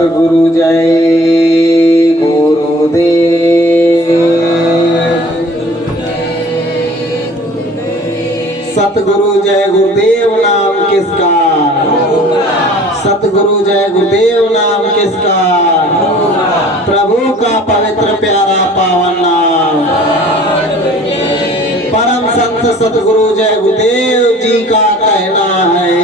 सतगुरु जय गुरुदेव। सतगुरु जय गुरुदेव नाम किसका, सतगुरु जय गुरुदेव नाम किसका, प्रभु का पवित्र प्यारा पावन नाम। परम संत सतगुरु जय गुरुदेव जी का कहना है,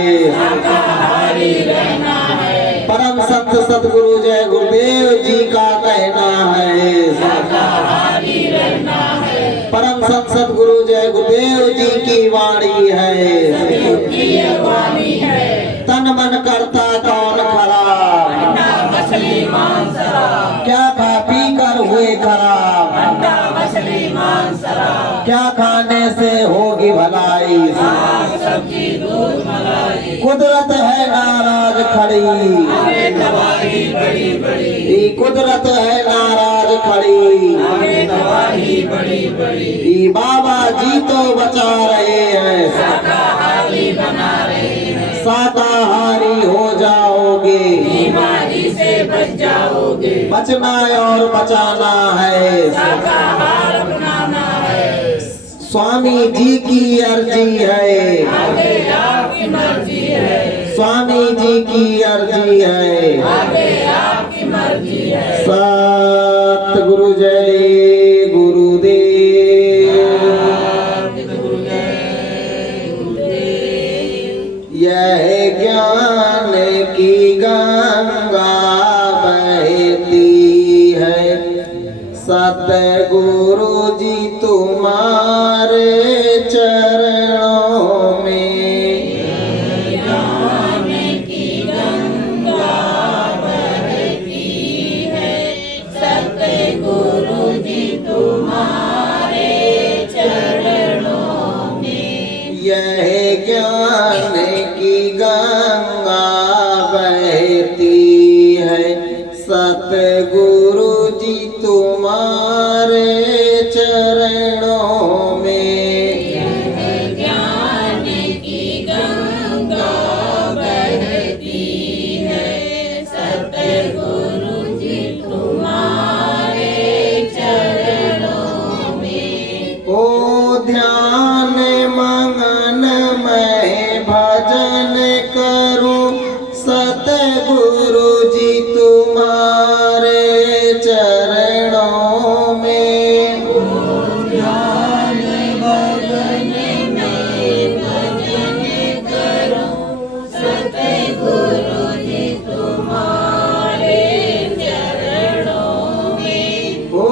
परम संत सतगुरु जय गुरुदेव जी का कहना है, परम संत सतगुरु जय गुरुदेव जी की वाणी है। तन मन करता कौन खराब, क्या खा पी कर हुए खराब, क्या खाने से होगी भलाई, कुदरत है नाराज खड़ी, कुदरत है नाराज खड़ी। बाबा जी तो बचा रहे हैं, शाकाहारी हो जाओगे, बीमारी से बच जाओगे। बचना और बचाना है, शाकाहार बनाना है। स्वामी जी की अर्जी है, आगे आपकी मर्जी है। स्वामी जी की अर्जी है, आगे आपकी मर्जी है। सतगुरु जय गुरुदेव। यह ज्ञान की गंगा बहती है, सतगुरु जी तुम्हारे चरणों में। ज्ञान की गंगा बहती है, सतगुरु जी तुम्हारे चरणों में। यह ज्ञान की गंगा बहती है, सतगुरु जी तुम्हारे चरणों में। ज्ञान की गंगा बहती है, सतगुरु जी तुम्हारे चरणों में। ओ ध्यान मगन मैं भजन करूं, सतगुरु जी तुम्हारे चरणों में। ध्यान मगन मैं भजन करूं, सतगुरु जी तुम्हारे चरणों में। ओ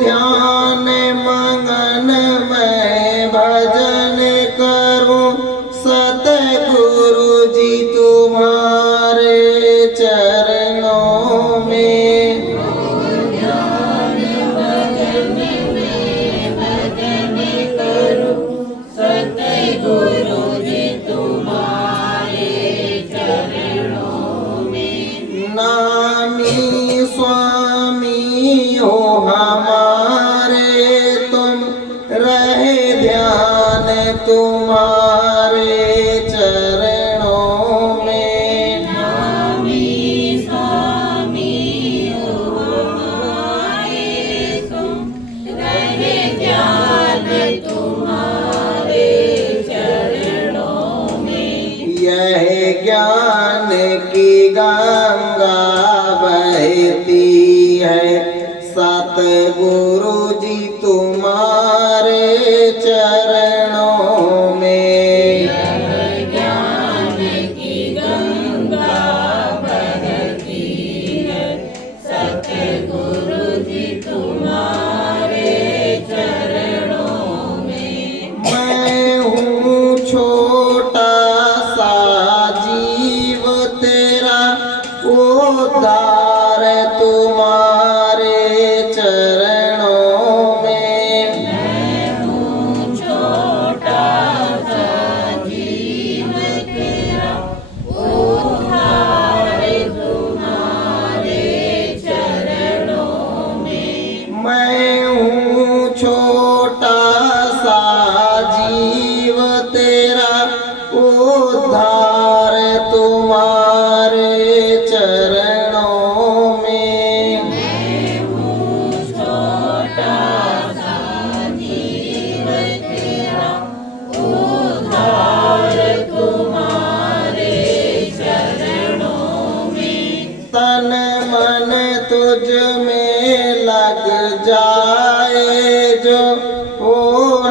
ध्यान मगन मैं भजन करूं, सतगुरु जी तुम्हारे चरणों में। ध्यान मगन मैं भजन करूं, सतगुरु जी तुम्हारे चरणों में। नामी स्वामी हो हमारे तुम, रहे ध्यान तुम्हारे चरणों में। नामी स्वामी हो हमारे तुम, रहे ध्यान तुम्हारे चरणों में। यह ज्ञान की गंगा बहती है, सतगुरु जी तुम्हारे चरणों में। ज्ञान की गंगा बहती है, सतगुरु जी तुम्हारे चरणों में। मैं हूँ छोटा सा जीव तेरा, ओ उद्धार तुम्हारे चरणों में। मैं हूँ छोटा सा जीव तेरा, उद्धार तुम्हारे चरणों में। तन मन तुझ में लग जाए जो, ओ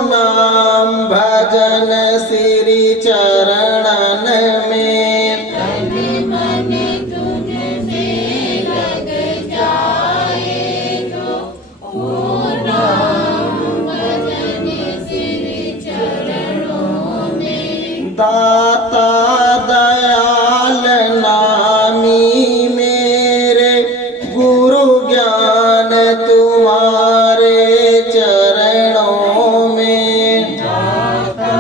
नाम भजन श्री चरणन में। तन मन तुझ में लग जाए जो, ओ नाम भजन श्री चरणों में। दाता दयाल नामी मेरे, गुरु ज्ञान तुम्हारे चरणों में। दाता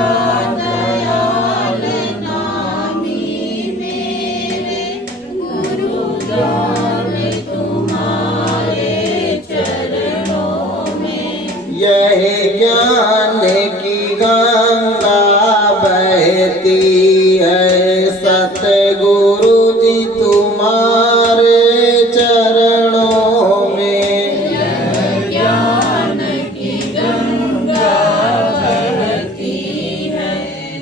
दयाल नामी मेरे, गुरु ज्ञान तुम्हारे चरणों में। यह ज्ञान की गंगा बहती है, सतगुरु जी तुम्हारे चरणों में। यह ज्ञान की गंगा बहती है,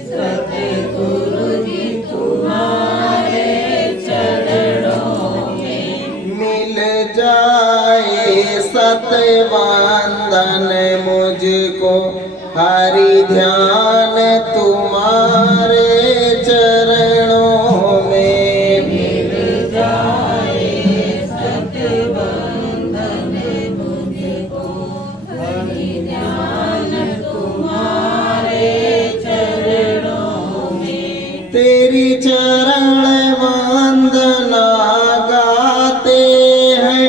सतगुरु जी तुम्हारे चरणों में। मिल जाए सतवंदन मुझको, हरि ध्यान तुम्हारे चरणों में। मिल जाए सतबंधन मुझको, हरि ध्यान तुम्हारे चरणों में। तेरी चरण वंदना गाते हैं,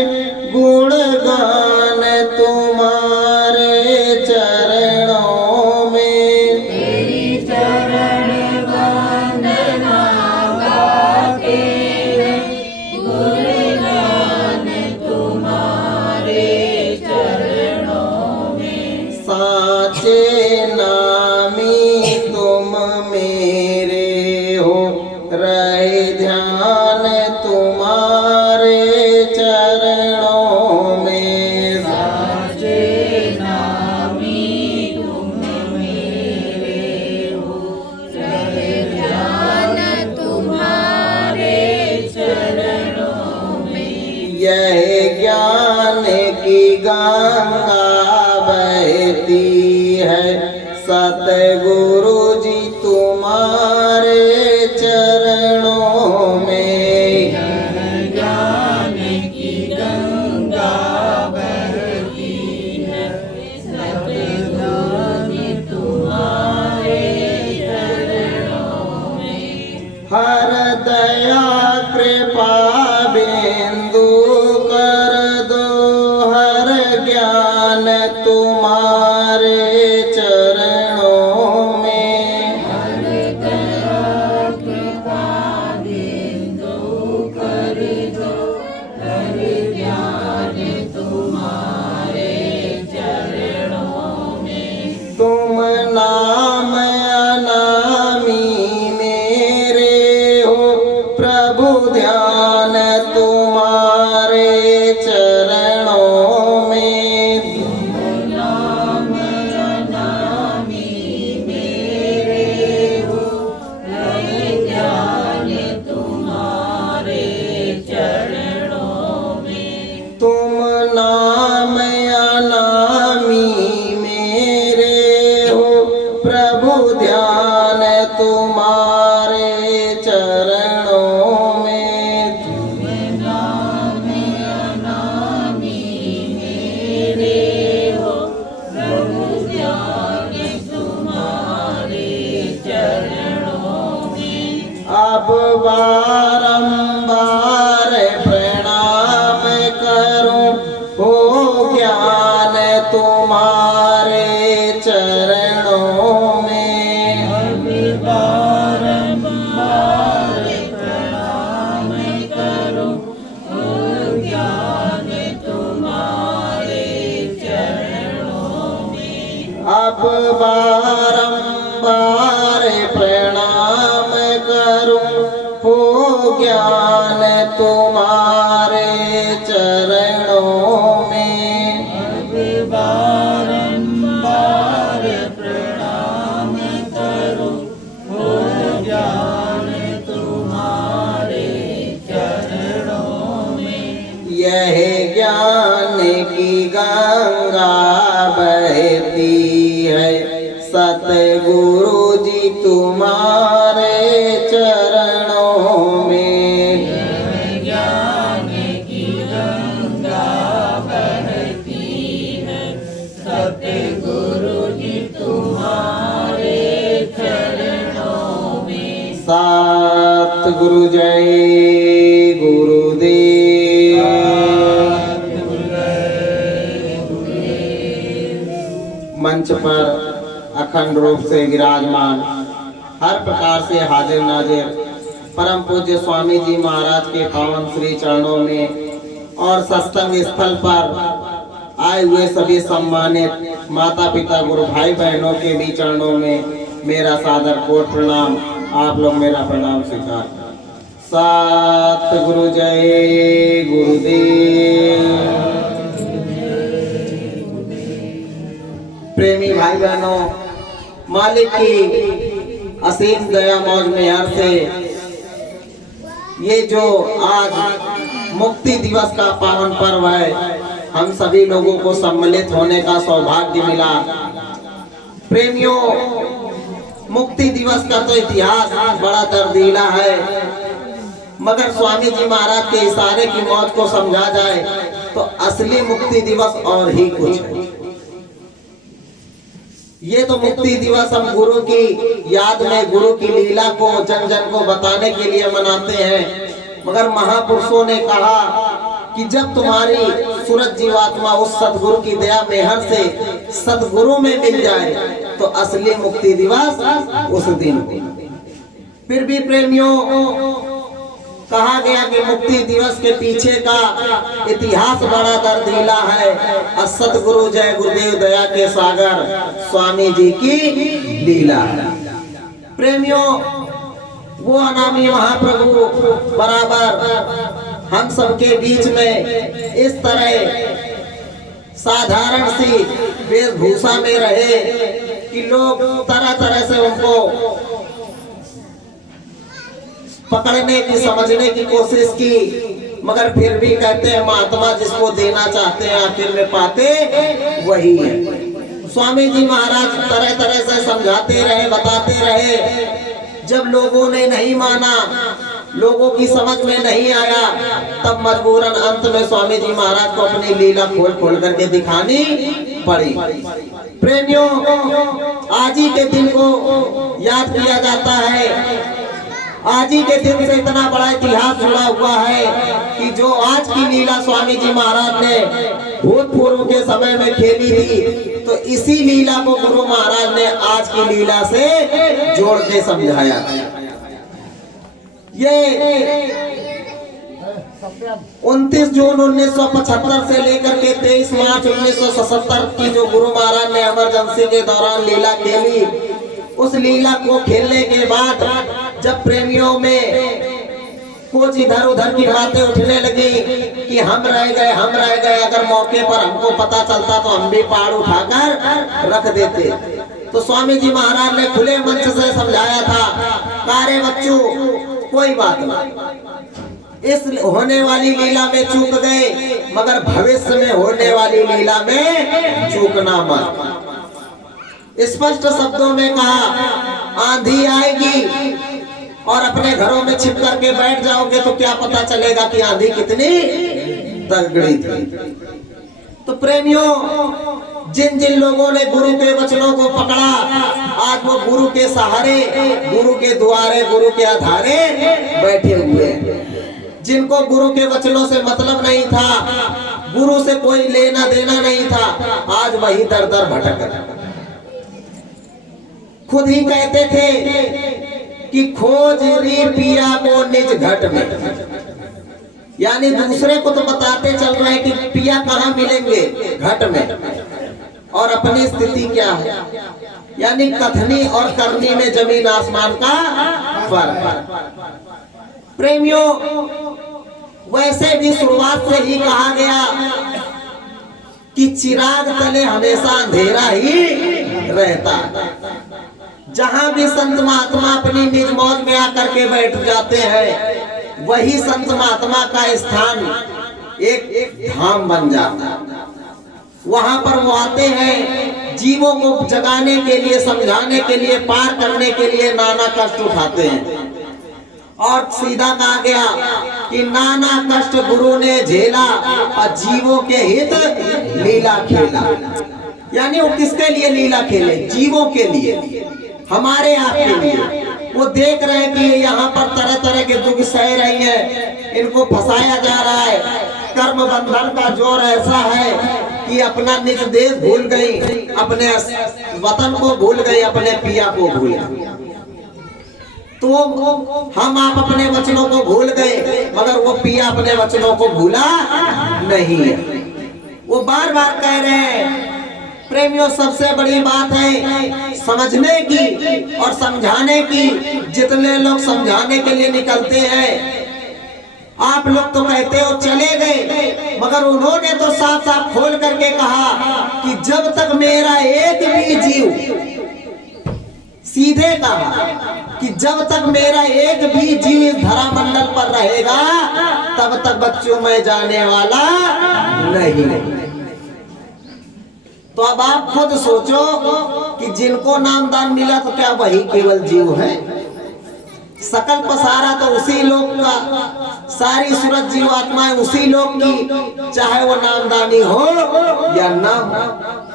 गुणगान तुम्हारे चरणों में। तेरी चरण वंदना गाते हैं, गुणगान तुम्हारे चरणों में। साचे नामी तुम मेरे हो, रहे ध्यान तुम्हारे चरणों में। साचे नामी तुम मेरे हो, रहे ध्यान तुम्हारे चरणों में। यह ज्ञान की गंगा बहती है, सतगुरु जी तुम्हारे चरणों में। ज्ञान की गंगा बहती है, सतगुरु जी तुम्हारे चरणों में। हर दया कृपा बिंदु कर दो, हर ज्ञान तुम्हारे चरणों में। हर दया कृपा बिंदु कर दो, हर ज्ञान तुम्हारे चरणों में। तुम नाम अनामी मेरे हो, प्रभु ध्यान तुम्हारे चरणों में। नाम नामी मेरे हो, रहे ध्यान तुम्हारे चरणों में। तुम नाम अनामी मेरे हो, प्रभु ध्यान तुम्हारे चरणों में। नाम अनामी मेरे हो, प्रभु ध्यान तुम्हारे चरणों में। अब बारंबार प्रणाम करूं, हो ज्ञान तुम्हारे चरणों में। अब बारंबार प्रणाम करूं, हो ज्ञान तुम्हारे चरणों में। अब बारंबार प्रणाम करूं हो ज्ञान तुम्हारे चरणों में। अब बारंबार प्रणाम करूं हो ज्ञान तुम्हारे चरणों में। यह ज्ञान की गंगा बहती है सतगुरु जी तुम्हारे चरणों में। ज्ञान की गंगा बहती है सतगुरु जी तुम्हारे चरणों में। सतगुरु जय गुरुदेव। मंच पर अखंड रूप से विराजमान हर प्रकार से हाजिर नाजिर परम पूज्य स्वामी जी महाराज के पावन श्री चरणों में और सत्संग स्थल पर आए हुए सभी सम्मानित माता पिता गुरु भाई बहनों के भी चरणों में मेरा सादर कोट प्रणाम। आप लोग मेरा प्रणाम स्वीकार। सतगुरु जय गुरुदेव। प्रेमी भाई बहनों, मालिक की असीम दया मौज मेहर से ये जो आज मुक्ति दिवस का पावन पर्व है, हम सभी लोगों को सम्मिलित होने का सौभाग्य मिला। प्रेमियों, मुक्ति दिवस का तो इतिहास बड़ा दर्दीला है, मगर स्वामी जी महाराज के इशारे की मौत को समझा जाए तो असली मुक्ति दिवस और ही कुछ है। ये तो मुक्ति दिवस हम गुरु की याद में गुरु की लीला को जन जन को बताने के लिए मनाते हैं, मगर महापुरुषों ने कहा कि जब तुम्हारी सूरज जीवात्मा उस सदगुरु की दया मेहर से सदगुरु में मिल जाए तो असली मुक्ति दिवस उस दिन हो। फिर भी प्रेमियों, कहा गया कि मुक्ति दिवस के पीछे का इतिहास बड़ा दर्दीला है। सतगुरु जय गुरुदेव दया के सागर स्वामी जी की लीला। प्रेमियों, वो अनामी महाप्रभु बराबर हम सबके बीच में इस तरह साधारण सी वेशभूषा में रहे कि लोग तरह तरह से उनको पकड़ने की समझने की कोशिश की, मगर फिर भी कहते हैं महात्मा जिसको देना चाहते हैं आखिर में पाते वही है। स्वामी जी महाराज तरह तरह से समझाते रहे, बताते रहे। जब लोगों ने नहीं माना, लोगों की समझ में नहीं आया, तब मजबूरन अंत में स्वामी जी महाराज को अपनी लीला खोल खोल करके दिखानी पड़ी। प्रेमियों, आज ही के दिन को याद किया जाता है। आज ही के दिन से इतना बड़ा इतिहास जुड़ा हुआ है कि जो आज की लीला स्वामी जी महाराज ने भूतपूर्व के समय में खेली थी, तो इसी लीला को गुरु महाराज ने आज की लीला से जोड़ के समझाया। ये 29 जून 1975 से लेकर के 23 मार्च 1977 की जो गुरु महाराज ने इमरजेंसी के दौरान लीला खेली, उस लीला को खेलने के बाद जब प्रेमियों में कुछ इधर उधर की बातें उठने लगी कि हम रह गए, अगर मौके पर हमको पता चलता तो हम भी पहाड़ उठाकर रख देते। तो स्वामी जी महाराज ने खुले मंच से समझाया था, कारे बच्चों कोई बात नहीं, इस होने वाली लीला में चूक गए, मगर भविष्य में होने वाली लीला में चूकना मत। स्पष्ट शब्दों में कहा, आंधी आएगी और अपने घरों में छिप करके बैठ जाओगे तो क्या पता चलेगा कि आंधी कितनी तगड़ी थी। तो प्रेमियों, जिन जिन लोगों ने गुरु के वचनों को पकड़ा, आज वो गुरु के सहारे, गुरु के द्वारे, गुरु के आधारे बैठे हुए हैं। जिनको गुरु के वचनों से मतलब नहीं था, गुरु से कोई लेना देना नहीं था, आज वही दर दर भटक रहे। खुद ही कहते थे कि खोज री पिया को निज घट में, यानी दूसरे को तो बताते चल रहे हैं कि पिया कहाँ मिलेंगे, घट में, और अपनी स्थिति क्या है, यानी कथनी और करनी में जमीन आसमान का पर। प्रेमियों, वैसे भी शुरुआत से ही कहा गया कि चिराग तले हमेशा अंधेरा ही रहता। जहां भी संत महात्मा अपनी निज मौज में आकर के बैठ जाते हैं, वही संत महात्मा का स्थान एक धाम बन जाता। वहां पर वो आते हैं, जीवों को जगाने के लिए, समझाने के लिए, पार करने के लिए नाना कष्ट उठाते हैं। और सीधा कहा गया कि नाना कष्ट गुरु ने झेला और जीवों के हित लीला खेला। यानी वो किसके लिए लीला खेले? जीवों के लिए, हमारे आपके लिए। वो देख रहे हैं कि यहाँ पर तरह तरह के दुख सह रही है, इनको फंसाया जा रहा है। कर्म बंधन का जोर ऐसा है कि अपना निज देश भूल गई, अपने वतन को भूल गई, अपने पिया को भूल गई। तो हम आप अपने वचनों को भूल गए, मगर वो पिया अपने वचनों को भूला नहीं है। वो बार बार कह रहे हैं। प्रेमियों, सबसे बड़ी बात है समझने की और समझाने की। जितने लोग समझाने के लिए निकलते हैं, आप लोग तो कहते हो चले गए, मगर उन्होंने तो साफ साफ खोल करके कहा कि जब तक मेरा एक भी जीव, सीधे कहा कि जब तक मेरा एक भी जीव इस धरा मंडल पर रहेगा, तब तक बच्चों में जाने वाला नहीं। तो अब आप खुद सोचो कि जिनको नामदान मिला तो क्या वही केवल जीव है? सकल पसारा तो उसी लोग का, सारी सूरत जीवात्माएं उसी लोग की, चाहे वो नामदानी हो या ना हो।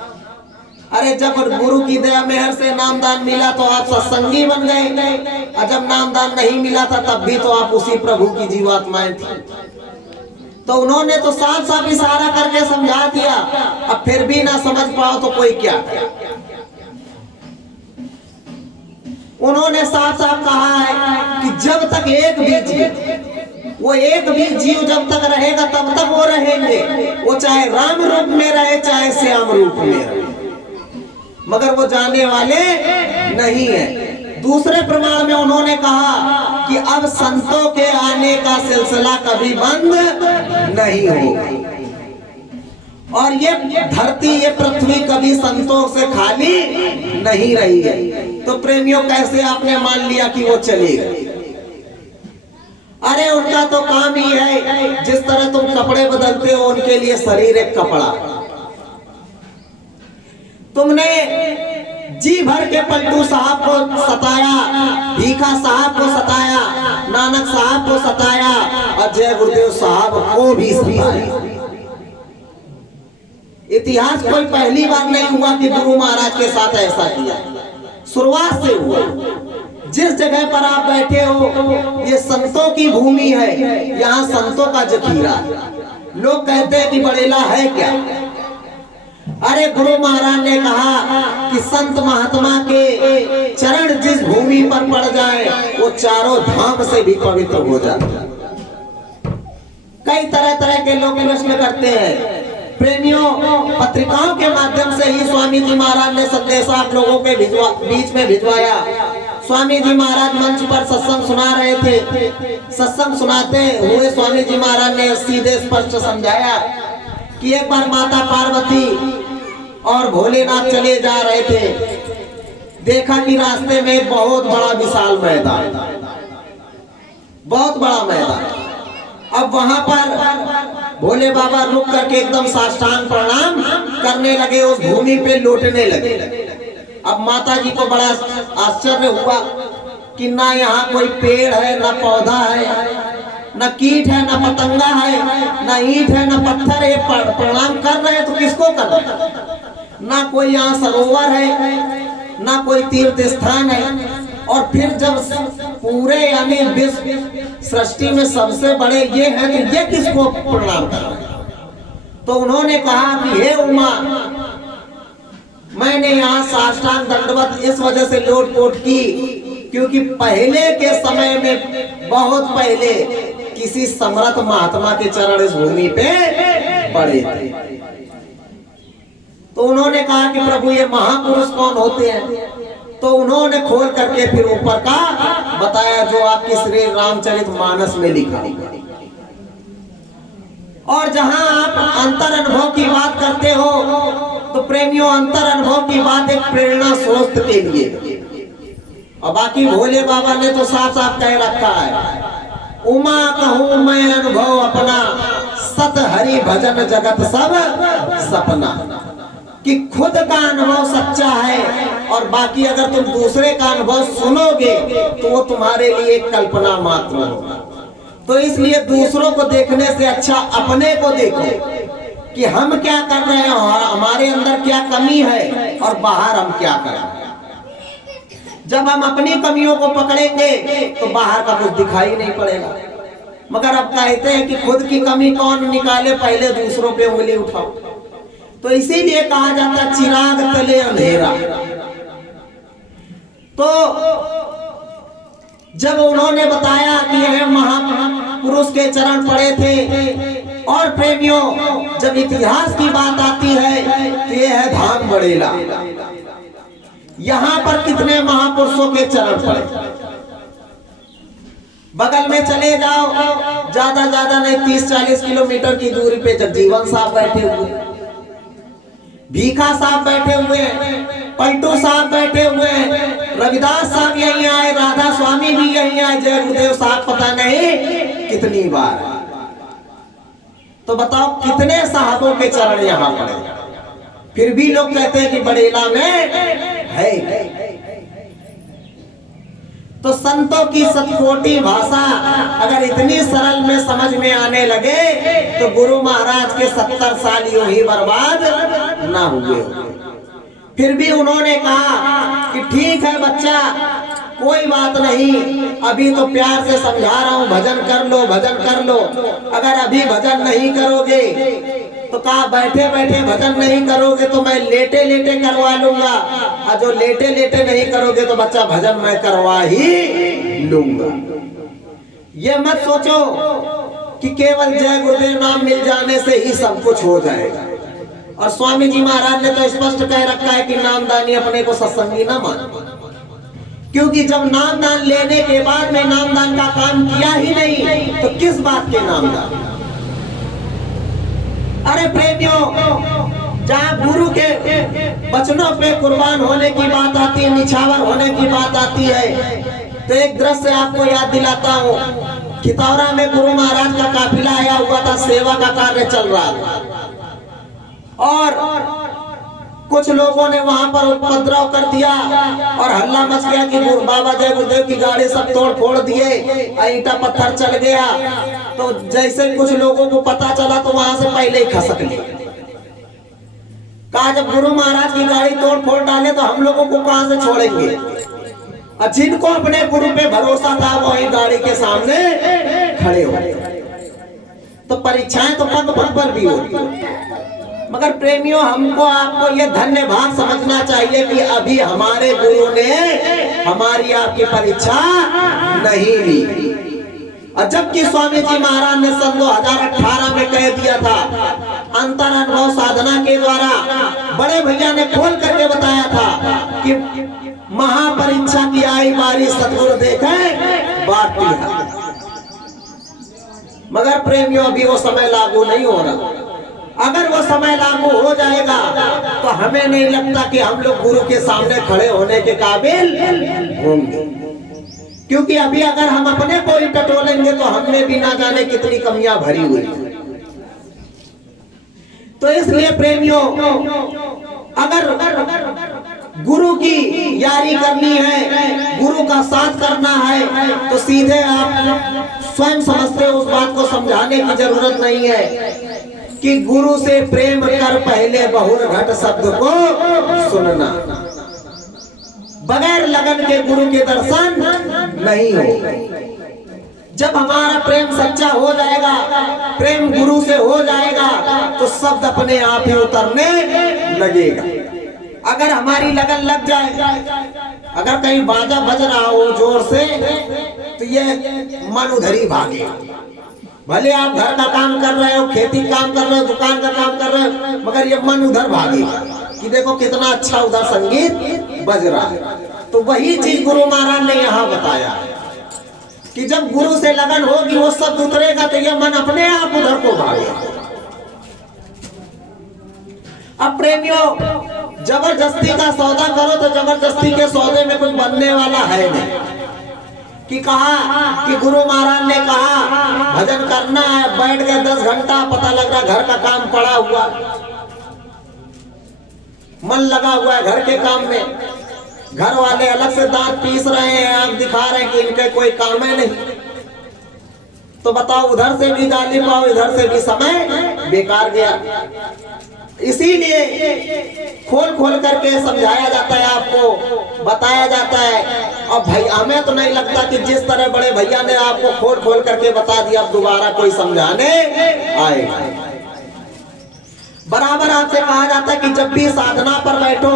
अरे जब गुरु की दया मेहर से नामदान मिला तो आप सत्संगी बन गए, और जब नामदान नहीं मिला था तब भी तो आप उसी प्रभु की जीवात्माएं थी। तो उन्होंने तो साफ साफ इशारा करके समझा दिया, अब फिर भी ना समझ पाओ तो कोई क्या। उन्होंने साफ साफ कहा है कि जब तक एक भी जीव, वो एक भी जीव जब तक रहेगा तब तक वो रहेंगे। वो चाहे राम रूप में रहे, चाहे श्याम रूप में रहे, मगर वो जाने वाले नहीं है। दूसरे प्रमाण में उन्होंने कहा कि अब संतों के आने का सिलसिला कभी बंद नहीं होगा, और ये धरती, ये पृथ्वी कभी संतों से खाली नहीं रही है। तो प्रेमियों, कैसे आपने मान लिया कि वो चले गए? अरे उनका तो काम ही है, जिस तरह तुम कपड़े बदलते हो, उनके लिए शरीर एक कपड़ा। तुमने जी भर के पलटू साहब को सताया, भीखा साहब को सताया, नानक साहब को सताया, और जय गुरुदेव साहब को भी सताया। इतिहास कोई पहली बार नहीं हुआ कि गुरु महाराज के साथ ऐसा किया, शुरुआत से हुआ। जिस जगह पर आप बैठे हो, ये संतों की भूमि है, यहाँ संतों का जखीरा। लोग कहते हैं कि बड़ेला है क्या? अरे गुरु महाराज ने कहा कि संत महात्मा के चरण जिस भूमि पर पड़ जाए, वो चारों धाम से भी पवित्र हो जाता। कई तरह तरह के लोग प्रश्न करते हैं। प्रेमियों, पत्रिकाओं के माध्यम से ही स्वामी जी महाराज ने संदेश आप लोगों के बीच में भिजवाया। स्वामी जी महाराज मंच पर सत्संग सुना रहे थे। सत्संग सुनाते हुए स्वामी जी महाराज ने सीधे स्पष्ट समझाया कि एक बार माता पार्वती और भोलेनाथ चले जा रहे थे। देखा कि रास्ते में एक बहुत बड़ा विशाल मैदान, बहुत बड़ा मैदान। अब वहां पर भोले बाबा रुक करके एकदम साष्टांग प्रणाम करने लगे, उस भूमि पे लौटने लगे। अब माता जी को बड़ा आश्चर्य हुआ कि ना यहाँ कोई पेड़ है, ना पौधा है, न कीट है, न पतंगा है, न ईंट है, न पत्थर है। प्रणाम कर रहे हैं तो किसको कर रहे हैं? ना कोई यहाँ सरोवर है, ना कोई तीर्थ स्थान है। और फिर जब पूरे यानी विश्व सृष्टि में सबसे बड़े ये हैं, तो ये किसको प्रणाम कर रहे हैं? तो उन्होंने कहा कि हे उमा, मैंने यहाँ साष्टांग दंडवत इस वजह से लोट पोट की क्योंकि पहले के समय में, बहुत पहले, किसी समर्थ महात्मा के चरण इस भूमि पे पड़े थे। तो उन्होंने कहा कि प्रभु ये महापुरुष कौन होते हैं? तो उन्होंने खोल करके फिर ऊपर का बताया जो आपकी श्री रामचरित मानस में लिखा। और जहां आप अंतर अनुभव की बात करते हो तो प्रेमियों, अंतर अनुभव की बात एक प्रेरणा स्रोत के लिए, और बाकी भोले बाबा ने तो साफ साफ कह रखा है, उमा कहूं मैं अनुभव अपना, सत हरि भजन जगत सब सपना। कि खुद का अनुभव सच्चा है और बाकी अगर तुम दूसरे का अनुभव सुनोगे तो वो तुम्हारे लिए कल्पना मात्र होगा। तो इसलिए दूसरों को देखने से अच्छा अपने को देखो कि हम क्या कर रहे हैं और हमारे अंदर क्या कमी है और बाहर हम क्या कर रहे हैं। जब हम अपनी कमियों को पकड़ेंगे तो बाहर का कुछ दिखाई नहीं पड़ेगा। मगर अब कहते हैं कि खुद की कमी कौन निकाले, पहले दूसरों पे उंगली उठाओ। तो इसीलिए कहा जाता है चिराग तले अंधेरा। तो जब उन्होंने बताया कि यह महापुरुष के चरण पड़े थे, और प्रेमियों जब इतिहास की बात आती है तो यह है धाम बड़ेला। यहां पर कितने महापुरुषों के चरण पड़े, बगल में चले जाओ, ज्यादा नहीं 30-40 किलोमीटर की दूरी पे जगजीवन साहब बैठे हुए, भीखा साहब बैठे हुए, पलटू साहब बैठे हुए, रविदास साहब यहीं आए, राधा स्वामी भी यहीं आए, जय गुरुदेव साहब पता नहीं कितनी बार। तो बताओ कितने साहबों के चरण यहाँ पड़े, फिर भी लोग कहते हैं कि बड़ेला में है। तो संतों की सतकोटी भाषा अगर इतनी सरल में समझ में आने लगे तो गुरु महाराज के 70 साल यूं ही बर्बाद ना हुए। फिर भी उन्होंने कहा कि ठीक है बच्चा, कोई बात नहीं, अभी तो प्यार से समझा रहा हूं, भजन कर लो, भजन कर लो। अगर अभी भजन नहीं करोगे तो कहा बैठे बैठे भजन नहीं करोगे तो मैं लेटे लेटे करवा लूंगा, और जो लेटे लेटे नहीं करोगे तो बच्चा भजन मैं करवा ही लूंगा। ये मत सोचो कि केवल जय गुरुदेव नाम मिल जाने से ही सब कुछ हो जाएगा। और स्वामी जी महाराज ने तो स्पष्ट कह रखा है कि नामदानी अपने को सत्संगी ना मानो, क्योंकि जब नामदान लेने के बाद में नामदान का काम किया ही नहीं तो किस बात के नामदान। अरे प्रेमियों, जहाँ गुरु के वचनों पे कुर्बान होने की बात आती है, निछावर होने की बात आती है, तो एक दृश्य आपको याद दिलाता हूँ। खितौरा में गुरु महाराज का काफिला आया हुआ था, सेवा का कार्य चल रहा था, और कुछ लोगों ने वहां पर उपद्रव कर दिया और हल्ला मच गया कि बाबा जय गुरुदेव की गाड़ी सब तोड़ फोड़ दिए, ईंटा पत्थर चल गया। तो जैसे कुछ लोगों को पता चला तो वहां से पहले ही खसक लिया। कहा जब गुरु महाराज की गाड़ी तोड़ फोड़ डाले तो हम लोगों को कहां से छोड़ेंगे। और जिनको अपने गुरु पे भरोसा था वही गाड़ी के सामने खड़े हो। तो परीक्षाएं तो पग पग पर भी होती, मगर प्रेमियों हमको आपको ये धन्य भाग समझना चाहिए कि अभी हमारे गुरु ने हमारी आपकी परीक्षा नहीं ली। और जबकि स्वामी जी महाराज ने सन 2018 में कह दिया था, अंतर अनुभव साधना के द्वारा बड़े भैया ने खोल करके बताया था कि महापरीक्षा की आई बारी सतगुरु देखे बाटी है। मगर प्रेमियों अभी वो समय लागू नहीं हो रहा। अगर वो समय लागू हो जाएगा तो हमें नहीं लगता कि हम लोग गुरु के सामने खड़े होने के काबिल होंगे, क्योंकि अभी अगर हम अपने को ही टटोलेंगे तो हमने भी ना जाने कितनी कमियां भरी हुई। तो इसलिए प्रेमियों, अगर गुरु की यारी करनी है, गुरु का साथ करना है, तो सीधे आप स्वयं समझते हो, उस बात को समझाने की जरूरत नहीं है कि गुरु से प्रेम कर पहले बहुर घट शब्द को सुनना। बगैर लगन के गुरु के दर्शन नहीं हो। जब हमारा प्रेम सच्चा हो जाएगा, प्रेम गुरु से हो जाएगा, तो शब्द अपने आप ही उतरने लगेगा। अगर हमारी लगन लग जाए, अगर कहीं बाजा बज रहा हो जोर से, तो ये मन उधर ही भागे। भले आप घर का काम कर रहे हो, खेती काम कर रहे हो, दुकान का काम कर रहे हो, मगर ये मन उधर भागे कि देखो कितना अच्छा उधर संगीत बज रहा है। तो वही चीज गुरु महाराज ने यहाँ बताया कि जब गुरु से लगन होगी वो सब उतरेगा तो ये मन अपने आप उधर को भागेगा। अब प्रेमियों, जबरदस्ती का सौदा करो तो जबरदस्ती के सौदे में कुछ बनने वाला है नहीं। कि कहा कि गुरु महाराज ने कहा भजन करना है, बैठ गए 10 घंटा, पता लग रहा घर का काम पड़ा हुआ, मन लगा हुआ है घर के काम में, घर वाले अलग से दांत पीस रहे हैं, आंख दिखा रहे हैं कि इनके कोई काम है नहीं, तो बताओ उधर से भी गाली पाओ, इधर से भी समय बेकार गया। इसीलिए खोल खोल करके समझाया जाता है, आपको बताया जाता है। और भाई हमें तो नहीं लगता कि जिस तरह बड़े भैया ने आपको खोल खोल करके बता दिया अब दोबारा कोई समझाने आएगा। बराबर आपसे कहा जाता है कि जब भी साधना पर बैठो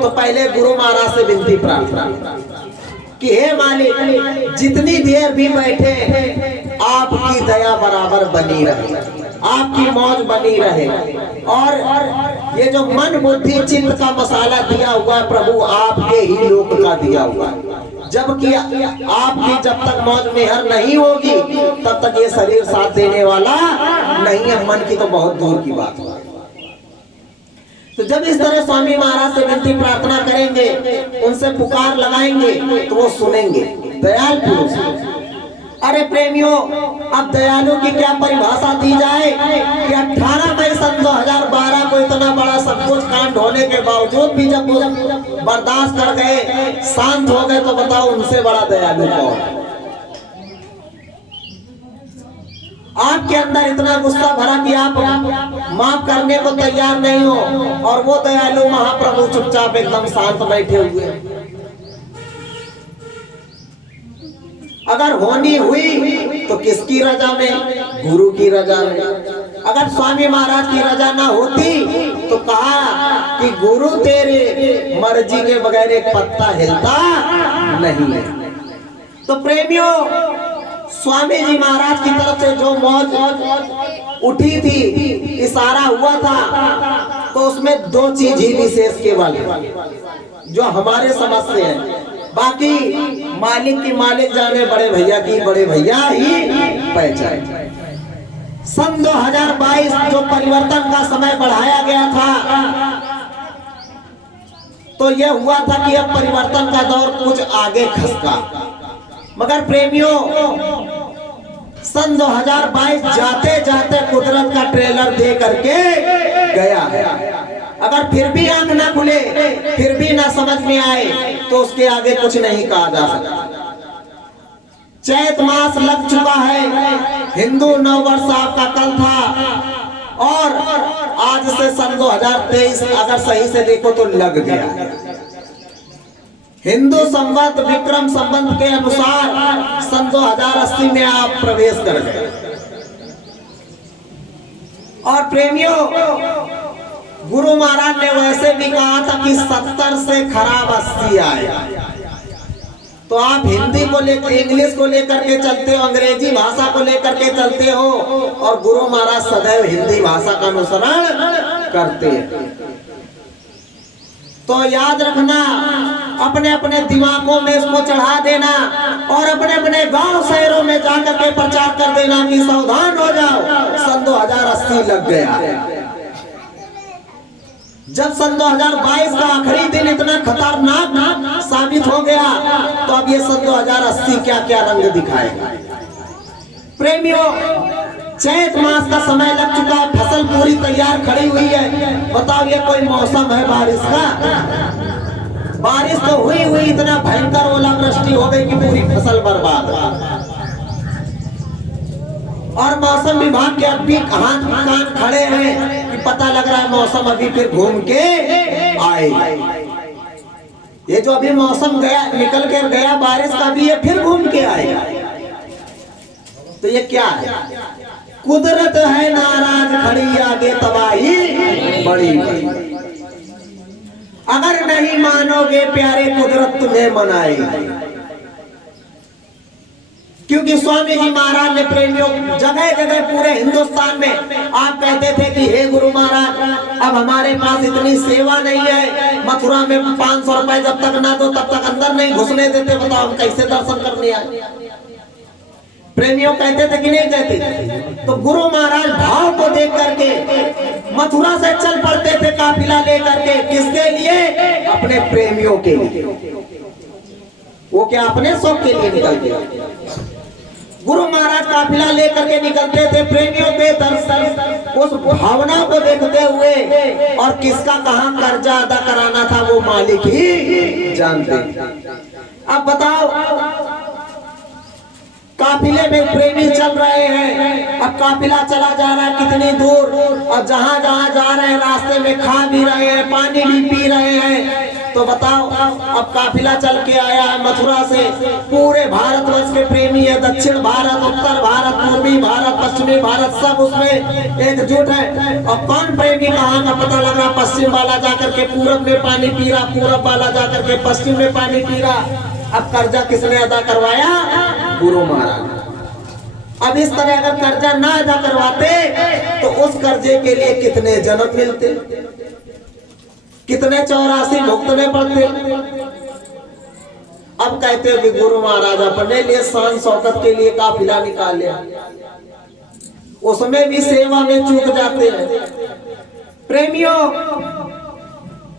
तो पहले गुरु महाराज से विनती प्रार्थना कि हे मालिक, जितनी देर भी बैठे आपकी दया बराबर बनी रहे, आपकी मौज बनी रहे, और ये जो मन बुद्धि चित्त का मसाला दिया हुआ है प्रभु आपके ही लोक का दिया हुआ है। जबकि आपकी जब तक मौज मेहर नहीं होगी तब तक ये शरीर साथ देने वाला नहीं है, मन की तो बहुत दूर की बात है। तो जब इस तरह स्वामी महाराज से विनती प्रार्थना करेंगे, उनसे पुकार लगाएंगे तो वो सुनेंगे। दयाल पुरुष। अरे प्रेमियों, अब दयालु की क्या परिभाषा दी जाए कि 18 मई सन 2012 को इतना बड़ा सब कुछ कांड होने के बावजूद भी जब बर्दाश्त कर गए, शांत हो गए, तो बताओ उनसे बड़ा दयालु कौन? आपके अंदर इतना गुस्सा भरा कि आप माफ करने को तैयार नहीं हो, और वो दयालु महाप्रभु चुपचाप एकदम शांत बैठे हुए। अगर होनी हुई तो किसकी रजा में? गुरु की रजा में। अगर स्वामी महाराज की रजा ना होती तो कहा कि गुरु तेरे मर्जी के बगैर एक पत्ता हिलता नहीं है। तो प्रेमियों, स्वामी जी महाराज की तरफ से जो मौज उठी थी, इशारा हुआ था, तो उसमें 2 चीज ही विशेष केवल जो हमारे समझ से है। बाकी मालिक की मालिक जाने, बड़े भैया की बड़े भैया ही पहचाने। सन 2022 जो परिवर्तन का समय बढ़ाया गया था, तो यह हुआ था कि अब परिवर्तन का दौर कुछ आगे खसका। मगर प्रेमियों, सन 2022 जाते जाते कुदरत का ट्रेलर दे करके गया। अगर फिर भी आंख ना खुले, फिर भी ना समझ में आए, तो उसके आगे कुछ नहीं कहा जा सकता। चैत मास लग चुका है, हिंदू नववर्ष आपका कल था, और आज से सन 2023 अगर सही से देखो तो लग गया। हिंदू संवत विक्रम संवत के अनुसार सन 2080 में आप प्रवेश कर गए। और प्रेमियों, गुरु महाराज ने वैसे भी कहा था कि 70 से खराब 80 आए। तो आप हिंदी को लेकर, इंग्लिश को लेकर के चलते हो, अंग्रेजी भाषा को लेकर के चलते हो, और गुरु महाराज सदैव हिंदी भाषा का अनुसरण करते हैं। तो याद रखना, अपने अपने दिमागों में इसको चढ़ा देना, और अपने अपने गांव शहरों में जाकर के प्रचार कर देना कि सावधान हो जाओ, सन 2080 लग गया। जब सन 2022 का आखिरी दिन इतना खतरनाक साबित हो गया, तो अब ये सन 2080 क्या क्या रंग दिखाएगा। प्रेमियों, चैत मास का समय लग चुका है, फसल पूरी तैयार खड़ी हुई है। बताओ ये कोई मौसम है बारिश का? बारिश तो हुई इतना भयंकर ओलावृष्टि हो गई कि पूरी फसल बर्बाद। और मौसम विभाग के अब भी हाथ कान खड़े हैं कि पता लग रहा है मौसम अभी फिर घूम के आए। ये जो अभी मौसम गया, निकल कर गया बारिश का, भी ये फिर घूम के आएगा। तो ये क्या है? कुदरत है नाराज, खड़ी आगे तबाही बड़ी। अगर नहीं मानोगे प्यारे, कुदरत तुम्हें मनाएगी। क्योंकि स्वामी जी महाराज ने प्रेमियों जगह जगह पूरे हिंदुस्तान में आप कहते थे कि हे गुरु महाराज अब हमारे पास इतनी सेवा नहीं है, मथुरा में 500 रुपए जब तक ना दो तब तक अंदर नहीं घुसने देते, बताओ हम कैसे दर्शन करने आए। प्रेमियों कहते थे कि नहीं कहते? तो गुरु महाराज भाव को देख करके मथुरा से चल पड़ते थे काफिला लेकर के, किसके लिए? अपने प्रेमियों के लिए। वो क्या अपने शौक के लिए निकलते? गुरु महाराज काफिला लेकर के निकलते थे प्रेमियों के दर्शन उस भावना को देखते हुए, और किसका कहां कर्जा अदा कराना था वो मालिक ही जानते। अब बताओ काफिले में प्रेमी चल रहे हैं, अब काफिला चला जा रहा है कितनी दूर, और जहां जहां जा रहे हैं रास्ते में खा भी रहे हैं, पानी भी पी रहे हैं। तो बताओ अब काफिला चल के आया है मथुरा से, पूरे भारतवर्ष के प्रेमी है, दक्षिण भारत, उत्तर भारत, पूर्वी भारत, पश्चिमी भारत, सब उसमें एकजुट है। और कौन प्रेमी कहाँ का पता लग रहा? पश्चिम वाला जाकर के पूरब में पानी पी रहा, पूरब वाला जाकर के पश्चिम में पानी पी रहा। अब कर्जा किसने अदा करवाया? गुरु महाराज। अब इस तरह अगर कर्जा ना अदा करवाते तो उस कर्जे के लिए कितने जन्म मिलते, कितने 84 भुगतने पड़ते। अब कहते हैं कि गुरु महाराज अपने लिए शान शौकत के लिए काफिला निकाल लिया, उसमें भी सेवा में चूक जाते हैं। प्रेमियों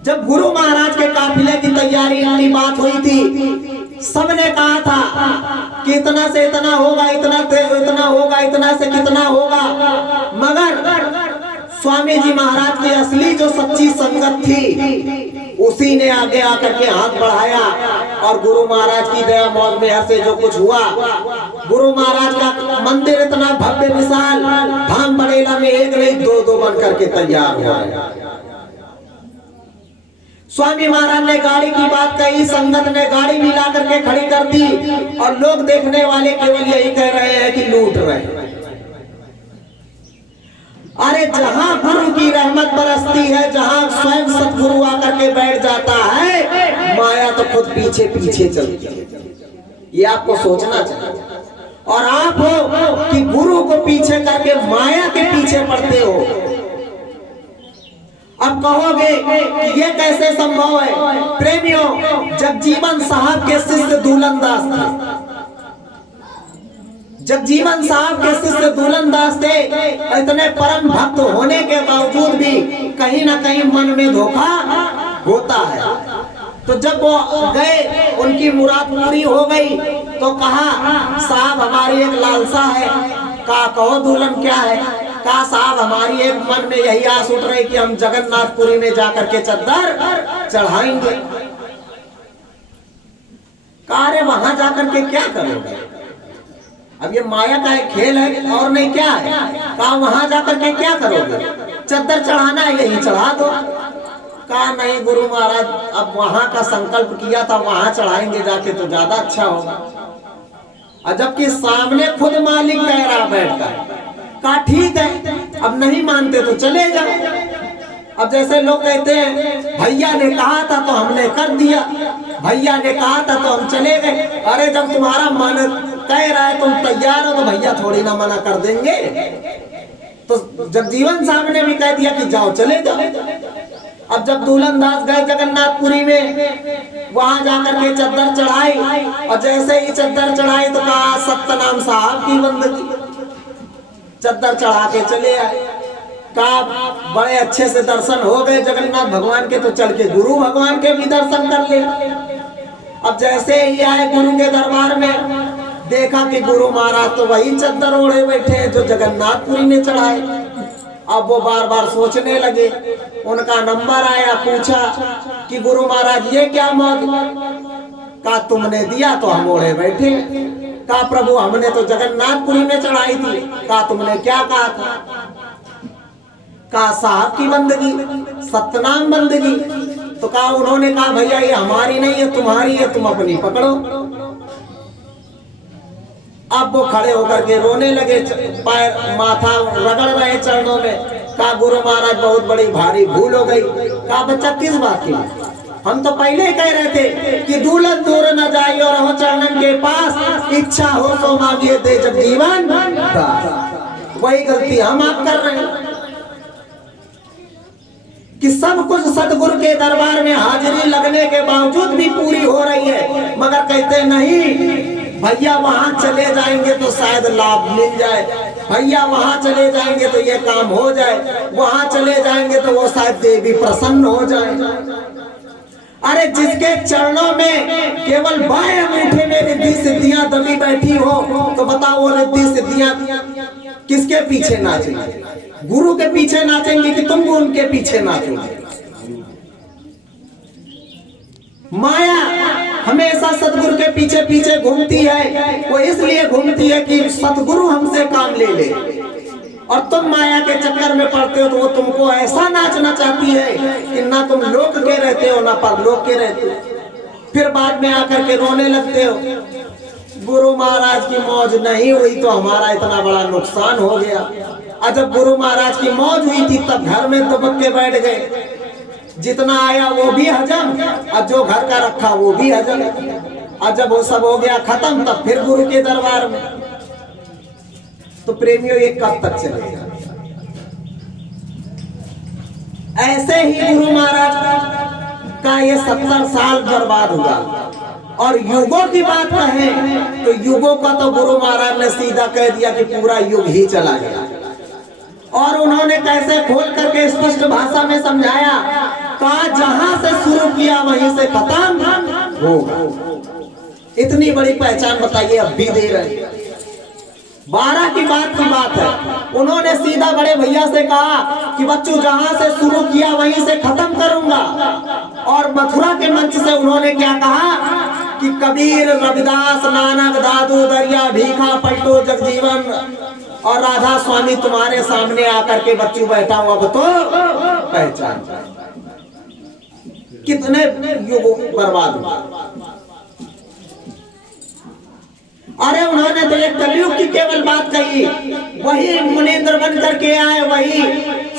जब गुरु महाराज के काफिले की तैयारी की बात हुई थी, सबने कहा था कि इतना से इतना होगा, इतना होगा, इतना से कितना होगा, मगर स्वामी जी महाराज की असली जो सच्ची संगत थी उसी ने आगे आकर के हाथ बढ़ाया, और गुरु महाराज की दया मौज मेहर से जो कुछ हुआ, गुरु महाराज का मंदिर इतना भव्य विशाल धाम बड़ेला में एक नहीं दो बन करके तैयार हुआ। स्वामी महाराज ने गाड़ी की बात कही, संगत ने गाड़ी मिला करके खड़ी कर दी, और लोग देखने वाले केवल यही कह रहे हैं कि लूट रहे हैं। अरे जहां गुरु की रहमत बरसती है, जहां स्वयं सतगुरु आकर के बैठ जाता है, माया तो खुद पीछे पीछे चलती है। ये आपको सोचना चाहिए। और आप हो कि गुरु को पीछे करके माया के पीछे पड़ते हो। अब कहोगे कि ये कैसे संभव है? प्रेमियों जगजीवन साहब के शिष्य दूलन दास थे, जगजीवन साहब के शिष्य दूलन दास थे, इतने परम भक्त होने के बावजूद भी कहीं ना कहीं मन में धोखा होता है। तो जब वो गए, उनकी मुराद पूरी हो गई, तो कहा साहब हमारी एक लालसा है। कहो दूलन क्या है? कहा साहब हमारी एक मन में यही आस उठ रही कि हम जगन्नाथपुरी में जाकर के चद्दर चढ़ाएंगे। कहा रे वहां जाकर के क्या करोगे? अब ये माया का एक खेल है और नहीं क्या है। कहा वहां जाकर के क्या करोगे? चद्दर चढ़ाना है, यही चढ़ा दो। कहा नहीं गुरु महाराज अब वहां का संकल्प किया था, वहां चढ़ाएंगे जाके तो ज्यादा अच्छा होगा। और जबकि सामने खुद मालिक कह रहा बैठकर। कहा ठीक है, अब नहीं मानते तो चले जाओ। अब जैसे लोग कहते हैं भैया ने कहा था तो हमने कर दिया, भैया ने कहा था तो हम चले गए। अरे जब तुम्हारा मन कह रहा है, तुम तैयार हो, तो भैया थोड़ी ना मना कर देंगे। तो जगजीवन साहब ने भी कह दिया कि जाओ चले जाओ। अब जब दूलन दास गए जगन्नाथपुरी में, वहां जाकर के चद्दर चढ़ाई, और जैसे ही चद्दर चढ़ाई तो कहा सत्यनाम साहब की बंदगी। चद्दर चढ़ा के चले आए। कहा बड़े अच्छे से दर्शन हो गए जगन्नाथ भगवान के, तो चल के गुरु भगवान के भी दर्शन कर ले। अब जैसे ही आए गुरु के दरबार में, देखा कि गुरु महाराज तो वही चद्दर ओढ़े बैठे हैं जो जगन्नाथपुरी में चढ़ाए। अब वो बार बार सोचने लगे। उनका नंबर आया, पूछा कि गुरु महाराज ये क्या मौत? कहा तुमने दिया तो हम ओढ़े बैठे। कहा प्रभु हमने तो जगन्नाथपुरी में चढ़ाई थी। कहा तुमने क्या कहा था? कहा साहब की बंदगी, सतनाम बंदगी। तो कहा उन्होंने कहा भैया ये हमारी नहीं है, तुम्हारी है, तुम अपनी पकड़ो। अब वो खड़े होकर के रोने लगे, पैर माथा रगड़ रहे चरणों में। कहा गुरु महाराज बहुत बड़ी भारी भूल हो गई। कहा बच्चा किस बात की? हम तो पहले ही कह रहे थे कि दूल्हन दूर न जाइए और हो चरणन के पास, इच्छा हो तो मांगिए दे जब जीवन दास। वही गलती हम आप कर रहे हैं कि सब कुछ सतगुरु के दरबार में हाजिरी लगने के बावजूद भी पूरी हो रही है, मगर कहते नहीं भैया वहां चले जाएंगे तो शायद लाभ मिल जाए, भैया वहां चले जाएंगे तो ये काम हो जाए, वहां चले जाएंगे तो वो शायद देवी प्रसन्न हो जाए। अरे जिसके चरणों में केवल बाएं अंगूठे में रिद्धि सिद्धियां दबी बैठी हो, तो बताओ वो रिद्धि सिद्धियां किसके पीछे नाचेंगे? गुरु के पीछे नाचेंगे कि तुम उनके पीछे नाचोगे? माया हमेशा सतगुरु के पीछे पीछे घूमती है। वो इसलिए घूमती है कि सतगुरु हमसे काम ले ले, और तुम माया के चक्कर में पड़ते हो तो वो तुमको ऐसा नाचना चाहती है कि ना तुम लोक के रहते हो ना परलोक के रहते हो। फिर बाद में आकर के रोने लगते हो, गुरु महाराज की मौज नहीं हुई तो हमारा इतना बड़ा नुकसान हो गया। और जब गुरु महाराज की मौज हुई थी तब घर में दबक के बैठ गए, जितना आया वो भी हजम और जो घर का रखा वो भी हजम। और जब वो सब हो गया खत्म तब फिर गुरु के दरबार में। तो प्रेमियों ये कब तक चलेगा? ऐसे ही गुरु महाराज का ये 70 साल बर्बाद हुआ। और युगों की बात कहें तो युगों का तो गुरु महाराज ने सीधा कह दिया कि पूरा युग ही चला गया। और उन्होंने कैसे खोल करके स्पष्ट भाषा में समझाया, कहा जहां से शुरू किया वहीं से खत्म होगा। इतनी बड़ी पहचान बताइए अब भी दे रहे। 12 की बात है, उन्होंने सीधा बड़े भैया से कहा कि बच्चों जहां से शुरू किया वहीं से खत्म करूंगा। और मथुरा के मंच से उन्होंने क्या कहा कि कबीर, रविदास, नानक, दादू, दरिया, भीखा, पलटू, जगजीवन और राधा स्वामी तुम्हारे सामने आकर के बच्चों बैठा हुआ, अब तो पहचान। कितने युग बर्बाद हुआ। अरे उन्होंने तो एक कलयुग की केवल बात कही, वही मुनींद्र बन करके आए, वही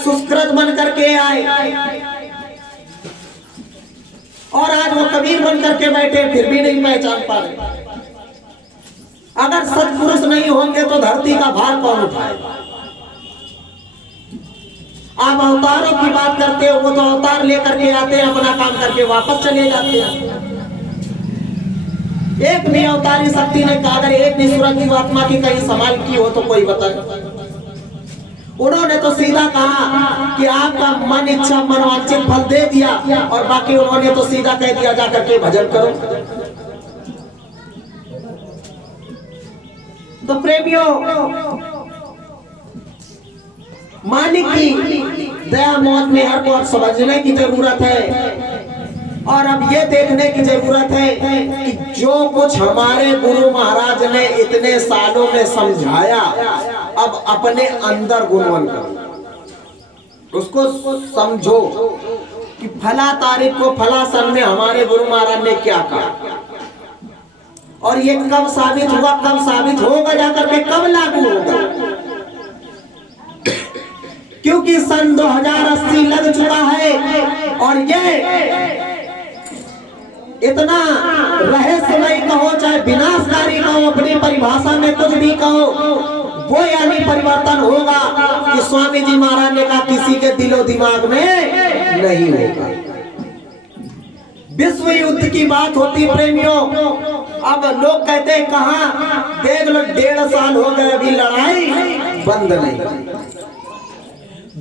सुष्कृत बन करके आए, और आज वो कबीर बन करके बैठे फिर भी नहीं पहचान पा रहे। अगर सत्पुरुष नहीं होंगे तो धरती का भार कौन उठाएगा? आप अवतारों की बात करते हो, वो तो अवतार लेकर के आते हैं, अपना काम करके वापस चले जाते हैं। एक भी अवतारी शक्ति ने कहा अगर एक भी सूरज जीवात्मा की कहीं संभाल की हो तो कोई बताए। उन्होंने तो सीधा कहा कि आपका मन इच्छा मनोवांछित फल दे दिया, और बाकी उन्होंने तो सीधा कह दिया जाकर के भजन करो। तो प्रेमियों, मालिक की दया मौत में हर को समझने की जरूरत है। और अब ये देखने की जरूरत है कि जो कुछ हमारे गुरु महाराज ने इतने सालों में समझाया, अब अपने अंदर गुणवन करो, उसको समझो कि फला तारीख को फला सन में हमारे गुरु महाराज ने क्या कहा, और ये कब साबित हुआ, कब साबित होगा, जाकर के कब लागू होगा। क्योंकि सन 2080 लग चुका है, और ये इतना रहस्यमय कहो चाहे विनाशकारी कहो, अपनी परिभाषा में कुछ भी कहो, वो यानी परिवर्तन होगा कि स्वामी जी महाराज ने कहा किसी के दिलो दिमाग में नहीं होगा। विश्व युद्ध की बात होती प्रेमियों, अब लोग कहते हैं कहाँ, देख लो 1.5 साल हो गए अभी लड़ाई बंद नहीं।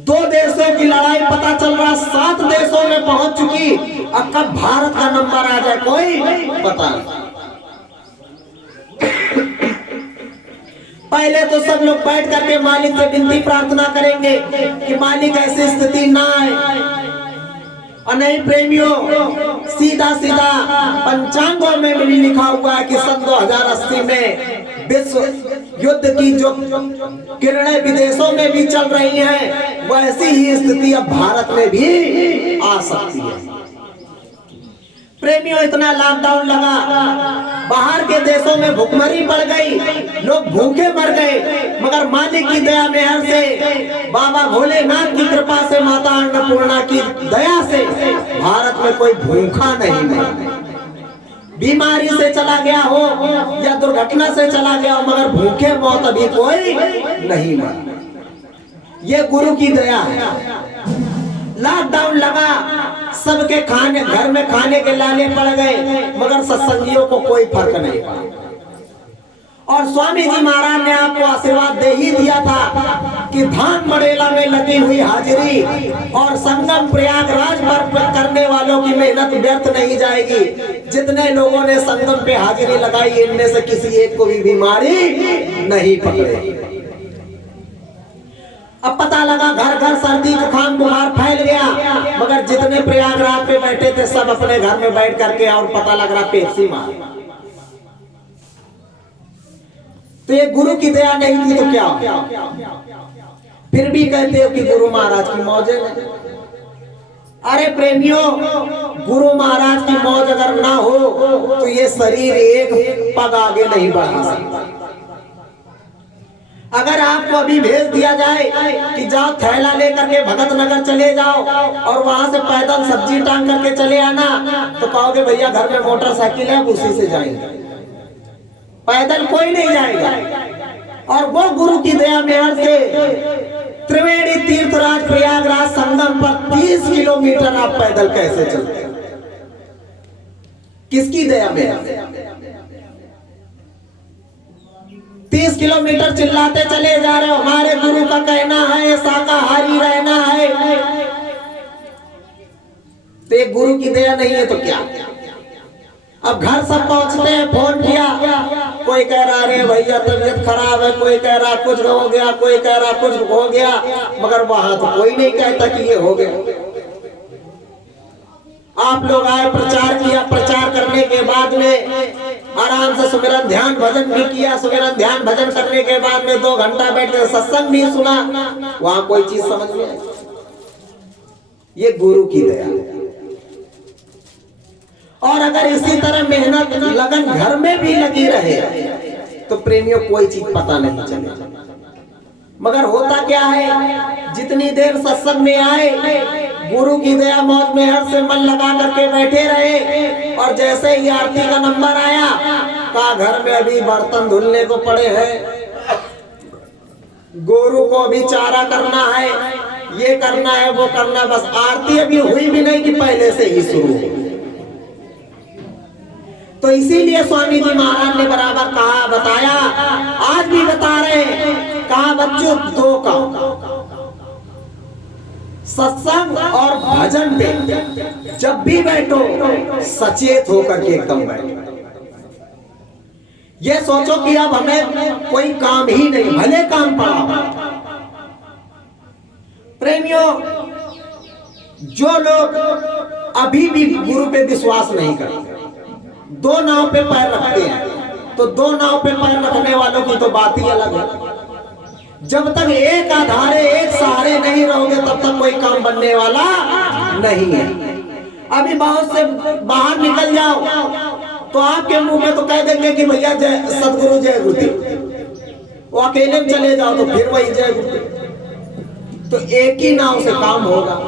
2 देशों की लड़ाई पता चल रहा 7 देशों में पहुंच चुकी। अब कब भारत का नंबर आ जाए कोई पता नहीं। पहले तो सब लोग बैठ करके मालिक से विनती प्रार्थना करेंगे कि मालिक ऐसी स्थिति ना आए। और नहीं प्रेमियों, सीधा सीधा पंचांगों में भी लिखा हुआ है कि सन 2080 में विश्व युद्ध की जो किरणें विदेशों में भी चल रही हैं, वैसी ही स्थिति अब भारत में भी आ सकती है। प्रेमियों, इतना लॉकडाउन लगा, बाहर के देशों में भुखमरी बढ़ गई, लोग भूखे मर गए, मगर मगर मालिक की दया मेहर से, बाबा भोलेनाथ की कृपा से, माता अन्नपूर्णा की दया से भारत में कोई भूखा नहीं मरा। बीमारी से चला गया हो या दुर्घटना से चला गया हो, मगर भूखे मौत अभी कोई नहीं मरा। ये गुरु की दया है। लॉकडाउन लगा, सबके खाने, घर में खाने के लाले पड़ गए, मगर सत्संगियों को कोई फर्क नहीं पड़ा। और स्वामी जी महाराज ने आपको आशीर्वाद दे ही दिया था कि धाम मड़ेला में लगी हुई हाजिरी और संगम प्रयागराज पर करने वालों की मेहनत व्यर्थ नहीं जाएगी। जितने लोगों ने संगम पे हाजिरी लगाई, इनमें से किसी एक को भी बीमारी नहीं पकड़ेगी। अब पता लगा घर घर सर्दी जुकाम बुखार फैल गया, मगर जितने प्रयागराज पे बैठे थे सब अपने घर में बैठ करके, और पता लग रहा पेप्सी मार। तो ये गुरु की दया नहीं थी तो क्या? फिर भी कहते हो कि गुरु महाराज की मौज है। अरे प्रेमियों, गुरु महाराज की मौज अगर ना हो तो ये शरीर एक पग आगे नहीं बढ़ा सकता। अगर आपको अभी भेज दिया जाए कि जाओ थैला लेकर के भगत नगर चले जाओ और वहां से पैदल सब्जी टांग करके चले आना, तो कहोगे भैया घर में मोटरसाइकिल है, उसी से जाएंगे, पैदल कोई नहीं जाएगा। और वो गुरु की दया मेहर से त्रिवेणी तीर्थराज प्रयागराज संगम पर 30 किलोमीटर आप पैदल कैसे चलते? किसकी दया मेहर? 30 किलोमीटर चिल्लाते चले जा रहे हो। हमारे गुरु का कहना है शाकाहारी रहना है। तो एक गुरु की दया नहीं है तो क्या? अब घर सब पहुंचते हैं, फोन किया, कोई कह रहा अरे भैया तबीयत खराब है, कोई कह रहा कुछ हो गया, कोई कह रहा कुछ हो गया, मगर वहां तो कोई नहीं कहता कि ये हो गया। आप लोग आए, प्रचार किया, प्रचार करने के बाद में आराम से सुमिरन ध्यान भजन भी किया। सुमिरन ध्यान भजन करने के बाद में 2 घंटा बैठ कर सत्संग भी सुना, वहां कोई चीज समझ में आई। ये गुरु की दया। और अगर इसी तरह मेहनत लगन घर में भी लगी रहे तो प्रेमियों कोई चीज पता नहीं चलेगा। मगर होता क्या है, जितनी देर सत्संग में आए, गुरु की दया मौज मेहर से मन लगा करके बैठे रहे, और जैसे ही आरती का नंबर आया, कहा घर में अभी बर्तन धुलने को पड़े हैं, गुरु को अभी चारा करना है, ये करना है, वो करना, बस आरती अभी हुई भी नहीं कि पहले से ही शुरू हो। तो इसीलिए स्वामी जी महाराज ने बराबर कहा, बताया, आज भी बता रहे, कहा बच्चों 2 का सत्संग और भजन पे जब भी बैठो सचेत होकर के एकदम बैठो। ये सोचो कि अब हमें कोई काम ही नहीं, भले काम पड़ा। प्रेमियों, जो लोग अभी भी गुरु पे विश्वास नहीं करते, 2 नाव पे पैर रखते हैं, तो 2 नाव पे पैर रखने वालों की तो बात ही अलग है। जब तक एक आधारे, एक सहारे नहीं रहोगे, तब तक कोई काम बनने वाला नहीं है। अभी बहुत से बाहर निकल जाओ तो आपके मुंह में तो कह देंगे कि भैया जय सदगुरु जय गुरुदेव, वो अकेले में चले जाओ तो फिर वही जय गुरुदेव। तो एक ही नाव से काम होगा,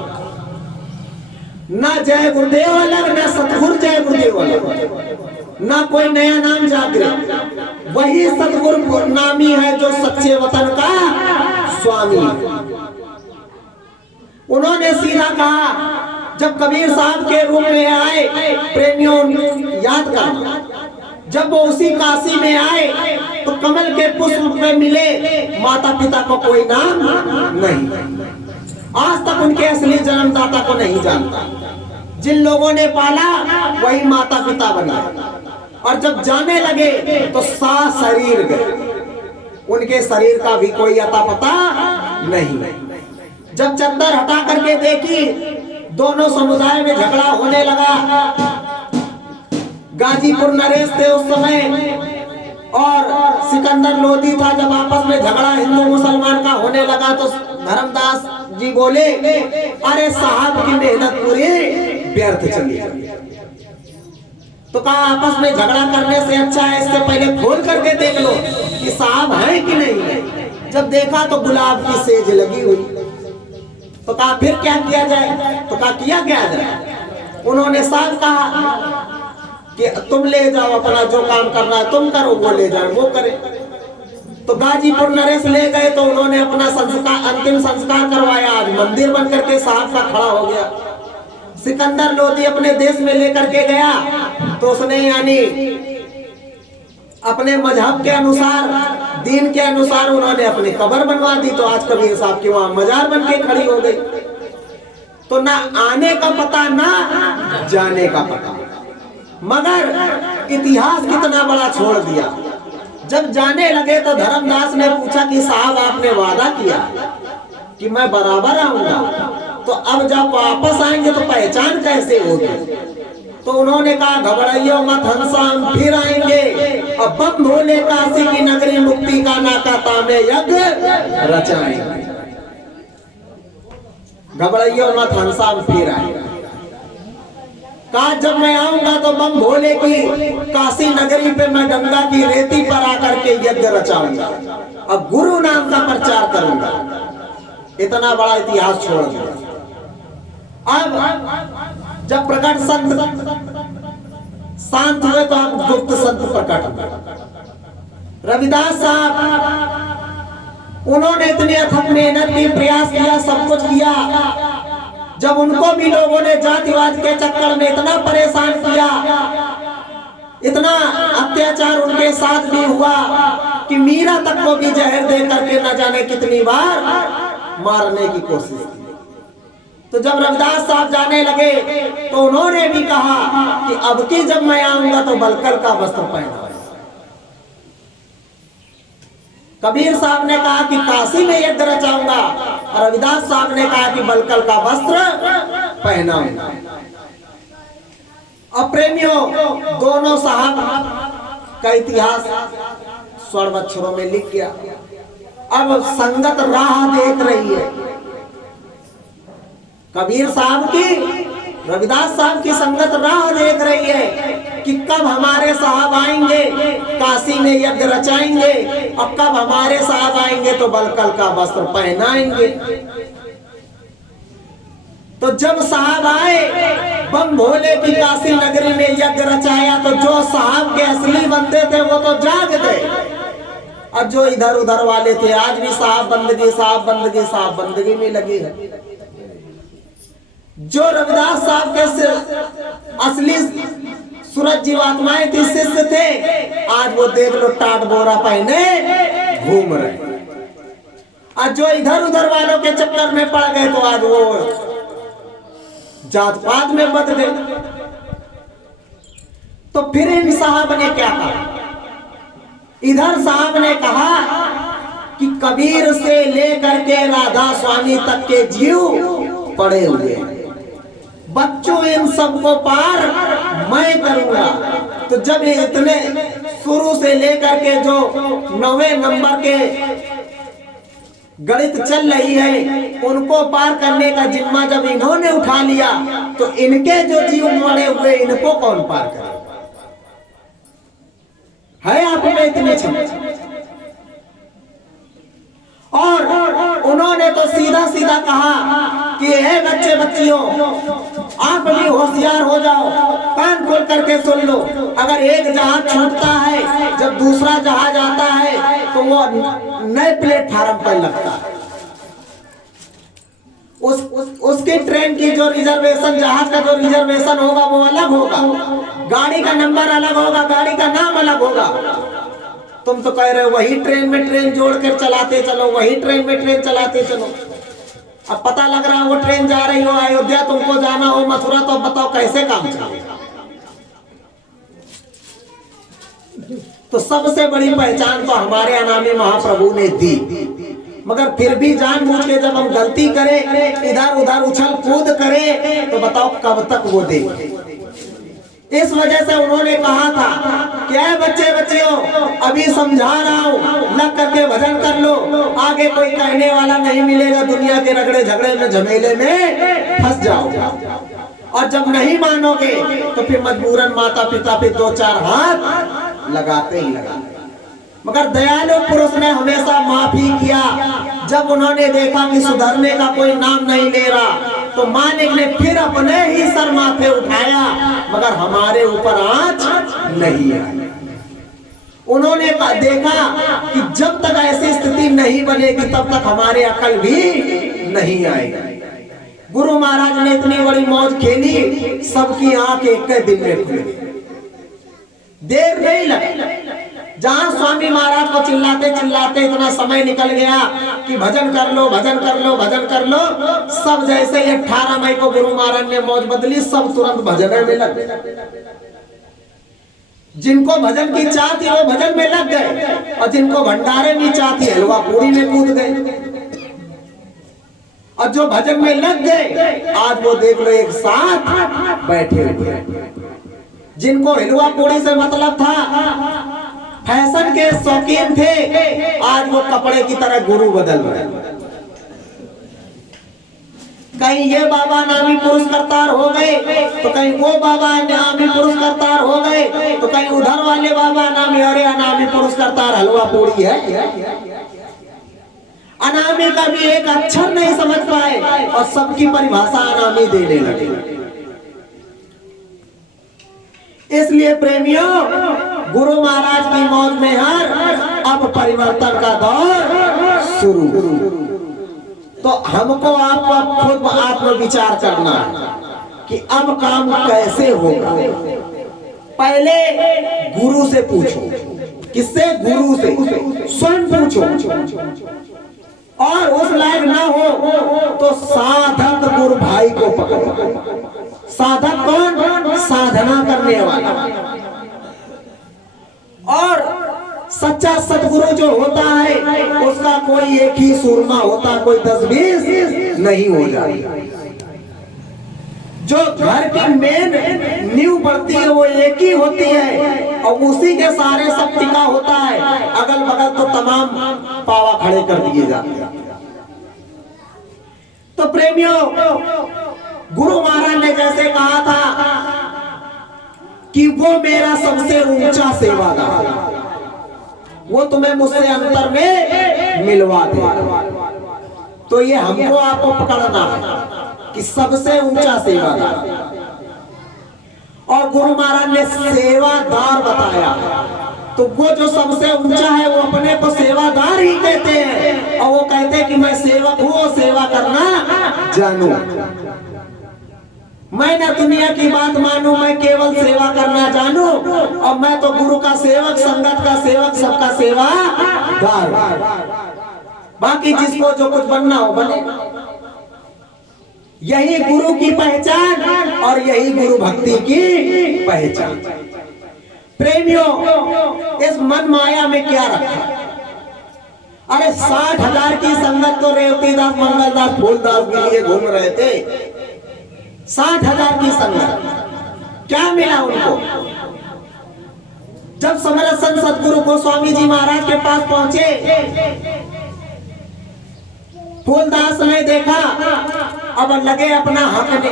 ना जय गुरुदेव अलग, ना सतगुरु जय गुरुदेव अलग, ना कोई नया नाम जागृत। वही सतगुरु नामी है जो सच्चे वतन का स्वामी। उन्होंने सीधा कहा, जब कबीर साहब के रूप में आए, प्रेमियों याद करना, जब वो उसी काशी में आए तो कमल के पुष्प में मिले, माता पिता को कोई नाम नहीं। आज तक उनके असली जन्मदाता को नहीं जानता। जिन लोगों ने पाला वही माता पिता बना, और जब जाने लगे तो शरीर गए, उनके शरीर का भी कोई अता पता नहीं। जब चद्दर हटा करके देखी, दोनों समुदाय में झगड़ा होने लगा। गाजीपुर नरेश थे उस समय, और सिकंदर लोधी था। जब आपस में झगड़ा हिंदू मुसलमान का होने लगा तो धर्मदास जी बोले, अरे साहब की मेहनत पूरी व्यर्थ चली। तो कहा आपस में झगड़ा करने से अच्छा है इससे पहले खोल करके देख लो कि साहब है कि नहीं है। जब देखा तो गुलाब की सेज लगी हुई। तो कहा फिर क्या किया जाए? तो कहा किया क्या जाए? उन्होंने साफ कहा कि तुम ले जाओ, अपना जो काम करना है तुम करो, वो ले जाए वो करे। तो गाजीपुर नरेश ले गए तो उन्होंने अपना संस्कार, अंतिम संस्कार करवाया। आज मंदिर बन करके साहब का खड़ा हो गया। सिकंदर लोधी अपने देश में लेकर के गया तो उसने यानी अपने मजहब के अनुसार, दीन के अनुसार उन्होंने अपनी कब्र बनवा दी। तो आज कबीर साहब की वहां मजार बन के खड़ी हो गई। तो ना आने का पता ना जाने का पता, मगर इतिहास कितना बड़ा छोड़ दिया। जब जाने लगे तो धर्मदास ने पूछा कि साहब आपने वादा किया कि मैं बराबर आऊंगा, तो अब जब वापस आएंगे तो पहचान कैसे होगी? तो उन्होंने कहा घबराइयो मत हंसाम, फिर आएंगे। अब बम भोले काशी की नगरी, मुक्ति का नाका तामे यज्ञ रचाएंगे। घबराइयो मत हंसाम, फिर आएंगे। कहा जब मैं आऊंगा तो बम भोले की काशी नगरी पे मैं गंगा की रेती पर आकर के यज्ञ रचाऊंगा, अब गुरु नाम का प्रचार करूंगा। इतना बड़ा इतिहास छोड़ दिया। अब जब प्रकट संत शांत हुए तो अब गुप्त संत प्रकट हुए। रविदास साहब उन्होंने इतनी अथक मेहनत की, प्रयास किया, सब कुछ किया। जब उनको भी लोगों ने जातिवाद के चक्कर में इतना परेशान किया, इतना अत्याचार उनके साथ भी हुआ कि मीरा तक को भी जहर दे करके न जाने कितनी बार मारने की कोशिश की। तो जब रविदास साहब जाने लगे तो उन्होंने भी कहा कि अब की जब मैं आऊंगा तो बलकल का वस्त्र पहना। कबीर साहब ने कहा कि काशी में यज्ञ रचाऊंगा, और रविदास साहब ने कहा कि बलकल का वस्त्र पहनाऊंगा। अब प्रेमियों, दोनों साहब का इतिहास स्वर्ण अक्षरों में लिख गया। अब संगत राह देख रही है। कबीर साहब की, रविदास साहब की संगत राह देख रही है कि कब हमारे साहब आएंगे, काशी में यज्ञ रचाएंगे, और कब हमारे साहब आएंगे तो बलकल का वस्त्र पहनाएंगे। तो जब साहब आए, बम भोले की काशी नगरी में यज्ञ रचाया, तो जो साहब के असली बंदे थे वो तो जाग गए, और जो इधर उधर वाले थे आज भी साहब बंदगी, साहब बंदगी, साहब बंदगी में लगी है। जो रविदास साहब के असली सूरज जीवात्माएं थी, शिष्य थे, आज वो देख लो टाट बोरा पहने घूम रहे। और जो इधर उधर वालों के चक्कर में पड़ गए तो आज वो जात पात में बद गए। तो फिर इन साहब ने क्या कहा? इधर साहब ने कहा कि कबीर से लेकर के राधा स्वामी तक के जीव पड़े हुए हैं, बच्चों इन सबको पार मैं करूंगा। तो जब ये इतने शुरू से लेकर के जो 9वें नंबर के गणित चल रही है, उनको पार करने का जिम्मा जब इन्होंने उठा लिया, तो इनके जो जीव मरे हुए इनको कौन पार करेगा? है आप में इतनी क्षमता? और उन्होंने तो सीधा सीधा कहा कि हे बच्चे बच्चियों, आप भी होशियार हो जाओ, कान खोल करके सुन लो। अगर एक जहाज छूटता है, जब दूसरा जहाज आता है तो वो नए प्लेटफार्म पर लगता है। उसकी ट्रेन की जो रिजर्वेशन, जहाज का जो रिजर्वेशन होगा वो अलग होगा, गाड़ी का नंबर अलग होगा, गाड़ी का नाम अलग होगा। तुम तो कह रहे हो वही ट्रेन में ट्रेन जोड़ कर चलाते चलो, वही ट्रेन में ट्रेन चलाते चलो। अब पता लग रहा है वो ट्रेन जा रही हो अयोध्या, तुमको जाना हो मथुरा, तो बताओ कैसे काम चलेगा? तो सबसे बड़ी पहचान तो हमारे अनामी महाप्रभु ने दी, मगर फिर भी जानबूझ के जब हम गलती करें, इधर उधर उछल कूद करें, तो बताओ कब तक वो दे? इस वजह से उन्होंने कहा था, क्या बच्चे बच्चियों, अभी समझा रहा हूँ, लग करके भजन कर लो, आगे कोई कहने वाला नहीं मिलेगा, दुनिया के रगड़े झगड़े में झमेले में फंस जाओ। और जब नहीं मानोगे तो फिर मजबूरन माता पिता पे 2-4 हाथ लगाते ही लगाते। मगर दयालु पुरुष ने हमेशा माफ काफी किया। जब उन्होंने देखा कि सुधरने का कोई नाम नहीं ले रहा, तो मालिक ने फिर अपने ही सर माथे उठाया, मगर हमारे ऊपर आंच नहीं आई। उन्होंने देखा कि जब तक ऐसी स्थिति नहीं बनेगी तब तक हमारे अकल भी नहीं आएगी। गुरु महाराज ने इतनी बड़ी मौज खेली, सबकी आंख एक दिन में खुली। देर नहीं लगी, जहां स्वामी महाराज को चिल्लाते चिल्लाते इतना समय निकल गया कि भजन कर लो, भजन कर लो, भजन कर लो। सब जैसे ही 18 मई को गुरु महाराज ने मौज बदली, सब तुरंत भजन में लग गए। जिनको भजन की चाह थी वो भजन में लग गए, और जिनको भंडारे की चाह थी हलवा पूरी में कूद गए। और जो भजन में लग गए आज वो देख लो एक साथ बैठे हुए। जिनको हलवा पूरी से मतलब था, फैशन के शौकीन थे, आज वो कपड़े की तरह गुरु बदल रहे। कहीं ये बाबा नामी पुरुष करतार हो गए, तो कहीं वो बाबा नामी पुरुष करतार हो गए, तो कहीं उधर वाले बाबा नामी, अरे अनामी पुरुष करतार हलवा पूरी है। अनामी का भी एक अक्षर नहीं समझ पाए और सबकी परिभाषा अनामी देने लगे। इसलिए प्रेमियों, गुरु महाराज की मौज में हर अब परिवर्तन का दौर शुरू। तो हमको आपको खुद आत्म विचार करना है कि अब काम कैसे होगा। पहले गुरु से पूछो। किससे? गुरु से। स्वयं पूछो। और उस लायक ना हो तो साधक गुरु भाई को पकड़ो। साधक कौन? साधना करने वाला। और सच्चा सतगुरु जो होता है उसका कोई एक ही सूरमा होता, कोई 10-20 नहीं हो जाता। जो घर की मेन नींव पड़ती है वो एक ही होती है, और उसी के सारे सब टिका होता है। अगल बगल तो तमाम पावा खड़े कर दिए जाते हैं। तो प्रेमियों, गुरु महाराज ने जैसे कहा था कि वो मेरा सबसे ऊंचा सेवादार, वो तुम्हें मुझसे अंतर में मिलवा दे। तो ये हमको आपको पकड़ना है कि सबसे ऊंचा सेवादार। और गुरु महाराज ने सेवादार बताया, तो वो जो सबसे ऊंचा है वो अपने को सेवादार ही कहते हैं, और वो कहते हैं कि मैं सेवक हूं, सेवा करना जानू। मैं ना दुनिया की बात मानू, मैं केवल सेवा करना जानू, और मैं तो गुरु का सेवक, संगत का सेवक, सबका सेवादार। बाकी जिसको जो कुछ बनना हो बने। यही गुरु की पहचान और यही गुरु भक्ति की पहचान। प्रेमियों, इस मन माया में क्या रखा? अरे 60,000 की संगत तो रेवतीदास, मंगलदास, फूलदास के लिए घूम रहे थे। 60,000 की संगत, क्या मिला उनको? जब समरथ संत सदगुरु गोस्वामी जी महाराज के पास पहुंचे, फूलदास ने देखा, अब लगे अपना हक दे।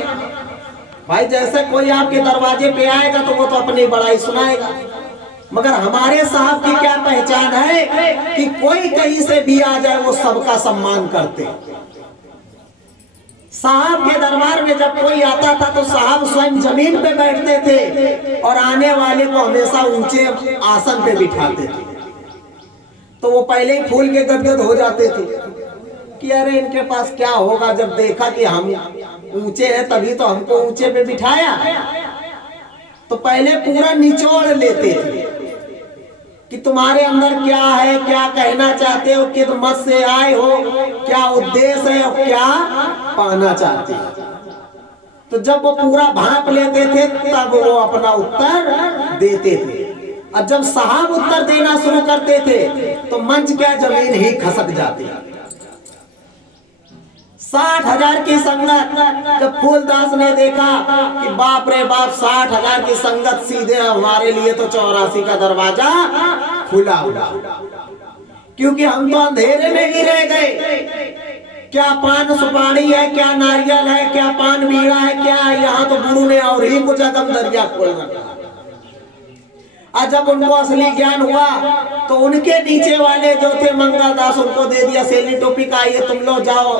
भाई जैसे कोई आपके दरवाजे पे आएगा तो वो तो अपनी बड़ाई सुनाएगा, मगर हमारे साहब की क्या पहचान है कि कोई कहीं से भी आ जाए वो सबका सम्मान करते। साहब के दरबार में जब कोई आता था तो साहब स्वयं जमीन पे बैठते थे और आने वाले को हमेशा ऊंचे आसन पे बिठाते थे। तो वो पहले ही फूल के गदगद हो जाते थे कि अरे इनके पास क्या होगा। जब देखा कि हम ऊंचे हैं तभी तो हमको ऊंचे पे बिठाया, तो पहले पूरा निचोड़ लेते थे कि तुम्हारे अंदर क्या है, क्या कहना चाहते हो, किस मत से आए हो, क्या उद्देश्य है और क्या पाना चाहते हो। तो जब वो पूरा भांप लेते थे तब वो अपना उत्तर देते थे। और जब साहब उत्तर देना शुरू करते थे तो मंच क्या जमीन ही खसक जाती। 60,000 की संगत, जब फूलदास ने देखा कि बाप रे बाप 60,000 की संगत, सीधे हमारे लिए तो 84 का दरवाजा खुला हुआ, क्योंकि हम तो अंधेरे में ही रह गए। क्या पान सुपारी है, क्या नारियल है, क्या पान बीड़ा है, क्या यहाँ तो गुरु ने और ही कुछ अगम दरिया खोल रखा। और जब उनको असली ज्ञान हुआ तो उनके नीचे वाले जो थे मंगलदास, उनको दे दिया सेली टोपी का, ये तुम लोग जाओ,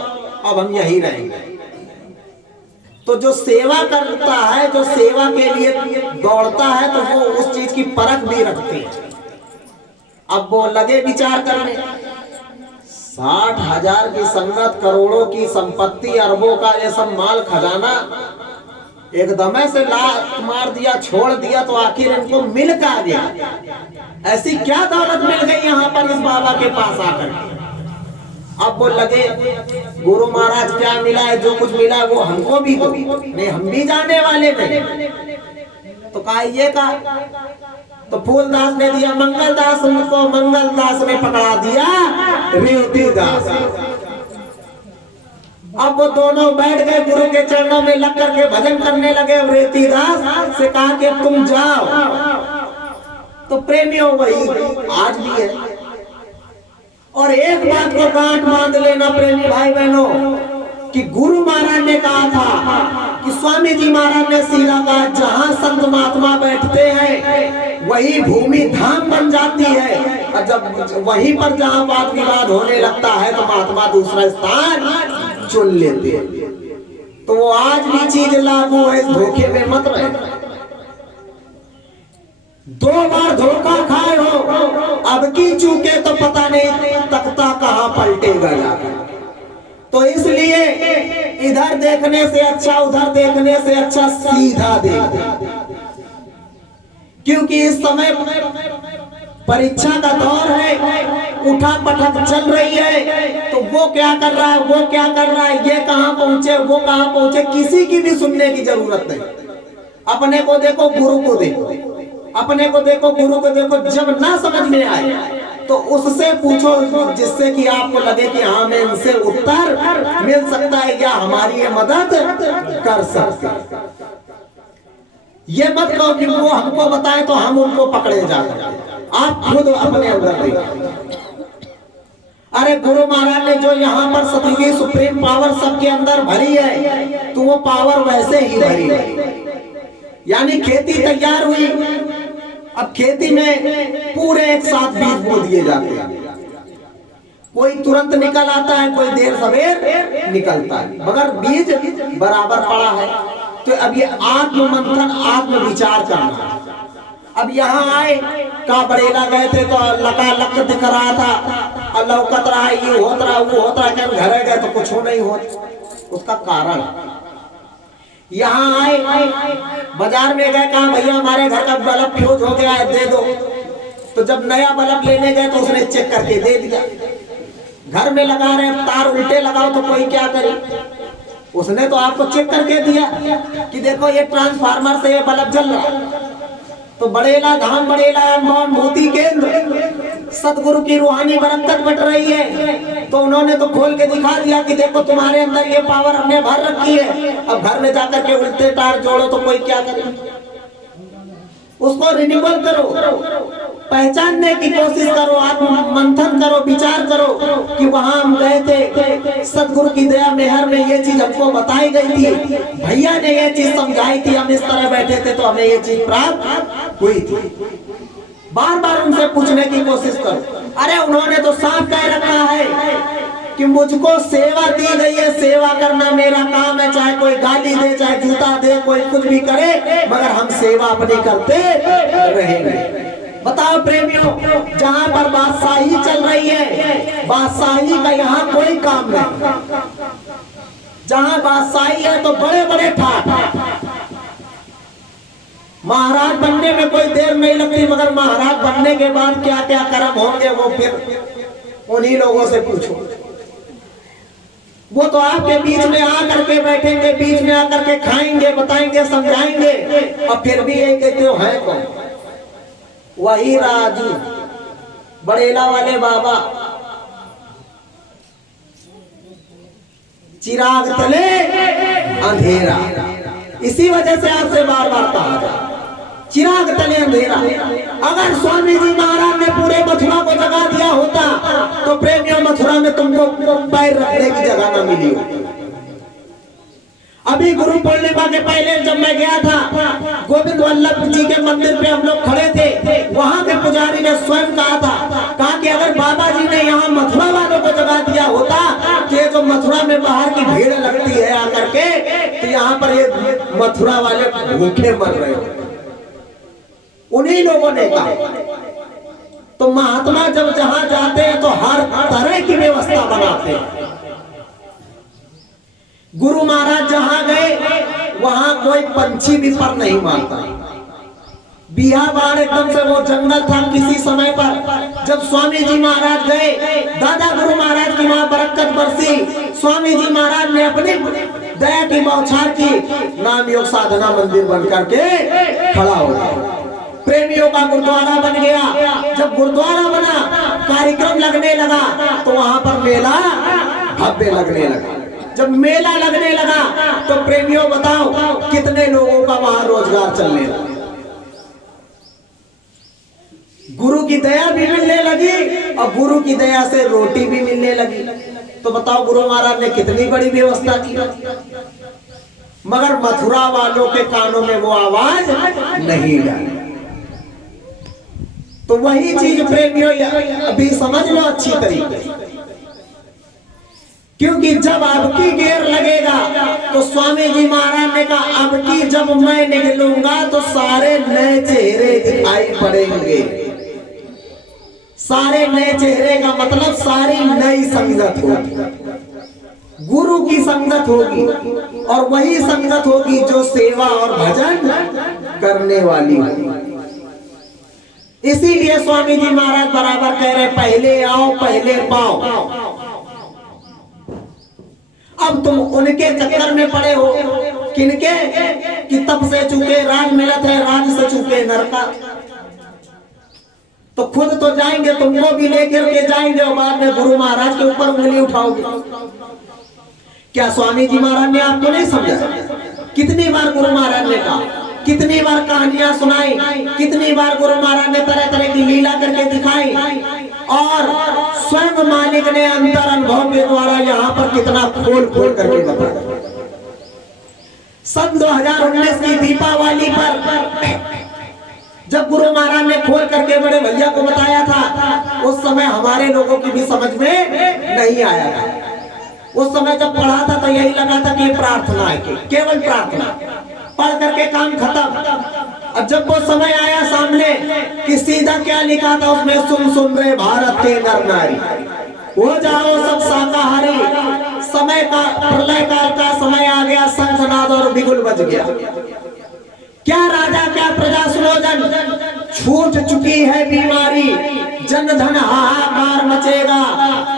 अब हम यही रहेंगे। तो जो सेवा करता है, जो सेवा के लिए दौड़ता है, तो वो उस चीज की परख भी रखते हैं। अब वो लगे विचार करने, 60,000 की संगत, करोड़ों की संपत्ति, अरबों का ये सब माल खजाना एकदम से लात मार दिया, छोड़ दिया, तो आखिर इनको मिल क्या गया? ऐसी क्या दौलत मिल गई यहाँ पर इस बाबा के पास आकर? अब वो लगे गुरु महाराज क्या मिला है, जो कुछ मिला वो हमको भी दो, नहीं हम भी जाने वाले नहीं। तो कहा ये का, तो फूलदास ने दिया मंगलदास, उनको मंगलदास ने पकड़ा दिया रेवतीदास। अब वो दोनों बैठ गए गुरु के चरणों में लग करके भजन करने लगे। रेवतीदास से कहा कि तुम जाओ। तो प्रेमियों वही आज भी है। और एक बात को गांठ बांध लेना प्रेमी भाई बहनों, कि गुरु महाराज ने कहा था, कि स्वामी जी महाराज ने सीधा कहा, जहां संत महात्मा बैठते हैं वही भूमि धाम बन जाती है, और जब वहीं पर जहां वाद विवाद होने लगता है तो महात्मा दूसरा स्थान चुन लेते हैं। तो वो आज भी चीज लागू है, इस धोखे में मत रहे। 2 बार धोखा खाए हो, अब की चूके तो पता नहीं तख्ता कहां पलटेगा जाकर। तो इसलिए इधर देखने से अच्छा, उधर देखने से अच्छा सीधा देखो, क्योंकि इस समय परीक्षा का दौर है, उठा पटक चल रही है। तो वो क्या कर रहा है, वो क्या कर रहा है, ये कहां पहुंचे, वो कहां पहुंचे, किसी की भी सुनने की जरूरत नहीं। अपने को देखो, गुरु को देखो, अपने को देखो, गुरु को देखो। जब ना समझ में आए तो उससे पूछो, जिससे कि आपको लगे कि हाँ मैं इनसे उत्तर मिल सकता है या हमारी ये मदद कर सकते हैं। ये मत कहो कि वो हमको बताए तो हम उनको पकड़े जाते। आप खुद अपने अंदर देखिए। अरे गुरु महाराज ने जो यहाँ पर सतयुगी सुप्रीम पावर सबके अंदर भरी है, तो वो पावर वैसे ही भरी है। यानी खेती तैयार हुई, अब खेती में पूरे एक साथ बीज बो दिए जाते हैं। कोई तुरंत निकल आता है, कोई देर सवेर निकलता है, मगर बीज बराबर पड़ा है। तो अब ये आत्म मंथन, आत्म विचार करना। अब यहाँ आए, का बड़ेला गए थे तो लकालक दिख रहा था, और लौकत रहा, ये होत रहा, वो होत रहा, घर गए तो कुछ नहीं होता। उसका कारण यहाँ आए, बाजार में गए, कहा भैया हमारे घर का बल्ब फ्यूज हो गया है, दे दो। तो जब नया बल्ब लेने गए तो उसने चेक करके दे दिया। घर में लगा रहे, तार उल्टे लगाओ तो कोई क्या करे, उसने तो आपको चेक करके दिया कि देखो ये ट्रांसफार्मर से ये बल्ब जल रहा है। तो बड़ेला धाम, बड़ेला अनुभूति केंद्र, सतगुरु की रूहानी बरकत बट रही है। तो उन्होंने तो खोल के दिखा दिया कि देखो तुम्हारे अंदर ये पावर हमने भर रखी है। अब घर में जाकर के उल्टे तार जोड़ो तो कोई क्या करे, उसको रिन्यूअल करो, पहचानने की कोशिश करो, आत्म मंथन करो, विचार करो कि वहां हम गए थे, सतगुरु की दया मेहर में ये चीज हमको बताई गई थी, भैया ने ये चीज समझाई थी, हम इस तरह बैठे थे तो हमें ये चीज प्राप्त हुई थी। बार बार उनसे पूछने की कोशिश करो। अरे उन्होंने तो साफ कह रखा है कि मुझको सेवा दी गई है, सेवा करना मेरा काम है, चाहे कोई गाली दे, चाहे जूता दे, कोई कुछ भी करे, मगर हम सेवा अपनी करते रहेंगे। बताओ प्रेमियों, जहां पर बादशाही चल रही है, बादशाही का यहाँ कोई काम नहीं। जहां बादशाही है तो बड़े बड़े ठाठ। महाराज बनने में कोई देर नहीं लगती, मगर महाराज बनने के बाद क्या क्या कर्म होंगे वो फिर उन्हीं लोगों से पूछो। वो तो आपके बीच में आकर के बैठेंगे, बीच में आकर के खाएंगे, बताएंगे, समझाएंगे, और फिर भी ये कहते हो है कौन? वही राजू बड़ेला वाले बाबा, चिराग तले अंधेरा। इसी वजह से आपसे बार बार कहा जाए, चिराग तले अंधेरा। अगर स्वामी जी महाराज ने पूरे मथुरा को जगा दिया होता तो प्रेमियों मथुरा में तुमको पैर रखने की जगह न मिली होती। अभी गुरु पूर्णिमा के पहले जब मैं गया था गोविंद वल्लभ जी के मंदिर पे हम लोग खड़े थे, वहां के पुजारी ने स्वयं कहा कि अगर बाबा जी ने यहाँ मथुरा वालों को जगा दिया होता कि जो मथुरा में बाहर की भीड़ लगती है आकर के, तो यहाँ पर ये मथुरा वाले भूखे मर रहे हो। उन्हीं लोगों ने कहा। तो महात्मा जब जहां जाते हैं तो हर तरह की व्यवस्था बनाते हैं। गुरु महाराज जहां गए वहां कोई पंछी भी पर नहीं मारता। बिहार एकदम से वो जंगल था। किसी समय पर जब स्वामी जी महाराज गए, दादा गुरु महाराज की वहां बरकत बरसी, स्वामी जी महाराज ने अपनी दया की बौछार की, नाम योग साधना मंदिर बन करके खड़ा हो गया। प्रेमियों का गुरुद्वारा बन गया। जब गुरुद्वारा बना, कार्यक्रम लगने लगा तो वहां पर मेला भव्य लगने लगा। जब मेला लगने लगा तो प्रेमियों बताओ कितने लोगों का वहां रोजगार चलने लगा। गुरु की दया भी मिलने लगी और गुरु की दया से रोटी भी मिलने लगी। तो बताओ गुरु महाराज ने कितनी बड़ी व्यवस्था की। मगर मथुरा वालों के कानों में वो आवाज नहीं डाली। तो वही चीज प्रेमियों अभी समझ लो अच्छी तरीके, क्योंकि जब आपकी गेर लगेगा तो स्वामी जी महाराज ने कहा अब की जब मैं निकलूंगा तो सारे नए चेहरे दिखाई पड़ेंगे। सारे नए चेहरे का मतलब सारी नई संगत होगी, गुरु की संगत होगी, और वही संगत होगी जो सेवा और भजन करने वाली होगी। इसीलिए स्वामी जी महाराज बराबर कह रहे पहले आओ पहले पाओ। अब तुम उनके चक्कर में पड़े हो, किनके कि तब से चुके राज मिलत है, राज से चुके नरका। तो खुद तो जाएंगे, तुमको भी लेकर के जाएंगे और बाद में गुरु महाराज के ऊपर उंगली उठाओगे। क्या स्वामी जी महाराज ने आपको नहीं समझा? कितनी बार गुरु महाराज ने कहा, कितनी बार कहानियां सुनाई, कितनी बार गुरु महाराज ने तरह तरह की लीला करके दिखाई, और स्वयं मालिक ने अंतर अनुभव के द्वारा यहाँ पर कितना खोल खोल करके बताया। सन 2019 की दीपावली पर जब गुरु महाराज ने खोल करके बड़े भैया को बताया था, उस समय हमारे लोगों की भी समझ में नहीं आया था। उस समय जब पढ़ा था तो यही लगा था कि प्रार्थना है, केवल प्रार्थना, पढ़ करके काम खत्म। अब जब वो समय आया सामने कि सीधा क्या लिखा था उसमें, सुन रे भारत के नर नारी, हो जाओ सब शाकाहारी। समय का प्रलय काल का समय आ गया, शंखनाद और बिगुल बज गया। क्या राजा क्या प्रजा सुनोजन, छूट चुकी है बीमारी, जन धन हाहाकार मचेगा,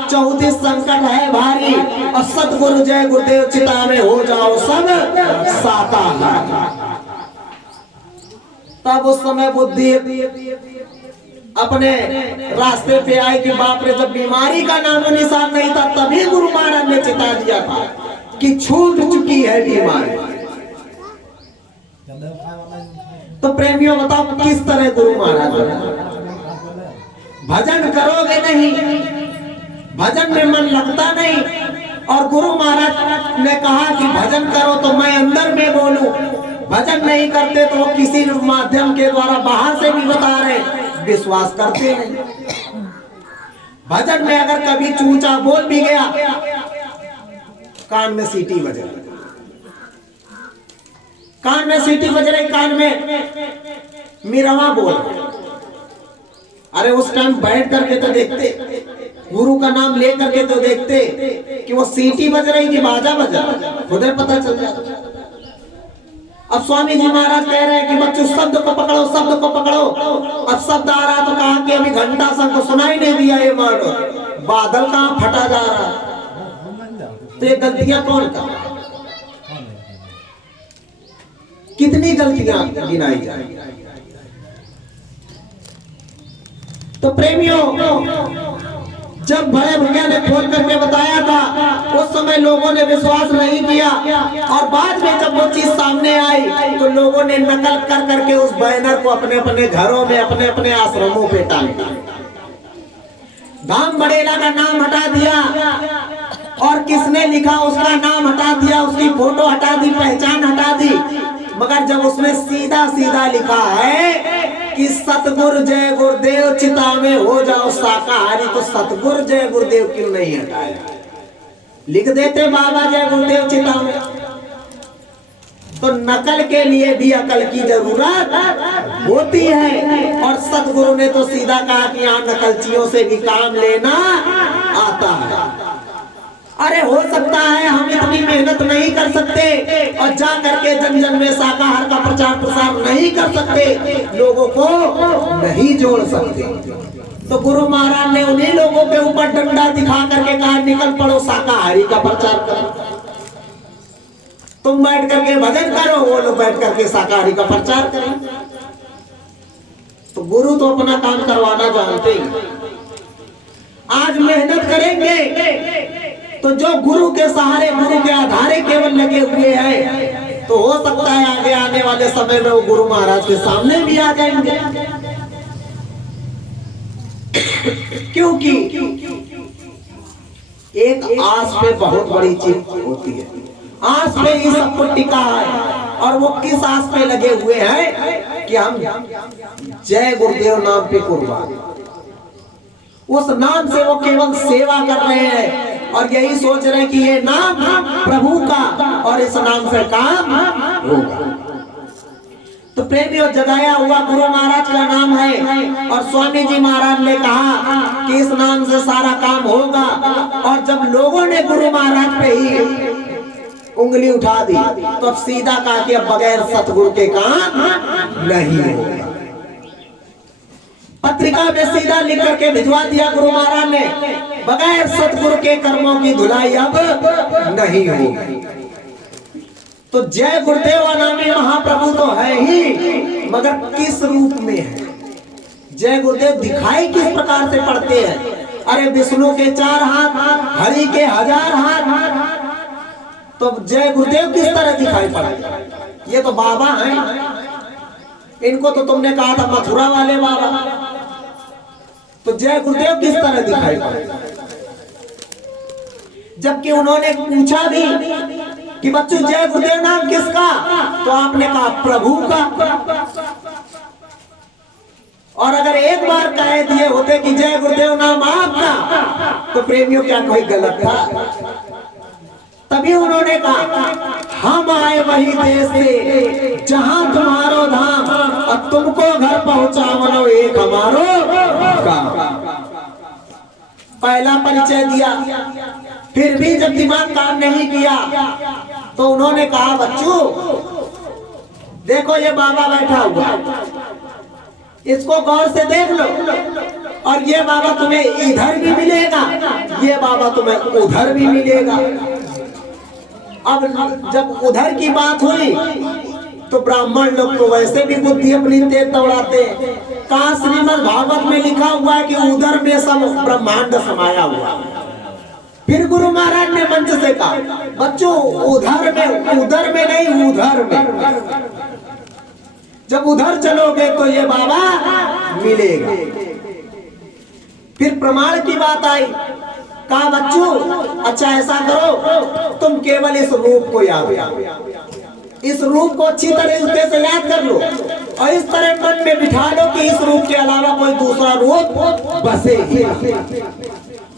34 संकट है भारी, और सतगुरु जय गुरुदेव चिता में हो जाओ सब साकाहार। तब उस समय बुद्धि अपने रास्ते पे आई कि बाप रे, जब बीमारी का नामो निशान नहीं था तभी गुरु महाराज ने चिता दिया था कि छूट चुकी है बीमारी। तो प्रेमियों बताओ किस तरह गुरु महाराज भजन करोगे नहीं, भजन में मन लगता नहीं, और गुरु महाराज ने कहा कि भजन करो तो मैं अंदर में बोलूं, भजन नहीं करते तो वो किसी माध्यम के द्वारा बाहर से भी बता रहे, विश्वास करते नहीं। भजन में अगर कभी चूचा बोल भी गया, कान में सीटी बज रही, कान में सीटी बज रही, कान में मिरवा बोल। अरे उस टाइम बैठ करके तो देखते, गुरु का नाम ले करके तो देखते कि वो सीटी बज रही कि बाजा बजा, खुद पता चल जाता। अब स्वामी जी महाराज कह रहे हैं कि बच्चों शब्द को पकड़ो, शब्द को पकड़ो। अब शब्द आ रहा तो कहा कि अभी घंटा शंख को सुनाई नहीं दिया ये वर्ड, बादल कहाँ फटा जा रहा। तो ये गलतियां कौन कर, कितनी गलतियां गिनाई जाए। तो प्रेमियों, जब बड़े भैया ने खोल करके बताया था उस समय लोगों ने विश्वास नहीं किया, और बाद में जब वो चीज सामने आई तो लोगों ने नकल कर करके उस बैनर को अपने अपने घरों में, अपने अपने आश्रमों पे टांग दिया, धाम बड़ेला का नाम हटा दिया, और और किसने लिखा उसका नाम हटा दिया, उसकी फोटो हटा दी, पहचान हटा दी, मगर जब उसमें सीधा सीधा लिखा है कि सतगुरु जय गुरुदेव चिता में हो जाओ शाकाहारी, तो सतगुरु जय गुरुदेव क्यों नहीं हटाया? लिख देते बाबा जय गुरुदेव चिता में। तो नकल के लिए भी अकल की जरूरत होती है, और सतगुरु ने तो सीधा कहा कि यहाँ नकलचियों से भी काम लेना आता है। अरे हो सकता है हम इतनी मेहनत नहीं कर सकते और जा करके जन जन में शाकाहार का प्रचार प्रसार नहीं कर सकते, लोगों को नहीं जोड़ सकते, तो गुरु महाराज ने उन्हीं लोगों के ऊपर डंडा दिखा करके कहा निकल पड़ो शाकाहारी का प्रचार करो। तुम बैठ करके भजन करो, वो लोग बैठ करके शाकाहारी का प्रचार करें। तो गुरु तो अपना काम करवाना जानते ही। आज मेहनत करेंगे तो जो गुरु के सहारे, गुरु के आधारे केवल लगे हुए हैं, तो हो सकता है आगे आने वाले समय में वो गुरु महाराज के सामने भी आ जाएंगे। क्योंकि एक आस पे बहुत बड़ी चीज होती है, आस पे ही सब कुछ टिका है, और वो किस आस पे लगे हुए हैं कि हम जय गुरुदेव नाम पे कुर्बान, उस नाम से वो केवल सेवा कर रहे हैं और यही सोच रहे हैं कि ये नाम प्रभु का और इस नाम से काम होगा। तो प्रेमियों, जगाया हुआ गुरु महाराज का नाम है, और स्वामी जी महाराज ने कहा कि इस नाम से सारा काम होगा, और जब लोगों ने गुरु महाराज पे ही उंगली उठा दी तो अब सीधा कहा कि अब बगैर सतगुरु के काम नहीं होगा। पत्रिका में सीधा लिख करके भिजवा दिया गुरु महाराज ने, बगैर सतगुरु के कर्मों की धुलाई अब नहीं होगी। तो जय गुरुदेव अनामी महाप्रभु तो है ही, मगर किस रूप में है? जय गुरुदेव दिखाई किस प्रकार से पड़ते हैं? अरे विष्णु के 4 हाथ, हरि के 1000 हाथ, तो जय गुरुदेव किस तरह दिखाई पड़ते? ये तो बाबा हैं, इनको तो तुमने कहा था मथुरा वाले बाबा, तो जय गुरुदेव किस तरह दिखाई पड़े? जबकि उन्होंने पूछा भी कि बच्चों जय गुरुदेव नाम किसका, तो आपने कहा प्रभु का। और अगर एक बार कह दिए होते कि जय गुरुदेव नाम आपका, तो प्रेमियों क्या कोई गलत था? तभी उन्होंने कहा हम आए वही देश से जहां तुम्हारो धाम, और तुमको घर पहुंचावनो एक हमारो काम। पहला परिचय दिया, फिर भी जब दिमाग काम नहीं किया तो उन्होंने कहा बच्चों देखो ये बाबा बैठा हुआ, इसको गौर से देख लो, और ये बाबा तुम्हें इधर भी मिलेगा, ये बाबा तुम्हें उधर भी मिलेगा। अब जब उधर की बात हुई तो ब्राह्मण लोग तो वैसे भी बुद्धि अपनी तेज दौड़ाते हैं। कहा श्रीमद् भागवत में लिखा हुआ है कि उधर में सब ब्रह्मांड समाया हुआ। फिर गुरु महाराज ने मंच से कहा बच्चों उधर में नहीं, उधर में, जब उधर चलोगे तो ये बाबा मिलेगा। फिर प्रमाण की बात आई, कहा बच्चों अच्छा ऐसा करो, तुम केवल इस रूप को याद करो, इस रूप को अच्छी तरह से याद कर लो, और इस तरह मन में बिठा लो कि इस रूप के अलावा कोई दूसरा रूप बसे ही,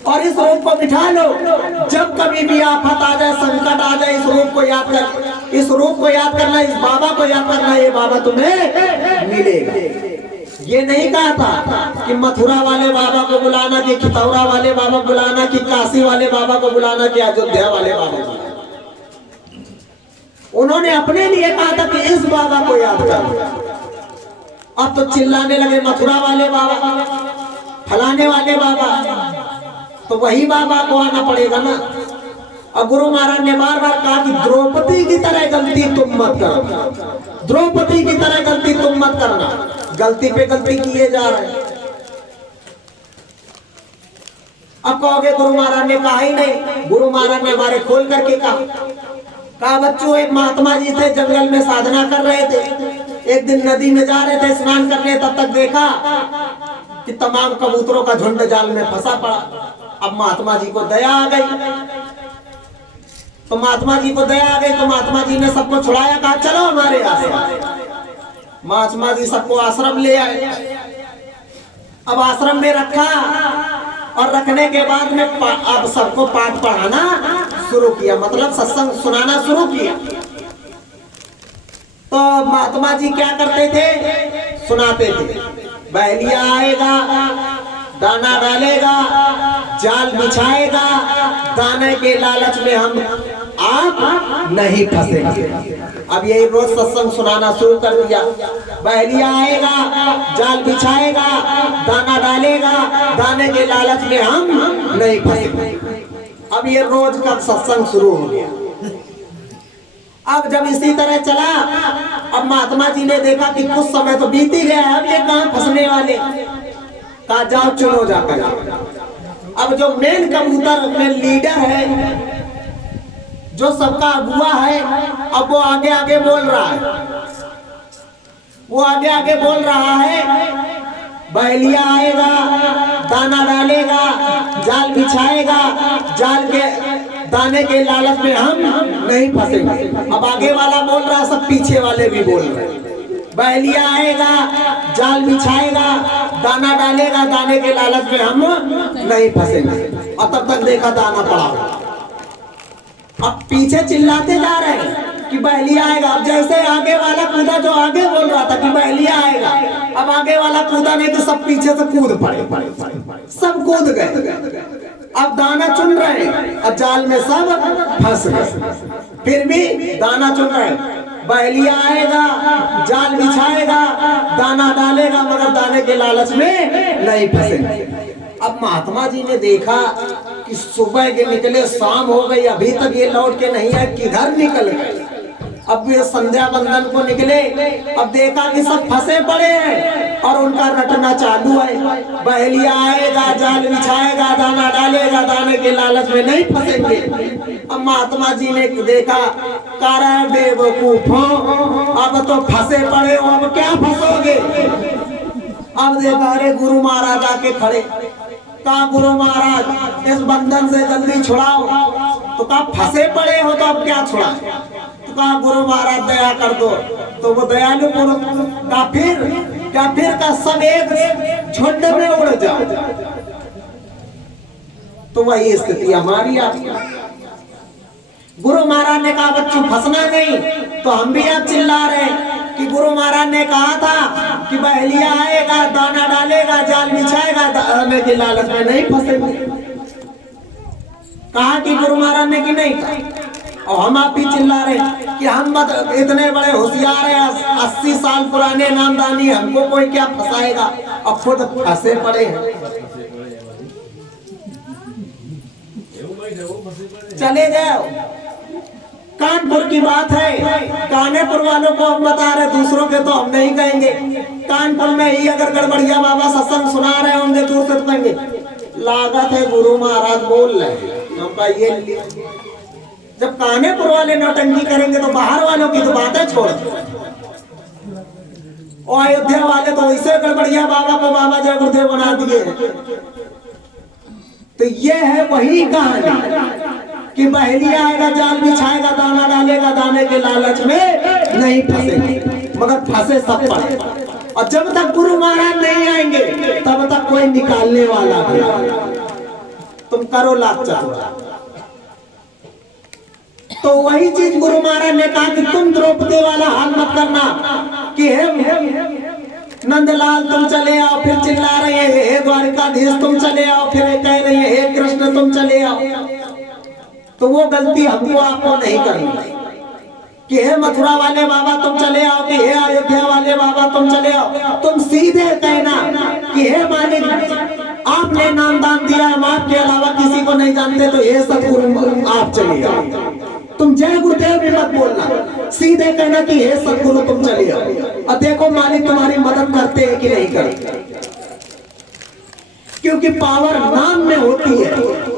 और इस रूप को बिठा लो। जब कभी भी आफत आ जाए, संकट आ जाए, इस रूप को याद कर, इस रूप को याद करना, इस बाबा को याद करना, ये बाबा तुम्हें मिलेगा। ये नहीं कहा था कि मथुरा वाले बाबा को बुलाना, कि खितौरा वाले बाबा को बुलाना, कि काशी वाले बाबा को बुलाना, कि अयोध्या वाले बाबा को बुलाना। उन्होंने अपने लिए कहा था कि इस बाबा को याद करो। अब तो चिल्लाने लगे मथुरा वाले बाबा, फलाने वाले बाबा, तो वही बाबा को आना पड़ेगा ना। और गुरु महाराज ने बार बार कहा कि द्रौपदी की तरह गलती तुम मत करना, द्रौपदी की तरह गलती तुम मत करना। गलती पे गलती किए जा रहे हैं। अब कहोगे गुरु महाराज ने कहा ही नहीं, गुरु महाराज ने हमारे खोल करके कहा बच्चों एक महात्मा जी थे, जंगल में साधना कर रहे थे, एक दिन नदी में जा रहे थे स्नान करने, तब तक देखा कि तमाम कबूतरों का झुंड जाल में फंसा पड़ा। अब महात्मा जी को दया आ गई, तो महात्मा जी को दया आ गई, तो महात्मा जी ने सबको छुड़ाया, कहा चलो हमारे आश्रम। महात्मा जी सबको आश्रम ले आए। अब आश्रम में रखा और रखने के बाद में अब सबको पाठ पढ़ाना शुरू किया, मतलब सत्संग सुनाना शुरू किया। तो महात्मा जी क्या करते थे, सुनाते थे। बहलिया आएगा, दाना डालेगा, जाल बिछाएगा, दाने के लालच में हम आप नहीं फंसेंगे। अब यही रोज सत्संग सुनाना शुरू कर दिया। बहलिया आएगा, जाल बिछाएगा, दाना डालेगा, दाने के लालच में हम नहीं फंसेंगे। अब ये रोज का सत्संग शुरू हो गया। अब जब इसी तरह चला, अब महात्मा जी ने देखा कि कुछ समय तो बीत ही गया, अब ये कहाँ फंसने वाले, कहा जाओ चुनो जाकर। अब जो मेन कबूतर में लीडर है, जो सबका अगुआ है, अब वो आगे आगे बोल रहा है, वो आगे आगे बोल रहा है। बहलिया आएगा, दाना डालेगा, जाल बिछाएगा, जाल के दाने के लालच में हम नहीं फंसेंगे। अब आगे वाला बोल रहा है, सब पीछे वाले भी बोल रहे हैं। बहलिया आएगा, जाल बिछाएगा, दाना डालेगा, दाने के लालच में हम नहीं फंसेंगे। और तब तक देखा दाना पड़ा। अब पीछे चिल्लाते जा रहे हैं कि बहलिया आएगा। अब जैसे आगे वाला कूदा, जो आगे बोल रहा था कि बहलिया आएगा, अब आगे वाला कूदा नहीं तो सब पीछे से कूद पड़े, सब कूद गए। अब दाना चुन रहे हैं और जाल में सब फंस गए, फिर भी दाना चुन रहे हैं। बहलिया आएगा, जाल बिछाएगा, दाना डालेगा, मगर दाने के लालच में नहीं फंसेंगे। अब महात्मा जी ने देखा कि सुबह के निकले, शाम हो गई, अभी तक ये लौट के नहीं आए, किधर निकल गए। अब ये संध्या बंदन को निकले, अब देखा कि सब फंसे पड़े हैं और उनका रटना चालू है। बहलिया आएगा, जाल बिछाएगा, दाना डालेगा, दाने के लालच में नहीं फंसेंगे। अब महात्मा जी ने देखा, कारण बेवकूफों, अब तो फंसे पड़े हो, अब क्या फंसोगे। अब देखा, अरे गुरु महाराज आके खड़े। कहा गुरु महाराज इस बंधन से जल्दी छुड़ाओ। तो कहा फंसे पड़े हो तो अब क्या छुड़ा। तो कहा गुरु महाराज दया कर दो। तो वो दयालु पुरुष का फिर का सब एक झुंड में उड़ जाओ। तो वही स्थिति हमारी आपकी। गुरु महाराज ने कहा बच्चों फंसना नहीं, तो हम भी अब चिल्ला रहे कि गुरु महाराज ने कहा था कि बहलिया आएगा, दाना डालेगा, जाल बिछाएगा, दाने के लालच में नहीं फंसेंगे। कहा कि गुरु महाराज ने कि नहीं कहा। और हम आप भी चिल्ला रहे कि हम इतने बड़े होशियार हैं, 80 साल पुराने नामदानी, हमको कोई क्या फंसाएगा, और खुद फंसे पड़े हैं। चले जाओ। कानपुर की बात है, कानपुर वालों को हम बता रहे, दूसरों के तो हम नहीं कहेंगे। कानपुर में ही अगर गड़बड़िया बाबा सत्संग सुना रहे होंगे, दूर से तो कहेंगे लागत है गुरु महाराज बोल रहे हैं। हमका ये जब कानपुर वाले नौटंकी करेंगे तो बाहर वालों की तो बातें छोड़। और अयोध्या वाले तो वैसे गड़बड़िया बाबा को बाबा जय गुरुदेव बना दिए। तो ये है वही कहानी कि बहलिया आएगा, जाल बिछाएगा, दाना डालेगा, दाने के लालच में नहीं फंसेंगे, मगर फंसे सब पड़े। और जब तक गुरु महाराज नहीं आएंगे तब तक कोई निकालने वाला नहीं। तुम करो लाख चतुरा। तो वही चीज गुरु महाराज ने कहा कि तुम द्रौपदी वाला हाल मत करना कि हे नंदलाल तुम चले आओ, फिर चिल्ला रहे हैं हे द्वारिकाधीश तुम चले आओ, फिर कह रही है हे कृष्ण तुम चले आओ। तो वो गलती हमको आपको नहीं करनी कि हे मथुरा वाले बाबा तुम चले आओ, कि हे अयोध्या वाले बाबा तुम चले आओ। तुम सीधे कहना कि हे मालिक आपने नाम दान दिया, हम आपके अलावा किसी को नहीं जानते, तो हे सतगुरु आप चले आओ। तुम जय गुरुदेव भी मत बोलना, सीधे कहना कि हे सतगुरु तुम चले आओ, और देखो मालिक तुम्हारी मदद करते हैं कि नहीं करते। क्योंकि पावर नाम में होती है,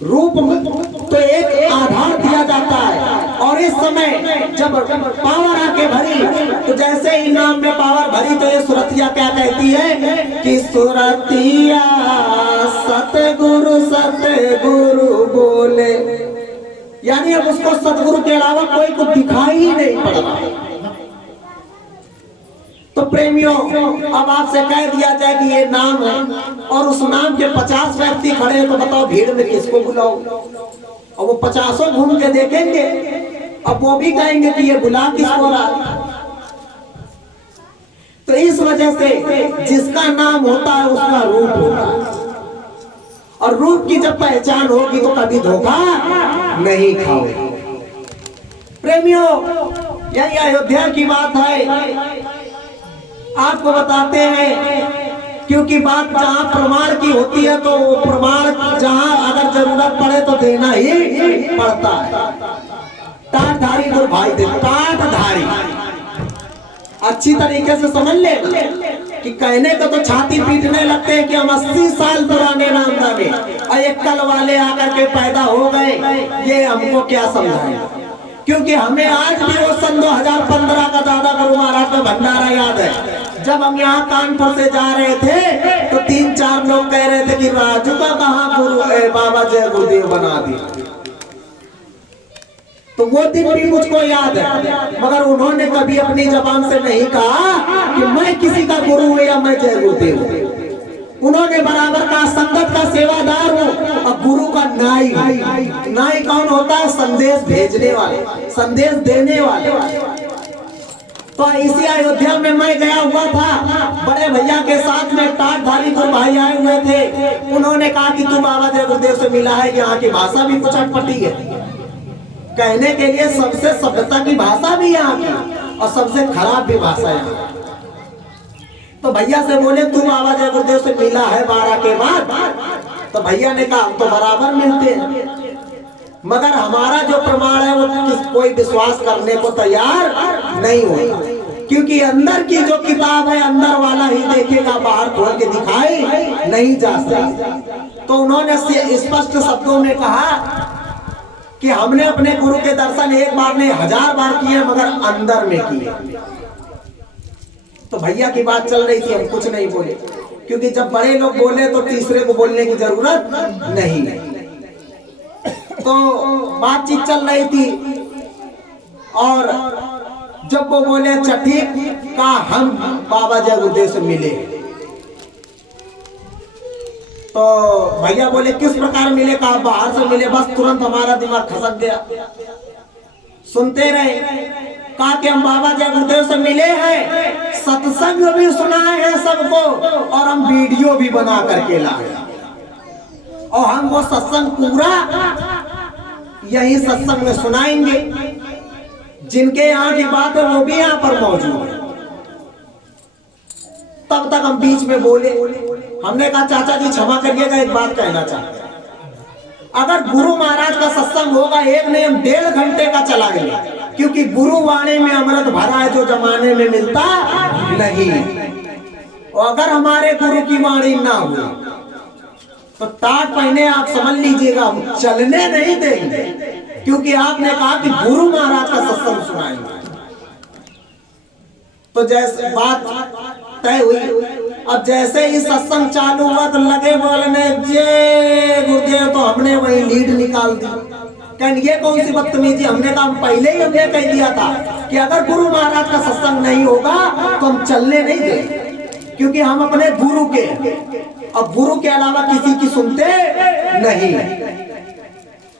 रूप तो एक आधार दिया जाता है। और इस समय जब पावर आके भरी, तो जैसे ही नाम में पावर भरी, तो ये सुरतिया क्या कहती है कि सुरतिया सतगुरु सतगुरु बोले। यानी अब उसको सदगुरु के अलावा कोई को दिखाई ही नहीं पड़ रहा। तो प्रेमियों, अब आपसे कह दिया जाए कि ये नाम है और उस नाम के 50 व्यक्ति खड़े हैं, तो बताओ भीड़ में किसको बुलाओ? और वो 50 घूम के देखेंगे, अब वो भी कहेंगे कि ये बुला किसको रहा है। तो इस वजह से जिसका नाम होता है उसका रूप होता है, और रूप की जब पहचान होगी तो कभी धोखा नहीं खाओगे। प्रेमियों, यही अयोध्या की बात है, आपको बताते हैं, क्योंकि बात जहां प्रमाण की होती है तो वो प्रमाण जहां अगर जरूरत पड़े तो देना ही पड़ता है। टाटधारी गुरु भाई थे, टाटधारी, अच्छी तरीके से समझ ले कि कहने को तो छाती पीटने लगते हैं कि हम 80 साल पुराने नाम दाने और एक कल वाले आकर के पैदा हो गए, ये हमको क्या समझाए? क्योंकि हमें आज भी वो सन 2015 का दादा गुरु महाराज का भंडारा याद है। जब हम यहाँ कानपुर से जा रहे थे तो 3-4 लोग कह रहे थे कि राजू का कहाँ गुरु बाबा जय गुरुदेव बना दिया। तो वो दिन भी मुझको याद है, मगर उन्होंने कभी अपनी जबान से नहीं कहा कि मैं किसी का गुरु हूँ या मैं जय गुरुदेव हूँ। उन्होंने बराबर का संगत का सेवादार हूँ और गुरु का नाई। नाई कौन होता है? संदेश भेजने वाले, संदेश देने वाले। तो इसी अयोध्या में मैं गया हुआ था, बड़े भैया के साथ में टाटधारी गुरु भाई आए हुए थे। उन्होंने कहा कि तू बाबा जय गुरुदेव से मिला है? यहाँ की भाषा भी कुछ अटपटी है, कहने के लिए सबसे सभ्यता की भाषा भी यहाँ की और सबसे खराब भी भाषा यहाँ। तो भैया से बोले तू बाबा जय गुरुदेव से मिला है 12 के बाद? तो भैया ने कहा हम तो बराबर मिलते हैं, मगर हमारा जो प्रमाण है वो कोई विश्वास करने को तैयार नहीं होता, क्योंकि अंदर की जो किताब है अंदर वाला ही देखेगा, बाहर खोल के दिखाई नहीं जा सकता। तो उन्होंने स्पष्ट शब्दों में कहा कि हमने अपने गुरु के दर्शन एक बार नहीं 1000 बार किए, मगर अंदर में किए। तो भैया की बात चल रही थी, हम कुछ नहीं बोले, क्योंकि जब बड़े लोग बोले तो तीसरे को बोलने की जरूरत नहीं। तो बातचीत चल रही थी और जब वो बोले अच्छा ठीक का हम बाबा जय गुरुदेव से मिले, तो भैया बोले किस प्रकार मिले? कहा बाहर से मिले। बस तुरंत हमारा दिमाग खसक गया, सुनते रहे। कहा कि हम बाबा जय गुरुदेव से मिले हैं, सत्संग भी सुनाए हैं सबको और हम वीडियो भी बना करके लाए, और हम वो सत्संग पूरा यही सत्संग में सुनाएंगे। जिनके यहाँ की बात है वो भी यहाँ पर मौजूद है। तब तक हम बीच में बोले, हमने कहा चाचा जी क्षमा करिएगा, एक बात कहना चाहते हैं। अगर गुरु महाराज का सत्संग होगा, एक नहीं हम 1.5 घंटे का चला गया, क्योंकि गुरु वाणी में अमृत भरा है जो जमाने में मिलता नहीं। और अगर हमारे गुरु की वाणी ना हो तो टाट पहने आप समझ लीजिएगा हम चलने नहीं देंगे, क्योंकि आपने कहा कि गुरु महाराज का सत्संग सुनाएंगे। तो जैसे बात तय हुई, अब जैसे ही सत्संग चालू हुआ तो लगे बोलने जय गुरुदेव, तो हमने वही लीड निकाल दी। कहने ये कौन सी बदतमीजी? हमने कहा पहले ही हमने कह दिया था कि अगर गुरु महाराज का सत्संग नहीं होगा तो हम चलने नहीं देंगे, क्योंकि हम अपने गुरु के, अब गुरु के अलावा किसी की सुनते नहीं।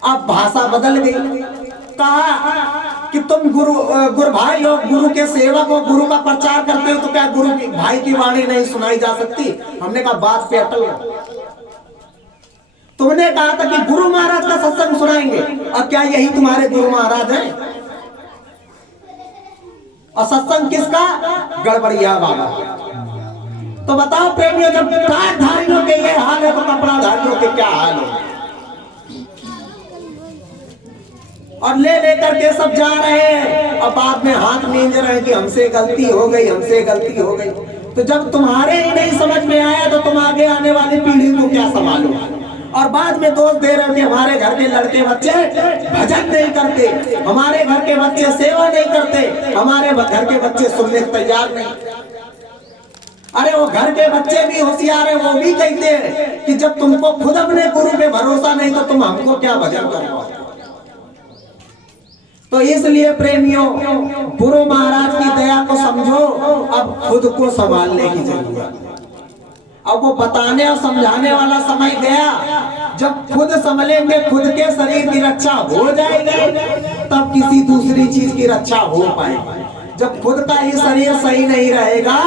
अब भाषा बदल गई, कहा कि तुम गुरु भाई हो, गुरु के सेवक हो, गुरु का प्रचार करते हो, तो क्या गुरु भाई की वाणी नहीं सुनाई जा सकती? हमने कहा बात पे अटल रहो। तुमने कहा था कि गुरु महाराज का सत्संग सुनाएंगे, अब क्या यही तुम्हारे गुरु महाराज हैं? और सत्संग किसका? गड़बड़िया बाबा। तो बताओ प्रेमियों, जब धारियों के ये हाल है तो कपड़ा धारियों के क्या हाल है? और ले लेकर के सब जा रहे हैं और बाद में हाथ नींद रहे हैं कि हमसे गलती हो गई, हमसे गलती हो गई। तो जब तुम्हारे ही नहीं समझ में आया तो तुम आगे आने वाली पीढ़ी को क्या संभालो? और बाद में दोष दे रहे हो कि हमारे घर के लड़के बच्चे भजन नहीं करते, हमारे घर के बच्चे सेवा नहीं करते, हमारे घर के बच्चे सुनने तैयार नहीं। अरे वो घर के बच्चे भी होशियार है, वो भी कहते हैं कि जब तुमको खुद अपने गुरु पे भरोसा नहीं तो तुम हमको क्या भजन करो? तो इसलिए प्रेमियों, गुरु महाराज की दया को समझो, अब खुद को संभालने की जरूरत है। अब वो बताने और समझाने वाला समय गया। जब खुद संभलेंगे, खुद के शरीर की रक्षा हो जाएगी, तब किसी दूसरी चीज की रक्षा हो पाएगी। जब खुद का ही शरीर सही नहीं रहेगा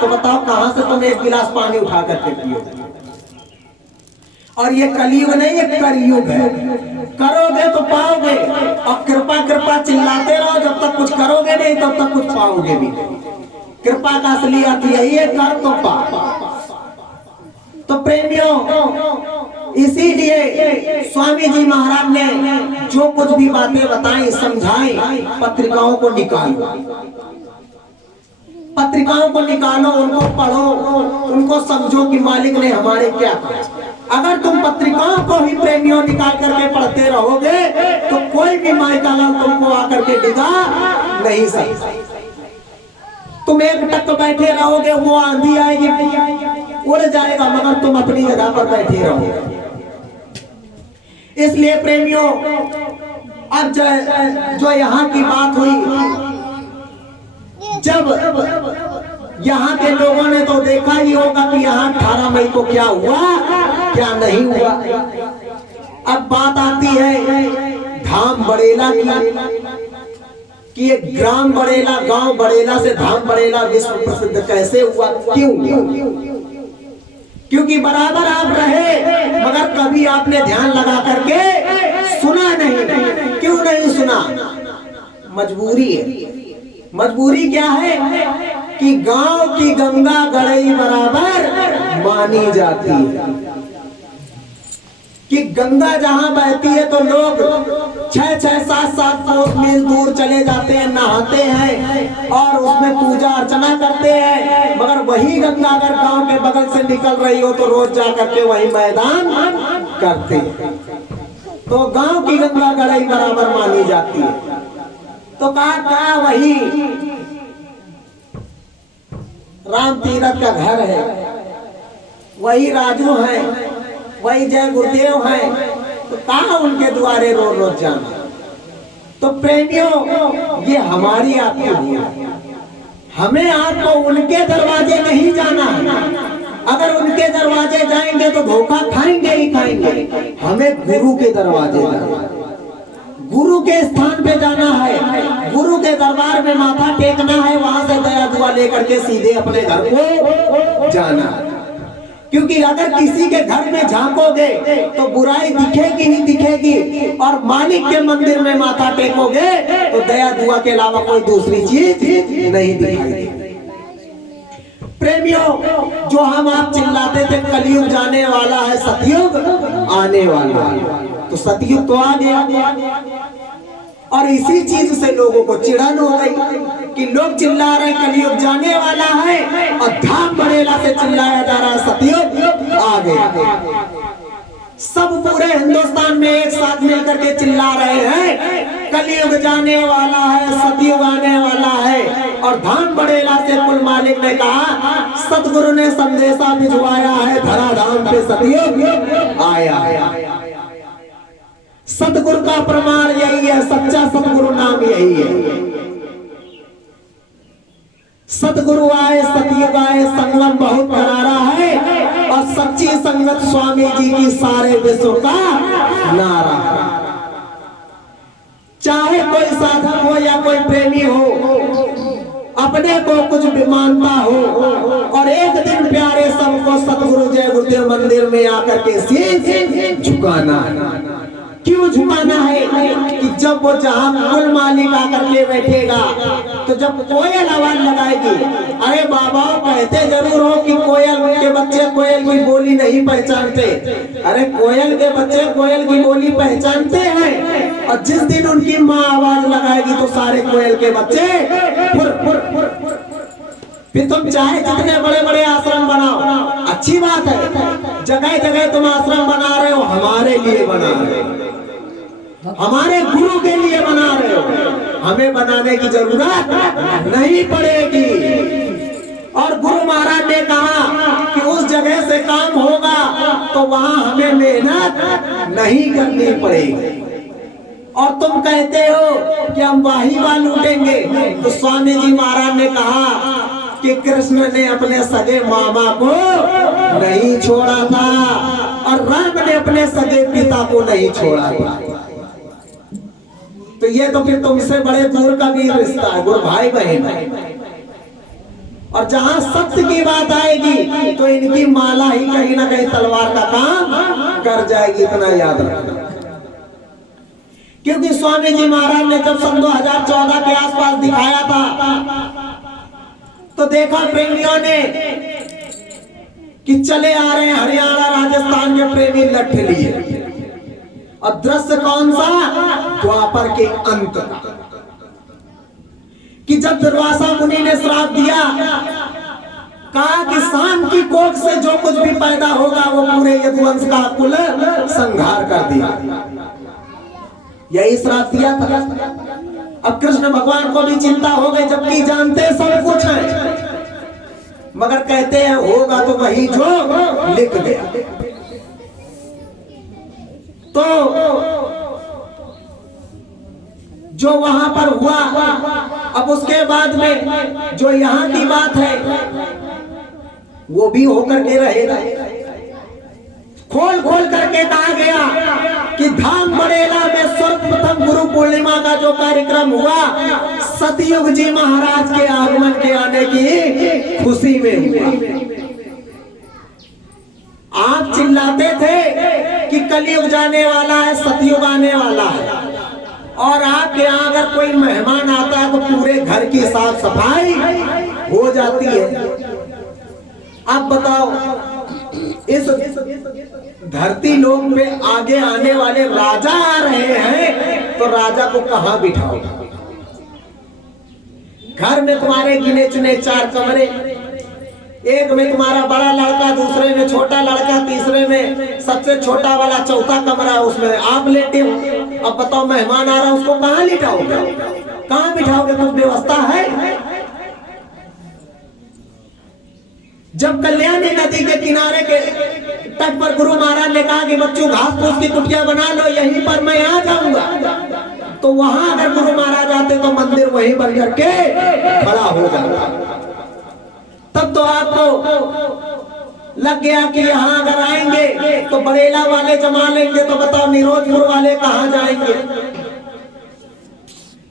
तो बताओ कहां से तुम एक गिलास पानी उठा करके पियोगे। और ये कलयुग नहीं, ये कलयुग है। करोगे तो पाओगे, और कृपा कृपा चिल्लाते रहो, जब तक कुछ करोगे नहीं तब तक कुछ पाओगे भी नहीं। कृपा का असली अर्थ यही है, कर तो पा। तो प्रेमियों, इसीलिए स्वामी जी महाराज ने जो कुछ भी बातें बताई, समझाई, पत्रिकाओं को निकालो, पत्रिकाओं को निकालो, उनको पढ़ो, उनको समझो कि मालिक ने हमारे क्या कहा। अगर तुम पत्रिकाओं को ही प्रेमियों निकाल करके पढ़ते रहोगे तो कोई भी माइकालाल तुमको आकर के डिगा नहीं सकता। तुम एक टक बैठे रहोगे, वो आंधी आएगी, उड़ जाएगा, मगर तुम अपनी जगह पर बैठे रहोगे। इसलिए प्रेमियों, अब जो यहाँ की बात हुई, जब यहाँ के लोगों ने तो देखा ही होगा कि यहाँ 18 मई को क्या हुआ, क्या नहीं हुआ। अब बात आती है धाम बड़ेला कि ये ग्राम बड़ेला, गांव बड़ेला से धाम बड़ेला विश्व प्रसिद्ध कैसे हुआ, क्यों? क्योंकि बराबर आप रहे, मगर कभी आपने ध्यान लगा करके सुना नहीं। क्यों नहीं सुना? मजबूरी है। मजबूरी क्या है कि गांव की गंगा गड़ई बराबर मानी जाती है, कि गंगा जहां बहती है तो लोग 6-6, 7-7 कोस मील दूर चले जाते हैं, नहाते हैं और उसमें पूजा अर्चना करते हैं। मगर वही गंगा अगर गांव के बगल से निकल रही हो तो रोज जा करके वही मैदान करते हैं। तो गांव की गंगा गड़ई बराबर मानी जाती है। तो कहा वही राम तीरथ का घर है, वही राजू है, वही जय गुरुदेव है, तो कहा उनके द्वारे रोज रोज जाना। तो प्रेमियों, ये हमारी आपकी भूल है। हमें आपको उनके दरवाजे नहीं जाना है। अगर उनके दरवाजे जाएंगे तो धोखा खाएंगे ही खाएंगे। हमें गुरु के दरवाजे जाना है, गुरु के स्थान पे जाना है, गुरु के दरबार में माथा टेकना है, वहां से दया दुआ लेकर के सीधे अपने घर को जाना है। क्योंकि अगर किसी के घर में झांकोगे तो बुराई दिखेगी ही दिखेगी, और मालिक के मंदिर में माथा टेकोगे तो दया दुआ के अलावा कोई दूसरी चीज नहीं दिखाई देगी। प्रेमियों, जो हम आप चिल्लाते थे कलयुग जाने वाला है, सतयुग आने वाला है, तो सतयुग तो आ गया। और इसी चीज से लोगों को चिढ़न हो गई कि लोग चिल्ला रहे कलयुग जाने वाला है, और धाम बड़ेला से चिल्लाया जा रहा है सतयुग आ गया। सब पूरे हिंदुस्तान में एक साथ मिलकर के चिल्ला रहे हैं कलयुग जाने वाला है, सतयुग आने वाला है। और धाम बड़ेला से कुल मालिक ने कहा, सतगुरु ने संदेशा भिजवाया है, धरा धाम पे सतयुग आया। सतगुरु का प्रमाण यही है, सच्चा सतगुरु नाम यही है। सतगुरु आए, सतयुग आए, संगम बहुत करारा है, और सच्ची संगत स्वामी जी की सारे विश्व का नारा। चाहे कोई साधक हो या कोई प्रेमी हो, अपने को कुछ भी मानता हो, और एक दिन प्यारे सबको सतगुरु जय गुरुदेव मंदिर में आकर के शीश झुकाना। क्यों झुकाना है? कि जब वो जहां कुल मालिक आकर के बैठेगा, तो जब कोयल आवाज लगाएगी, अरे बाबा कहते जरूर हो कि कोयल के बच्चे कोयल की बोली नहीं पहचानते। अरे कोयल के बच्चे कोयल की बोली पहचानते हैं, और जिस दिन उनकी माँ आवाज लगाएगी तो सारे कोयल के बच्चे फुर फुर फुर फुर। फिर तुम चाहे जितने बड़े बड़े आश्रम बनाओ, अच्छी बात है, जगह जगह तुम आश्रम बना रहे हो, हमारे लिए बना रहे हो, हमारे गुरु के लिए बना रहे हो, हमें बनाने की जरूरत नहीं पड़ेगी। और गुरु महाराज ने कहा कि उस जगह से काम होगा तो वहां हमें मेहनत नहीं करनी पड़ेगी। और तुम कहते हो कि हम वाही वाल लूटेंगे। तो स्वामी जी महाराज ने कहा कि कृष्ण ने अपने सगे मामा को नहीं छोड़ा था और राम ने अपने सगे पिता को नहीं छोड़ा था। तो ये तो फिर तुमसे बड़े दूर का भी रिश्ता है, गुरु भाई बहन। और जहां सत्य की बात आएगी तो इनकी माला ही कहीं ना कहीं तलवार का काम कर जाएगी, इतना याद रखना। क्योंकि स्वामी जी महाराज ने जब सन 2014 के आसपास दिखाया था तो देखा प्रेमियों ने कि चले आ रहे हैं हरियाणा राजस्थान के प्रेमी लठ लिए, और दृश्य कौन सा? द्वापर के अंत का, कि जब दुर्वासा मुनि ने श्राप दिया, कहा कि शाम की कोख से जो कुछ भी पैदा होगा वो पूरे यदुवंश का कुल संहार कर दिया, यही श्राप दिया था। अब कृष्ण भगवान को भी चिंता हो गई, जबकि जानते सब कुछ है, मगर कहते हैं होगा तो वही जो लिख गया। तो जो वहां पर हुआ, अब उसके बाद में जो यहाँ की बात है वो भी होकर के रहेगा। खोल खोल करके कहा गया कि धाम बड़ेला में सर्वप्रथम गुरु पूर्णिमा का जो कार्यक्रम हुआ सतयुग जी महाराज के आगमन के आने की खुशी में हुआ। आप चिल्लाते थे कि कलयुग जाने वाला है, सतयुग आने वाला है, और आपके यहाँ अगर कोई मेहमान आता है तो पूरे घर की साफ सफाई हो जाती है। अब बताओ, इस धरती लोक पे आगे आने वाले राजा आ रहे हैं तो राजा को कहां बिठाओ? घर में तुम्हारे गिने चुने 4 कमरे, एक में तुम्हारा बड़ा लड़का, दूसरे में छोटा लड़का, तीसरे में सबसे छोटा वाला चौथा कमरा, उसमें आप लेटे हो। अब बताओ मेहमान आ रहा है, उसको कहां लिटाओगे, कहां बिठाओगे? कुछ व्यवस्था है? जब कल्याणी नदी के किनारे के तट पर गुरु महाराज ने कहा कि बच्चों घास फूस की कुटिया बना लो, यहीं पर मैं आ जाऊंगा, तो वहां अगर गुरु महाराज आते तो मंदिर वहीं बन करके खड़ा हो जाता। तब तो आपको लग गया कि यहाँ अगर आएंगे तो बड़ेला वाले जमा लेंगे, तो बताओ निरोधपुर वाले कहाँ जाएंगे?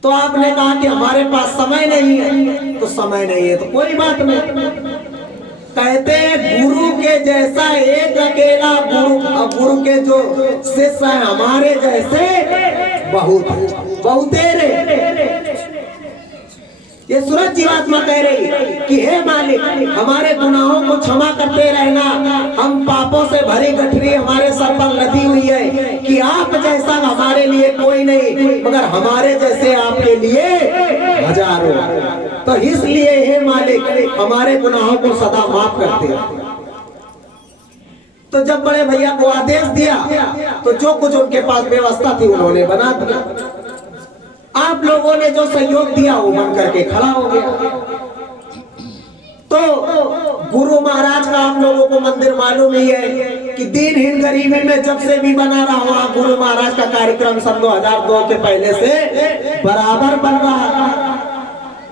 तो आपने कहा कि हमारे पास समय नहीं है, तो समय नहीं है तो कोई बात नहीं। कहते हैं गुरु के जैसा एक अकेला गुरु के जो शिष्य है हमारे जैसे बहुतेरे। ये सूरज जीवात्मा कह रही कि हे मालिक, हमारे गुनाहों को क्षमा करते रहना, हम पापों से भरी गठरी हमारे सर पर लदी हुई है कि आप जैसा हमारे लिए कोई नहीं, मगर हमारे जैसे आपके लिए हजारों। तो इसलिए हे मालिक हमारे गुनाहों को सदा माफ करते हैं। तो जब बड़े भैया को आदेश दिया तो जो कुछ उनके पास व्यवस्था थी उन्होंने बना दिया। आप लोगों ने जो सहयोग दिया वो बन करके खड़ा हो गया। तो गुरु महाराज का आप लोगों को मंदिर मालूम ही है कि दीनहीन गरीबी में जब से भी बना रहा हुआ गुरु महाराज का कार्यक्रम सन 2002 के पहले से बराबर बन रहा।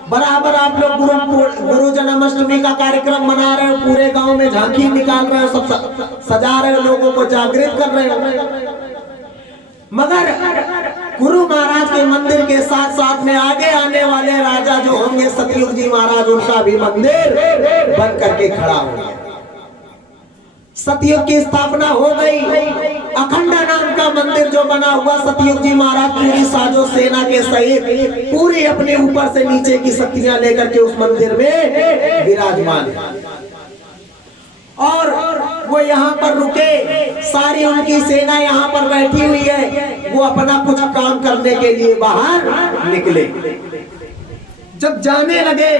बराबर आप लोग गुरु जन्माष्टमी का कार्यक्रम मना रहे हो, पूरे गांव में झांकी निकाल रहे हो, सब सजा रहे हो, लोगों को जागृत कर रहे हो। मगर गुरु महाराज के मंदिर के साथ साथ में आगे आने वाले राजा जो होंगे सतयुग जी महाराज, उनका भी मंदिर बन करके खड़ा हो गया। सतयुग की स्थापना हो गई। अखंडा नाम का मंदिर जो बना हुआ, सतयुग जी महाराज पूरी साजो सेना के सहित पूरी अपने ऊपर से नीचे की शक्तियां लेकर के उस मंदिर में विराजमान है। और वो यहाँ पर रुके, सारी उनकी सेना यहाँ पर बैठी हुई है, वो अपना कुछ काम करने के लिए बाहर निकले। जब जाने लगे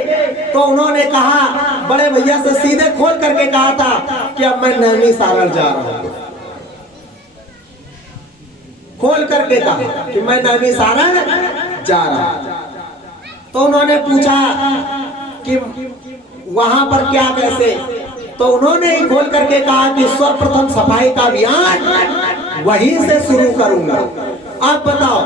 तो उन्होंने कहा, बड़े भैया से सीधे खोल करके कहा था कि अब मैं नैमिषारण्य जा रहा हूं। खोल करके कहा कि मैं नैमिषारण्य जा रहा हूं। तो उन्होंने पूछा कि वहां पर क्या कैसे? तो उन्होंने ही खोल करके कहा कि सर्वप्रथम सफाई का अभियान वहीं से शुरू करूंगा। आप बताओ,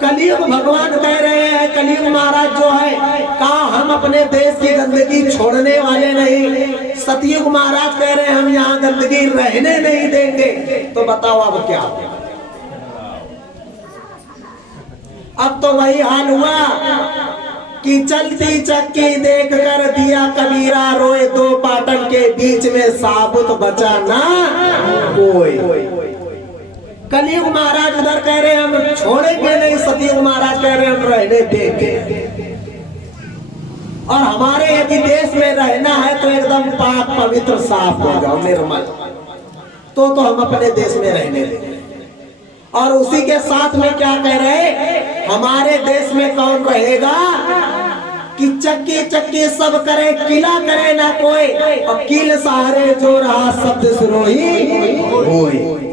कलयुग भगवान कह रहे हैं, कलयुग महाराज जो है कहा हम अपने देश की गंदगी छोड़ने वाले नहीं। सतयुग महाराज कह रहे हैं हम यहाँ गंदगी रहने नहीं देंगे। तो बताओ अब क्या? अब तो वही हाल हुआ कि चलती चक्की देख कर दिया कबीरा रोए, दो पाटन के बीच में साबुत बचा ना कोई। कलयुग महाराज उधर कह रहे हैं हम छोड़ेंगे नहीं, सतयुग महाराज कह रहे हैं हम रहने देंगे। और हमारे यदि देश में रहना है तो एकदम पाक पवित्र साफ हो जाओ निर्मल, तो हम अपने देश में रहने देंगे। और उसी के साथ में क्या कह रहे, हमारे देश में कौन रहेगा कि चक्की चक्की सब करे, किला करे ना कोई, और किल सहारे जो रहा शब्द सिरोही होए।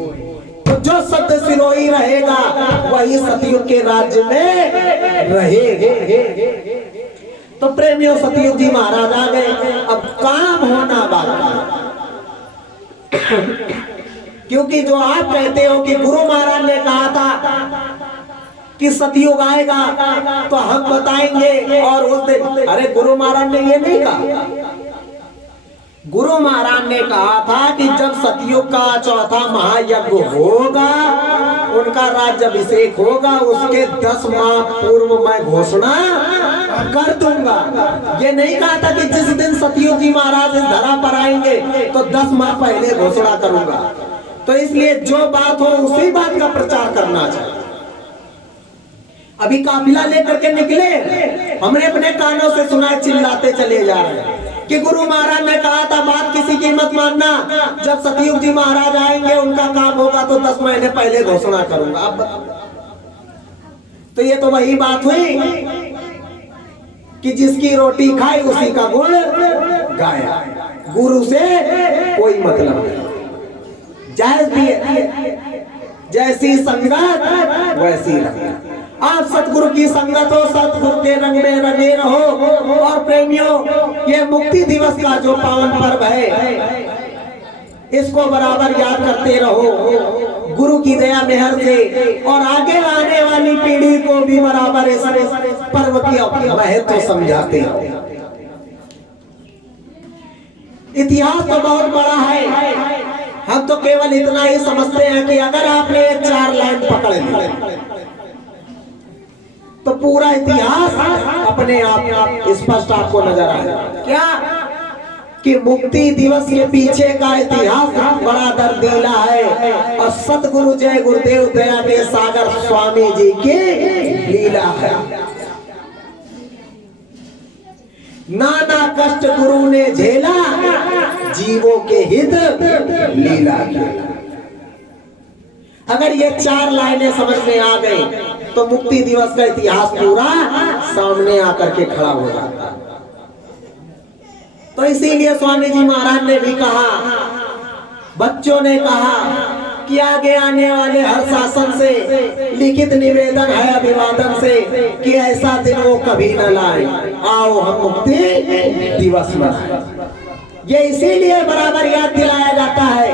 तो जो शब्द सिरोही रहेगा वही सतयुग के राज्य में रहेगा। तो प्रेमियों सतयुग जी महाराज आ गए, अब काम होना बाकी। क्योंकि जो आप कहते हो कि गुरु महाराज ने कहा था कि सतयुग आएगा तो हम बताएंगे, और उस दिन अरे गुरु महाराज ने ये नहीं कहा। गुरु महाराज ने कहा था कि जब सतयुग का चौथा महायज्ञ होगा, उनका राज्य अभिषेक होगा, उसके 10 माह पूर्व मैं घोषणा कर दूंगा। ये नहीं कहा था कि जिस दिन सतयुग जी महाराज इस धरा पर आएंगे तो 10 माह पहले घोषणा करूंगा। तो इसलिए जो बात हो उसी बात का प्रचार करना चाहिए। अभी काफिला लेकर के निकले, हमने अपने कानों से सुना, चिल्लाते चले जा रहे हैं कि गुरु महाराज ने कहा था बात किसी की मत मानना, जब सतयुग जी महाराज आएंगे उनका काम होगा तो 10 महीने पहले घोषणा करूंगा। अब तो ये तो वही बात हुई कि जिसकी रोटी खाई उसी का गुण गाया, गुरु से कोई मतलब नहीं। जायज भी है, जैसी संगत वैसी रंगत। आप सतगुरु की संगत हो, सतगुरु के रंग में रंगे रहो। और प्रेमियों, ये मुक्ति दिवस का जो पावन पर्व है, इसको बराबर याद करते रहो गुरु की दया मेहर से, और आगे आने वाली पीढ़ी को भी बराबर इस पर्व की महत्व समझाते रहो। इतिहास तो बहुत बड़ा है, हम तो केवल इतना ही समझते हैं कि अगर आपने 4 लाइन पकड़ ली तो पूरा इतिहास अपने आप स्पष्ट आपको नजर आएगा। क्या कि मुक्ति दिवस के पीछे का इतिहास बड़ा दर्दीला है, और सतगुरु जय गुरुदेव दया के सागर स्वामी जी की लीला है। नाना कष्ट गुरु ने झेला, जीवों के हित लीला किया। अगर ये 4 लाइनें समझ में आ गई तो मुक्ति दिवस का इतिहास पूरा सामने आकर के खड़ा हो जाता। तो इसीलिए स्वामी जी महाराज ने भी कहा, बच्चों ने कहा कि आगे आने वाले हर शासन से लिखित निवेदन है अभिवादन से कि ऐसा दिन वो कभी न लाए, आओ हम मुक्ति दिवस मनाएं। ये इसीलिए बराबर याद दिलाया जाता है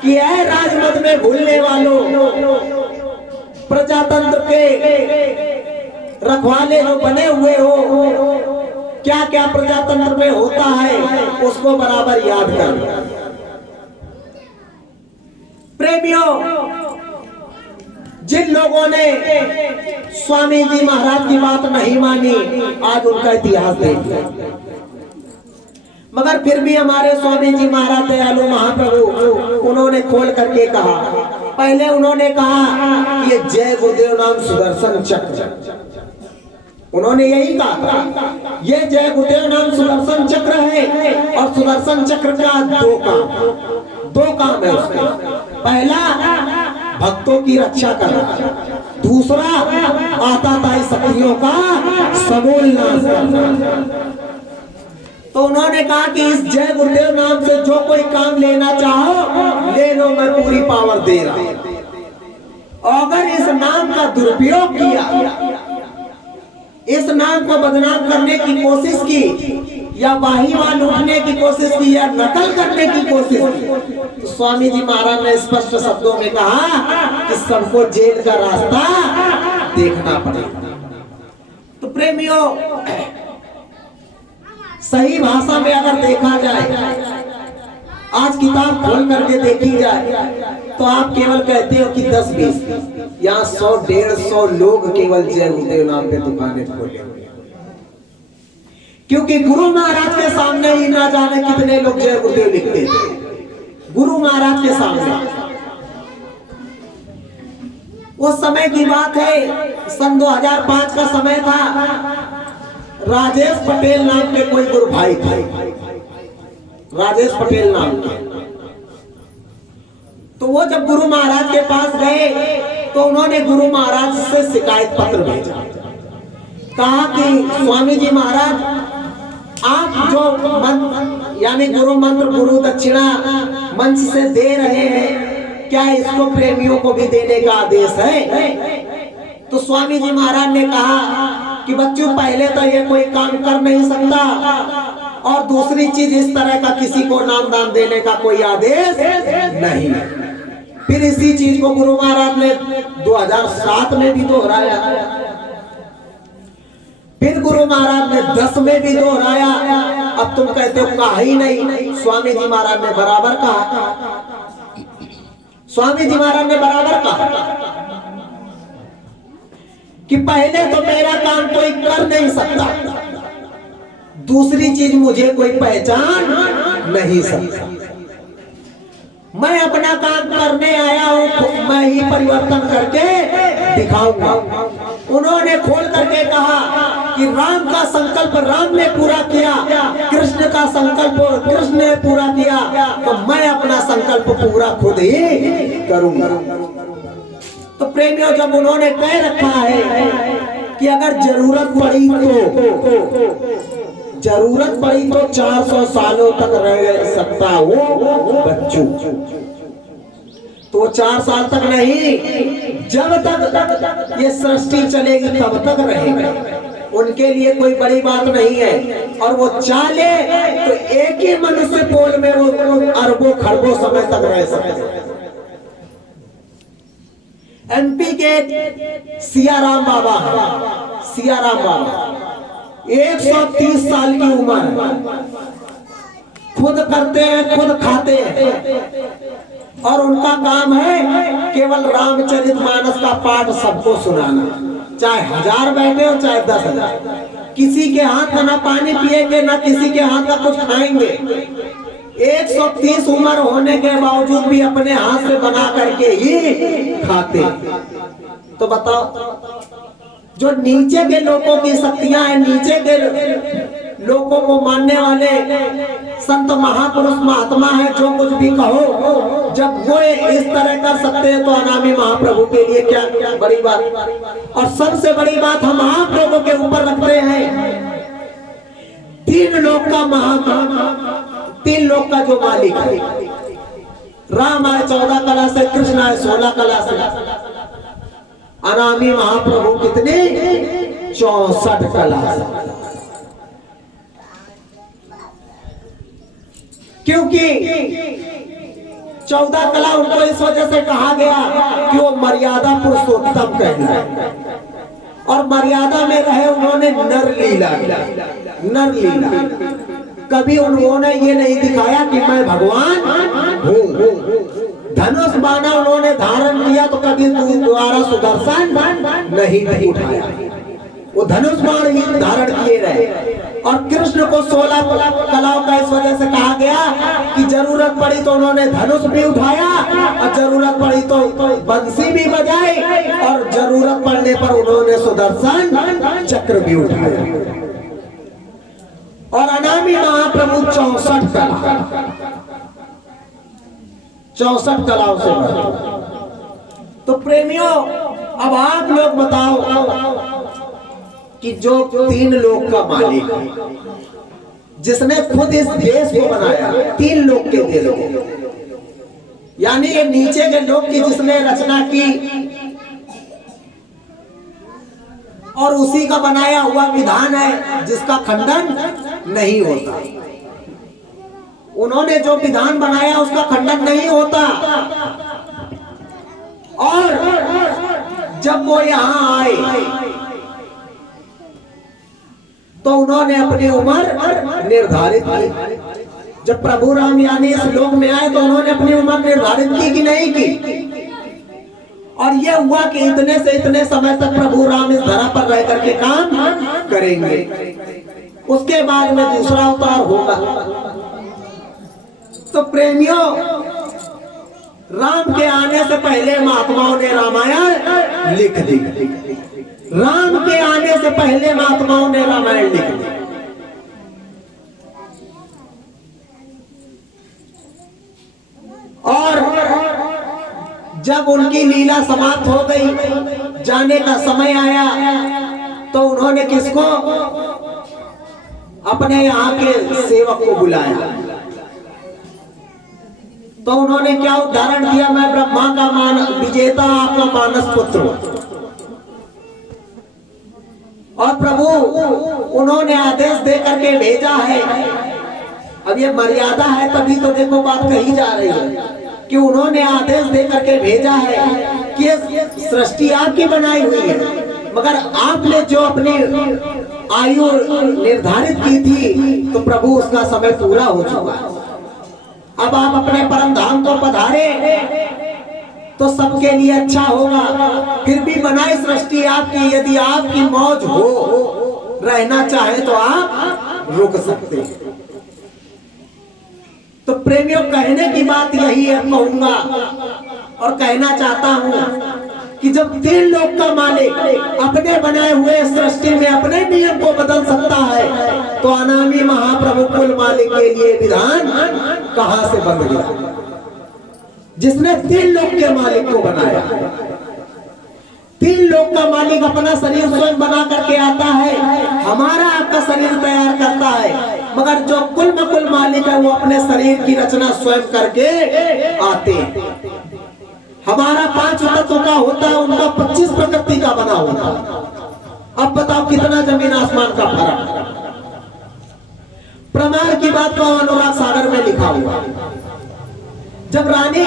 कि ऐ राजमत में भूलने वालों, प्रजातंत्र के रखवाले जो बने हुए हो, क्या क्या प्रजातंत्र में होता है उसको बराबर याद करना। प्रेमियों, जिन लोगों ने स्वामी जी महाराज की बात नहीं मानी, आज उनका इतिहास देखिए। मगर फिर भी हमारे स्वामी जी महाराज दयालु महाप्रभु, उन्होंने खोल करके कहा। पहले उन्होंने कहा ये जय गुरुदेव नाम सुदर्शन चक्र, उन्होंने यही कहा ये जय गुरुदेव नाम सुदर्शन चक्र है, और सुदर्शन चक्र का 2 काम है उसका। पहला भक्तों की रक्षा करना, दूसरा आताताई शक्तियों का समूल नाश करना। तो उन्होंने कहा कि इस जय गुरुदेव नाम से जो कोई काम लेना चाहो ले लो, मैं पूरी पावर दे रहा हूं। अगर इस नाम का दुरुपयोग किया, इस नाम को बदनाम करने की कोशिश की, या वाहीवान उठने की कोशिश की, या नकल करने की कोशिश की, तो स्वामी जी महाराज ने स्पष्ट शब्दों में कहा कि सबको जेल का रास्ता देखना पड़ेगा। तो प्रेमियों, सही भाषा में अगर देखा जाए, आज किताब खोल करके देखी जाए, तो आप केवल कहते हो कि 10-20, यहाँ 100-150 लोग केवल जय गुरुदेव नाम पे दुकानें खोले हुए, क्योंकि गुरु महाराज के सामने ही ना जाने कितने लोग जय गुरुदेव लिखते थे। गुरु महाराज के सामने उस समय की बात है, सन 2005 का समय था। राजेश पटेल नाम के कोई गुरु भाई थे, राजेश पटेल नाम के। तो वो जब गुरु महाराज के पास गए तो उन्होंने गुरु महाराज से शिकायत पत्र भेजा। कहा कि स्वामी जी महाराज, आप जो मंत्र यानी गुरु मंत्र गुरु दक्षिणा मंच से दे रहे हैं, क्या इसको प्रेमियों को भी देने का आदेश है? तो स्वामी जी महाराज ने कहा कि बच्चों, पहले तो ये कोई काम कर नहीं सकता, और दूसरी चीज, इस तरह का किसी को नाम दान देने का कोई आदेश नहीं। फिर इसी चीज को गुरु महाराज ने 2007 में भी दोहराया, फिर गुरु महाराज ने 10 में भी दोहराया। अब तुम कहते हो कहा ही नहीं। स्वामी जी महाराज ने बराबर कहा, स्वामी जी महाराज ने बराबर कहा कि पहले तो मेरा काम कोई कर नहीं सकता, दूसरी चीज मुझे कोई पहचान नहीं सकता। मैं अपना काम करने आया हूं, मैं ही परिवर्तन करके दिखाऊंगा। उन्होंने खोल करके कहा कि राम का संकल्प राम ने पूरा किया, कृष्ण का संकल्प कृष्ण ने पूरा किया, तो मैं अपना संकल्प पूरा खुद ही करूंगा। तो प्रेमियों, जब उन्होंने कह रखा है कि अगर जरूरत पड़ी तो 400 सालों तक रह सकता वो बच्चों, तो 4 साल तक नहीं, जब तक ये सृष्टि चलेगी तब तक रहेगा। उनके लिए कोई बड़ी बात नहीं है। और वो चाले तो एक ही मनुष्य पोल में वो अरबों खरबों समय तक रह सकते। एमपी के सियाराम बाबा है, सियाराम बाबा 130 साल की उम्र है, खुद करते हैं, खुद खाते हैं, और उनका काम है केवल रामचरितमानस का पाठ सबको सुनाना, चाहे 1000 बैठे हो चाहे 10,000। किसी के हाथ का ना पानी पिएंगे, ना किसी के हाथ का कुछ खाएंगे। 130 उम्र होने के बावजूद भी अपने हाथ से बना करके ही खाते। तो बताओ, जो नीचे के लोगों की शक्तियां हैं, नीचे के लोगों को मानने वाले संत महापुरुष महात्मा है, जो कुछ भी कहो, जब वो इस तरह कर सकते हैं तो अनामी महाप्रभु के लिए क्या बड़ी बात। और सबसे बड़ी बात हम महाप्रभु के ऊपर रखते हैं 3 लोक का जो मालिक है। राम आए 14 कला से, कृष्ण आए 16 कला से, अनामी महाप्रभु कितने 64 कला से। क्योंकि 14 कला उनको इस वजह से कहा गया कि वो मर्यादा पुरुषोत्तम कहलाए, और मर्यादा में रहे उन्होंने नर लीला। कभी उन्होंने ये नहीं दिखाया कि मैं भगवान हूँ। धनुष बाना उन्होंने धारण किया तो कभी द्वारा सुदर्शन नहीं उठाया, वो धनुष बाण ही धारण किए रहे। और कृष्ण को 16 कलाओं का इस वजह से कहा गया कि जरूरत पड़ी तो उन्होंने धनुष भी उठाया, और जरूरत पड़ी तो बंसी भी बजाई, और जरूरत पड़ने पर उन्होंने सुदर्शन चक्र भी उठाया। और अनामी महाप्रभु 64 कलाओं से भरे। तो प्रेमियों, अब आप लोग बताओ कि जो 3 लोक का मालिक है, जिसने खुद इस देश को बनाया, 3 लोक के देश को, यानी ये नीचे के लोक की जिसने रचना की, और उसी का बनाया हुआ विधान है जिसका खंडन नहीं होता। उन्होंने जो विधान बनाया उसका खंडन नहीं होता। और जब वो यहाँ आए तो उन्होंने अपनी उम्र निर्धारित की। जब प्रभु राम यानी इस लोक में आए तो उन्होंने अपनी उम्र निर्धारित की कि नहीं की? और ये हुआ कि इतने से इतने समय तक प्रभु राम इस धरा पर रह करके काम करेंगे, उसके बाद में दूसरा अवतार होगा। तो प्रेमियों, राम के आने से पहले महात्माओं ने रामायण लिख दी। राम के आने से पहले महात्माओं ने रामायण लिख दी। और जब उनकी लीला समाप्त हो गई, जाने का समय आया, तो उन्होंने किसको? अपने यहाँ के सेवक को बुलाया। तो उन्होंने क्या उदाहरण दिया? मैं ब्रह्मा का विजेता, आपका मानस पुत्र हूं। और प्रभु उन्होंने आदेश दे करके भेजा है। अब ये मर्यादा है, तभी तो देखो बात कही जा रही है कि उन्होंने आदेश दे करके भेजा है कि सृष्टि आपकी बनाई हुई है, मगर आपने जो अपनी आयु निर्धारित की थी तो प्रभु उसका समय पूरा हो चुका। अब आप अपने परम धाम को पधारे तो सबके लिए अच्छा होगा। फिर भी बनाई सृष्टि आपकी, यदि आपकी मौज हो, रहना चाहे तो आप रुक सकते हैं। तो प्रेमियों, कहने की बात यही है, कहूंगा और कहना चाहता हूं कि जब तीन लोक का मालिक अपने बनाए हुए सृष्टि में अपने नियम को बदल सकता है, तो अनामी महाप्रभु कुल मालिक के लिए विधान कहां से बन गया? जिसने तीन लोक के मालिक को बनाया। तीन लोक का मालिक अपना शरीर स्वयं बना करके आता है, हमारा आपका शरीर तैयार करता है, मगर जो कुल में कुल मालिक है वो अपने शरीर की रचना स्वयं करके आते हैं। हमारा 5 तत्वों का होता है, उनका 25 प्रकृति का बना होता है। अब बताओ कितना जमीन आसमान का फर्क। प्रमाण की बात को अनुराग सागर में लिखा हुआ। जब रानी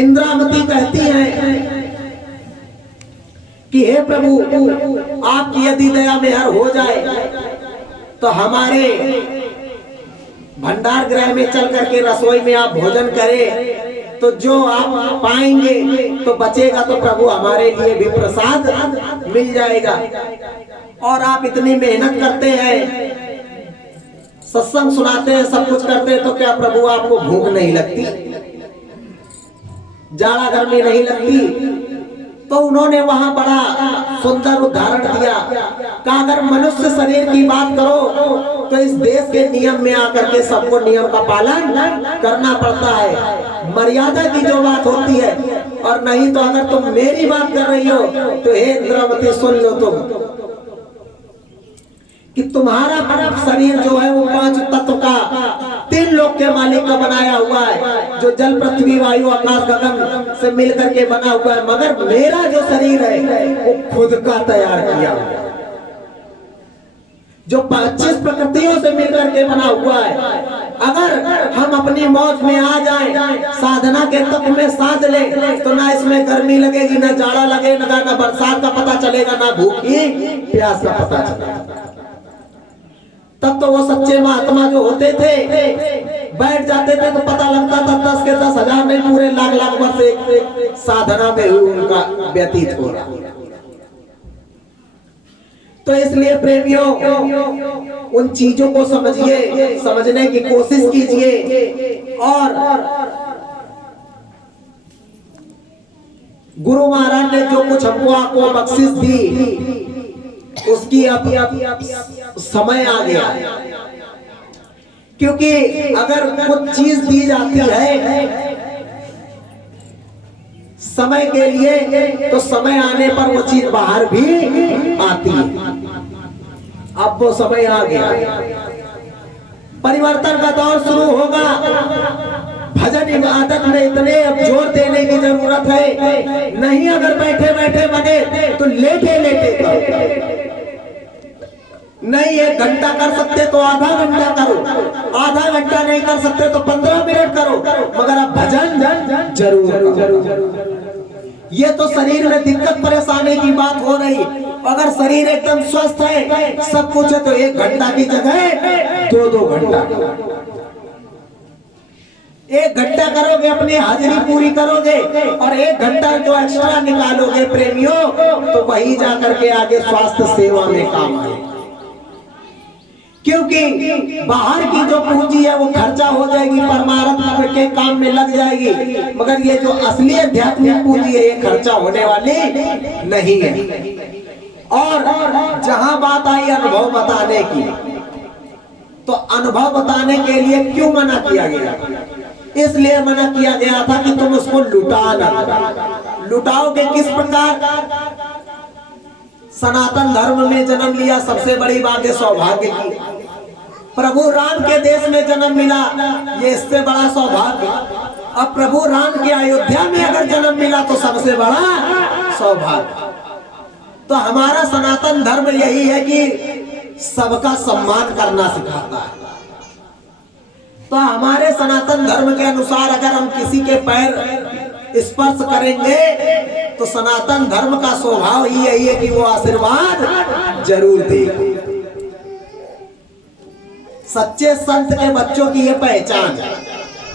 इंद्रावती कहती है कि हे प्रभु, आपकी यदि दया मेहर हो जाए तो हमारे भंडार गृह में चल करके रसोई में आप भोजन करें, तो जो आप पाएंगे तो बचेगा तो प्रभु हमारे लिए भी प्रसाद मिल जाएगा। और आप इतनी मेहनत करते हैं, सत्संग सुनाते हैं, सब कुछ करते हैं, तो क्या प्रभु आपको भूख नहीं लगती? जाड़ा गर्मी नहीं लगती? तो उन्होंने वहां बड़ा सुंदर उदाहरण दिया कि अगर मनुष्य शरीर की बात करो तो इस देश के नियम में आकर के सबको नियम का पालन करना पड़ता है, मर्यादा की जो बात होती है। और नहीं तो अगर तुम मेरी बात कर रही हो तो हे इंद्रावती सुन लो तुम कि तुम्हारा शरीर जो है वो 5 तत्व का, 3 लोक के मालिक का बनाया हुआ है, जो जल पृथ्वी वायु आकाश गगन से मिलकर के बना हुआ है, मगर मेरा जो शरीर है वो खुद का तैयार किया हुआ है, जो 25 प्रकृतियों से मिलकर के बना हुआ है। अगर हम अपनी मौज में आ जाएं, साधना के तत्व में साध ले, तो ना इसमें गर्मी लगेगी, ना जाड़ा लगेगा, ना बरसात का पता चलेगा, ना भूखी प्यास का पता चलेगा। तब तो वो सच्चे महात्मा जो होते थे, बैठ जाते थे तो पता लगता था 10 के 10 हजार नहीं, पूरे लाख लाख वर्ष एक साधना में ही उनका व्यतीत हो रहा। तो इसलिए प्रेमियों, उन चीजों को समझिए, समझने की कोशिश कीजिए। और गुरु महाराज ने जो कुछ हमको आपको बख्शिश दी, उसकी अब समय आ गया। क्योंकि अगर कुछ चीज दी जाती है समय के लिए, तो समय आने पर वो चीज बाहर भी आती है। अब वो समय आ गया, परिवर्तन का दौर शुरू होगा। भजन इबादत में इतने अब जोर देने की जरूरत है नहीं। अगर बैठे बैठे बने तो लेटे लेटे करो, नहीं 1 घंटा कर सकते तो आधा घंटा करो, आधा घंटा नहीं कर सकते तो 15 मिनट करो, मगर अब भजन जरूर। ये तो शरीर में दिक्कत परेशानी की बात हो रही। अगर शरीर एकदम स्वस्थ है, सब कुछ है, तो 1 घंटा की जगह 2-2 घंटा, 1 घंटा करोगे, अपनी हाजिरी पूरी करोगे, और 1 घंटा जो एक्स्ट्रा निकालोगे प्रेमियों, तो वही जाकर के आगे स्वास्थ्य सेवा में काम आएगा। क्योंकि बाहर की जो पूंजी है वो खर्चा हो जाएगी, परमार्थ के काम में लग जाएगी, मगर ये जो असली आध्यात्मिक पूंजी है ये खर्चा होने वाली नहीं है। और जहां बात आई अनुभव बताने की, तो अनुभव बताने के लिए क्यों मना किया गया? इसलिए मना किया गया था कि तुम उसको लुटाना, लुटाओगे किस प्रकार? सनातन धर्म में जन्म लिया, सबसे बड़ी बात है सौभाग्य की। प्रभु राम के देश में जन्म मिला, ये इससे बड़ा सौभाग्य। अब प्रभु राम के अयोध्या में अगर जन्म मिला तो सबसे बड़ा सौभाग्य। तो हमारा सनातन धर्म यही है कि सबका सम्मान करना सिखाता है। तो हमारे सनातन धर्म के अनुसार अगर हम किसी के पैर स्पर्श करेंगे तो सनातन धर्म का स्वभाव ही यही है कि वो आशीर्वाद जरूर दे। सच्चे संत के बच्चों की ये पहचान है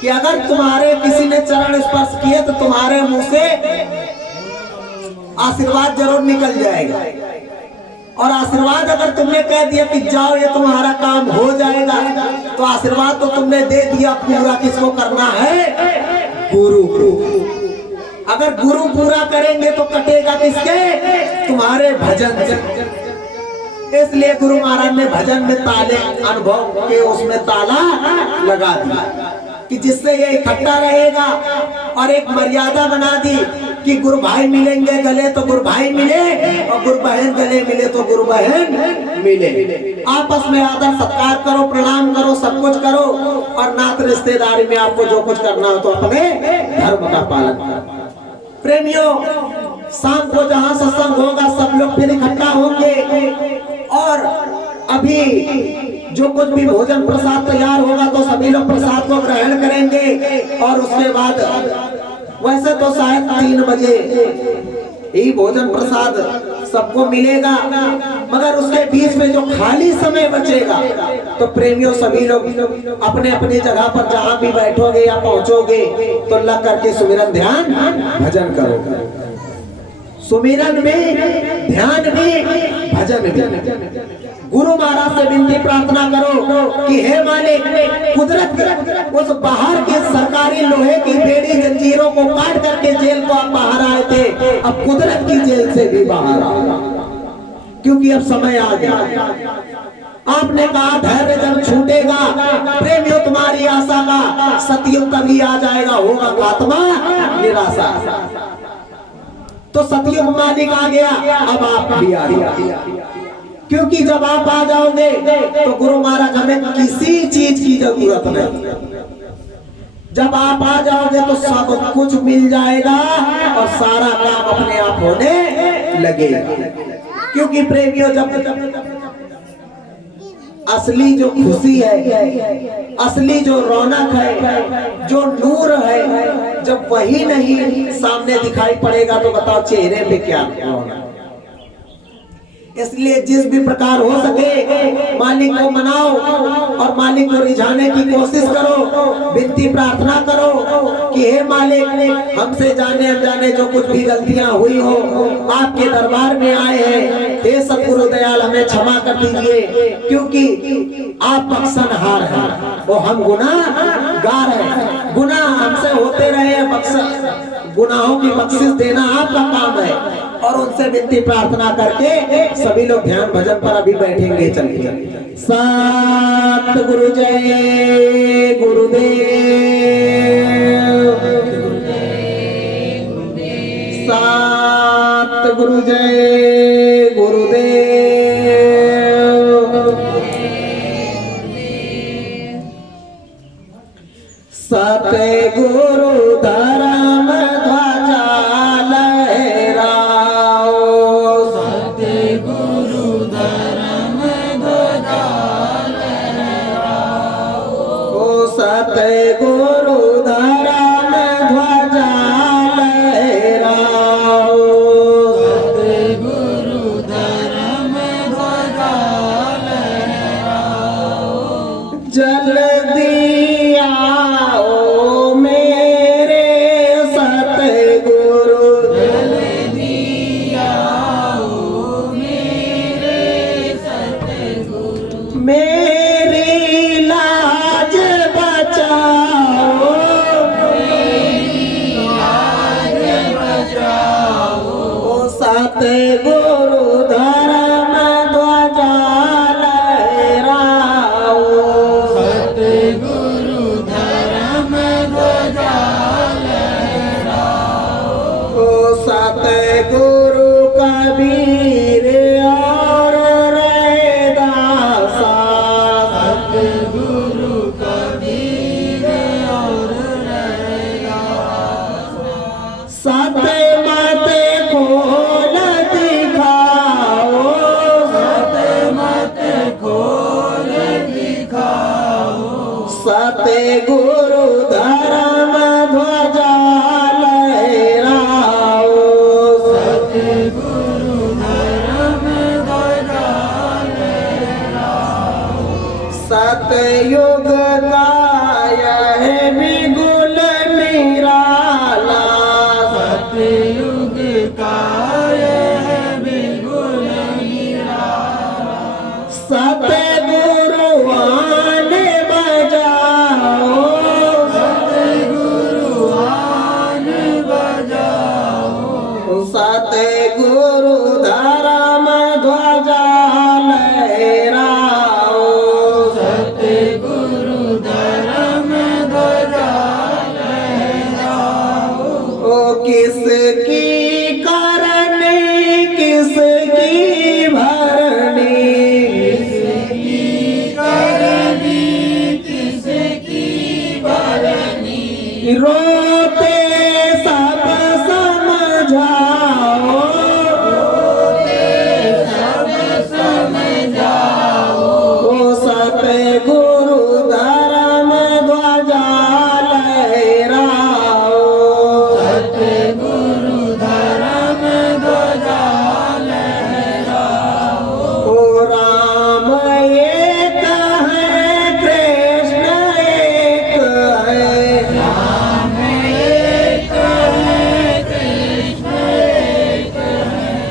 कि अगर तुम्हारे किसी ने चरण स्पर्श किए तो तुम्हारे मुंह से आशीर्वाद जरूर निकल जाएगा। और आशीर्वाद अगर तुमने कह दिया कि जाओ ये तुम्हारा काम हो जाएगा, तो आशीर्वाद तो तुमने दे दिया, पूरा किसको करना है? गुरु को। अगर गुरु पूरा करेंगे तो कटेगा किसके? तुम्हारे भजन से। इसलिए गुरु महाराज ने भजन में ताले, अनुभव के उसमें ताला लगा दिया कि जिससे ये इकट्ठा रहेगा, और एक मर्यादा बना दी कि गुरु भाई मिलेंगे गले तो गुरु भाई मिले, और गुरु बहन गले मिले तो गुरु बहन मिले। आपस में आदर सत्कार करो, प्रणाम करो, सब कुछ करो, और नात रिश्तेदारी में आपको जो कुछ करना हो तो अपने धर्म का पालन करो। प्रेमियों, शाम को जहाँ सत्संग होगा सब लोग फिर इकट्ठा होंगे, और अभी जो कुछ भी भोजन प्रसाद तैयार होगा तो सभी लोग प्रसाद को ग्रहण करेंगे। और उसके बाद वैसे तो शायद 3 बजे ही भोजन प्रसाद सबको मिलेगा, मगर उसके बीच में जो खाली समय बचेगा तो प्रेमियों सभी लोग अपने अपनी जगह पर जहां भी बैठोगे या पहुंचोगे तो लग करके सुमिरन ध्यान भजन करो। सुमिरन में, ध्यान में, भजन में गुरु महाराज से विनती प्रार्थना करो कि हे मालिक, कुदरत उस बाहर के सरकारी लोहे की बेड़ी जंजीरों को काट करके जेल को आप बाहर आए थे, अब कुदरत की जेल से भी बाहर आओ, क्योंकि अब समय आ गया। आपने कहा धैर्य जब छूटेगा प्रेमियों तुम्हारी आशा का सतयुग तभी आ जाएगा, होगा खात्मा निराशा। तो सतयुग मालिक आ गया, अब आप भी आ गया, क्योंकि जब आप आ जाओगे तो गुरु महाराज हमें किसी चीज की जरूरत नहीं। जब आप आ जाओगे तो सब कुछ मिल जाएगा और सारा काम अपने आप होने लगेगा। क्योंकि प्रेमियों, जब असली जो खुशी है, असली जो रौनक है, जो नूर है, जब वही नहीं सामने दिखाई पड़ेगा तो बताओ चेहरे पे क्या रौनक। इसलिए जिस भी प्रकार हो सके मालिक को मनाओ और मालिक को रिझाने की कोशिश करो, विनती प्रार्थना करो कि हे मालिक, हमसे जाने अनजाने जो कुछ भी गलतियां हुई हो आपके दरबार में आए हैं, हे सतगुरु दयाल हमें क्षमा कर दीजिए, क्योंकि आप बख्शनहार हैं, वो हम गुनाहगार हैं। गुनाह हमसे होते रहे, गुनाहों की बख्शिश देना आपका काम है। और उनसे विनती प्रार्थना करके सभी लोग ध्यान भजन पर अभी बैठेंगे। चलिए सात गुरु जय गुरुदेव, सात गुरु जय गुरुदेव, सतगुरु धर्म ध्वजा लहराओ, सतगुरु धर्म ध्वजा लहराओ, सतगुरु धर्म ध्वजा लहराओ, सतगुरु धर्म ध्वजा लहराओ, सतगुरु धर्म ध्वजा लहराओ। ओ सतगुरु कबीर और रैदासा, सतगुरु कबीर और रैदासा। सतमत खोल दिखाओ, सतमत खोल दिखाओ, सतगुरु धर्म ध्वजा लहराओ, सतगुरु धर्म ध्वजा लहराओ। सतयुग का यह बिगुल निराला, सतयुग का यह बिगुल निराला। सतगुरु आन बजाओ, सतगुरु आन बजाओ, सतगुरु धर्म ध्वजा लहराओ, सतगुरु धर्म ध्वजा लहराओ। ओ किसकी करनी किसकी भरनी, किसकी करनी किसकी भरनी, रोते सब समझाओ, सब समझाओ, ओ सतगुरु धर्म ध्वजा लहराओ, सतगुरु धर्म ध्वजा लहराओ। ओ राम एक है कृष्ण एक है, राम एक है कृष्ण एक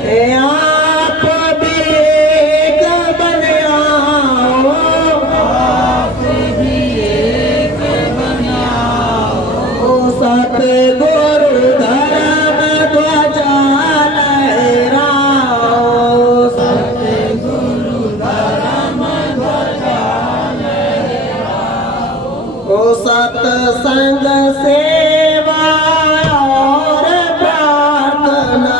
है, आप भी एक बन आओ, आप भी एक बनाओ, ओ सतगुरु धर्म ध्वजा लहराओ, सतगुरु धर्म ध्वजा लहराओ। ओ सत्संग सेवा और प्रार्थना,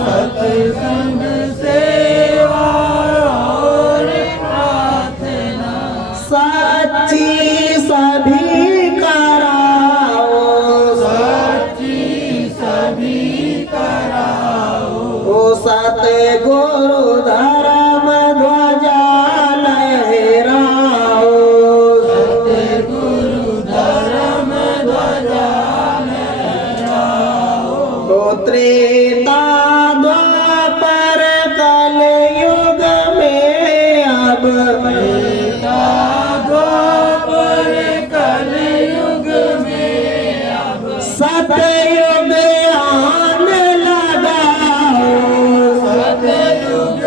सत्संग सेवा और प्रार्थना, सच्ची सभी कराओ, सच्ची सभी कराओ, ओ सतगुरु धर्म ध्वजा लहराओ, सतगुरु धर्म ध्वजा लहराओ। ओ त्रेता द्वापर कलयुग में अब, त्रेता द्वापर कलयुग में अब, सतयुग आन लगाओ, सतयुग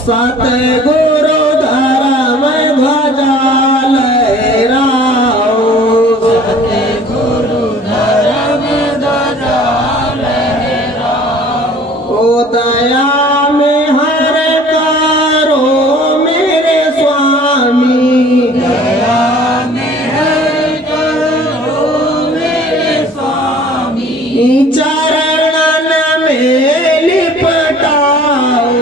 सतगुरु धर्म ध्वजा लहराओ, सतगुरु धर्म ध्वजा लहराओ। ओ दया में हर करो मेरे स्वामी, दया में हर करो मेरे स्वामी। चरणन में लिपटाओ,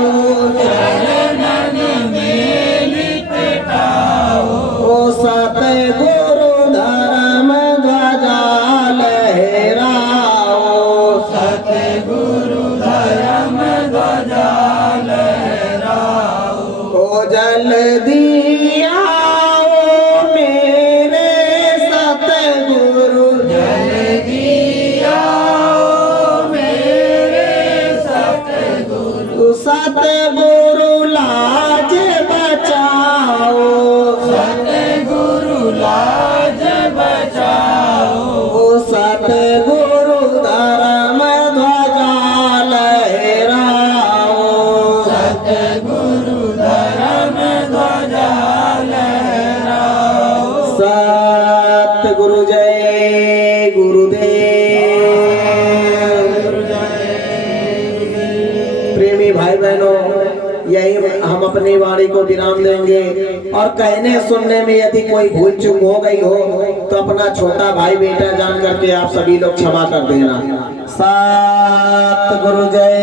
चरणन में लिपटाओ। ओ सतगुरु धर्म ध्वजा लहराओ, सतगुरु धर्म ध्वजा लहराओ। ओ जल्दी आओ मेरे सतगुरु, जल्दी आओ मेरे सतगुरु। सतगुरु लाज बचाओ, सतगुरु लाज बचाओ। ओ सतगुरु धर्म ध्वजा लहराओ, सतगुरु धर्म ध्वजा लहराओ। सतगुरु जय गुरुदेव। प्रेमी भाई बहनों, यही हम अपनी वाणी को विराम देंगे और कहने सुनने में यदि कोई भूल चूक हो गई हो तो अपना छोटा भाई बेटा जान करके आप सभी लोग क्षमा कर देना। सतगुरु जय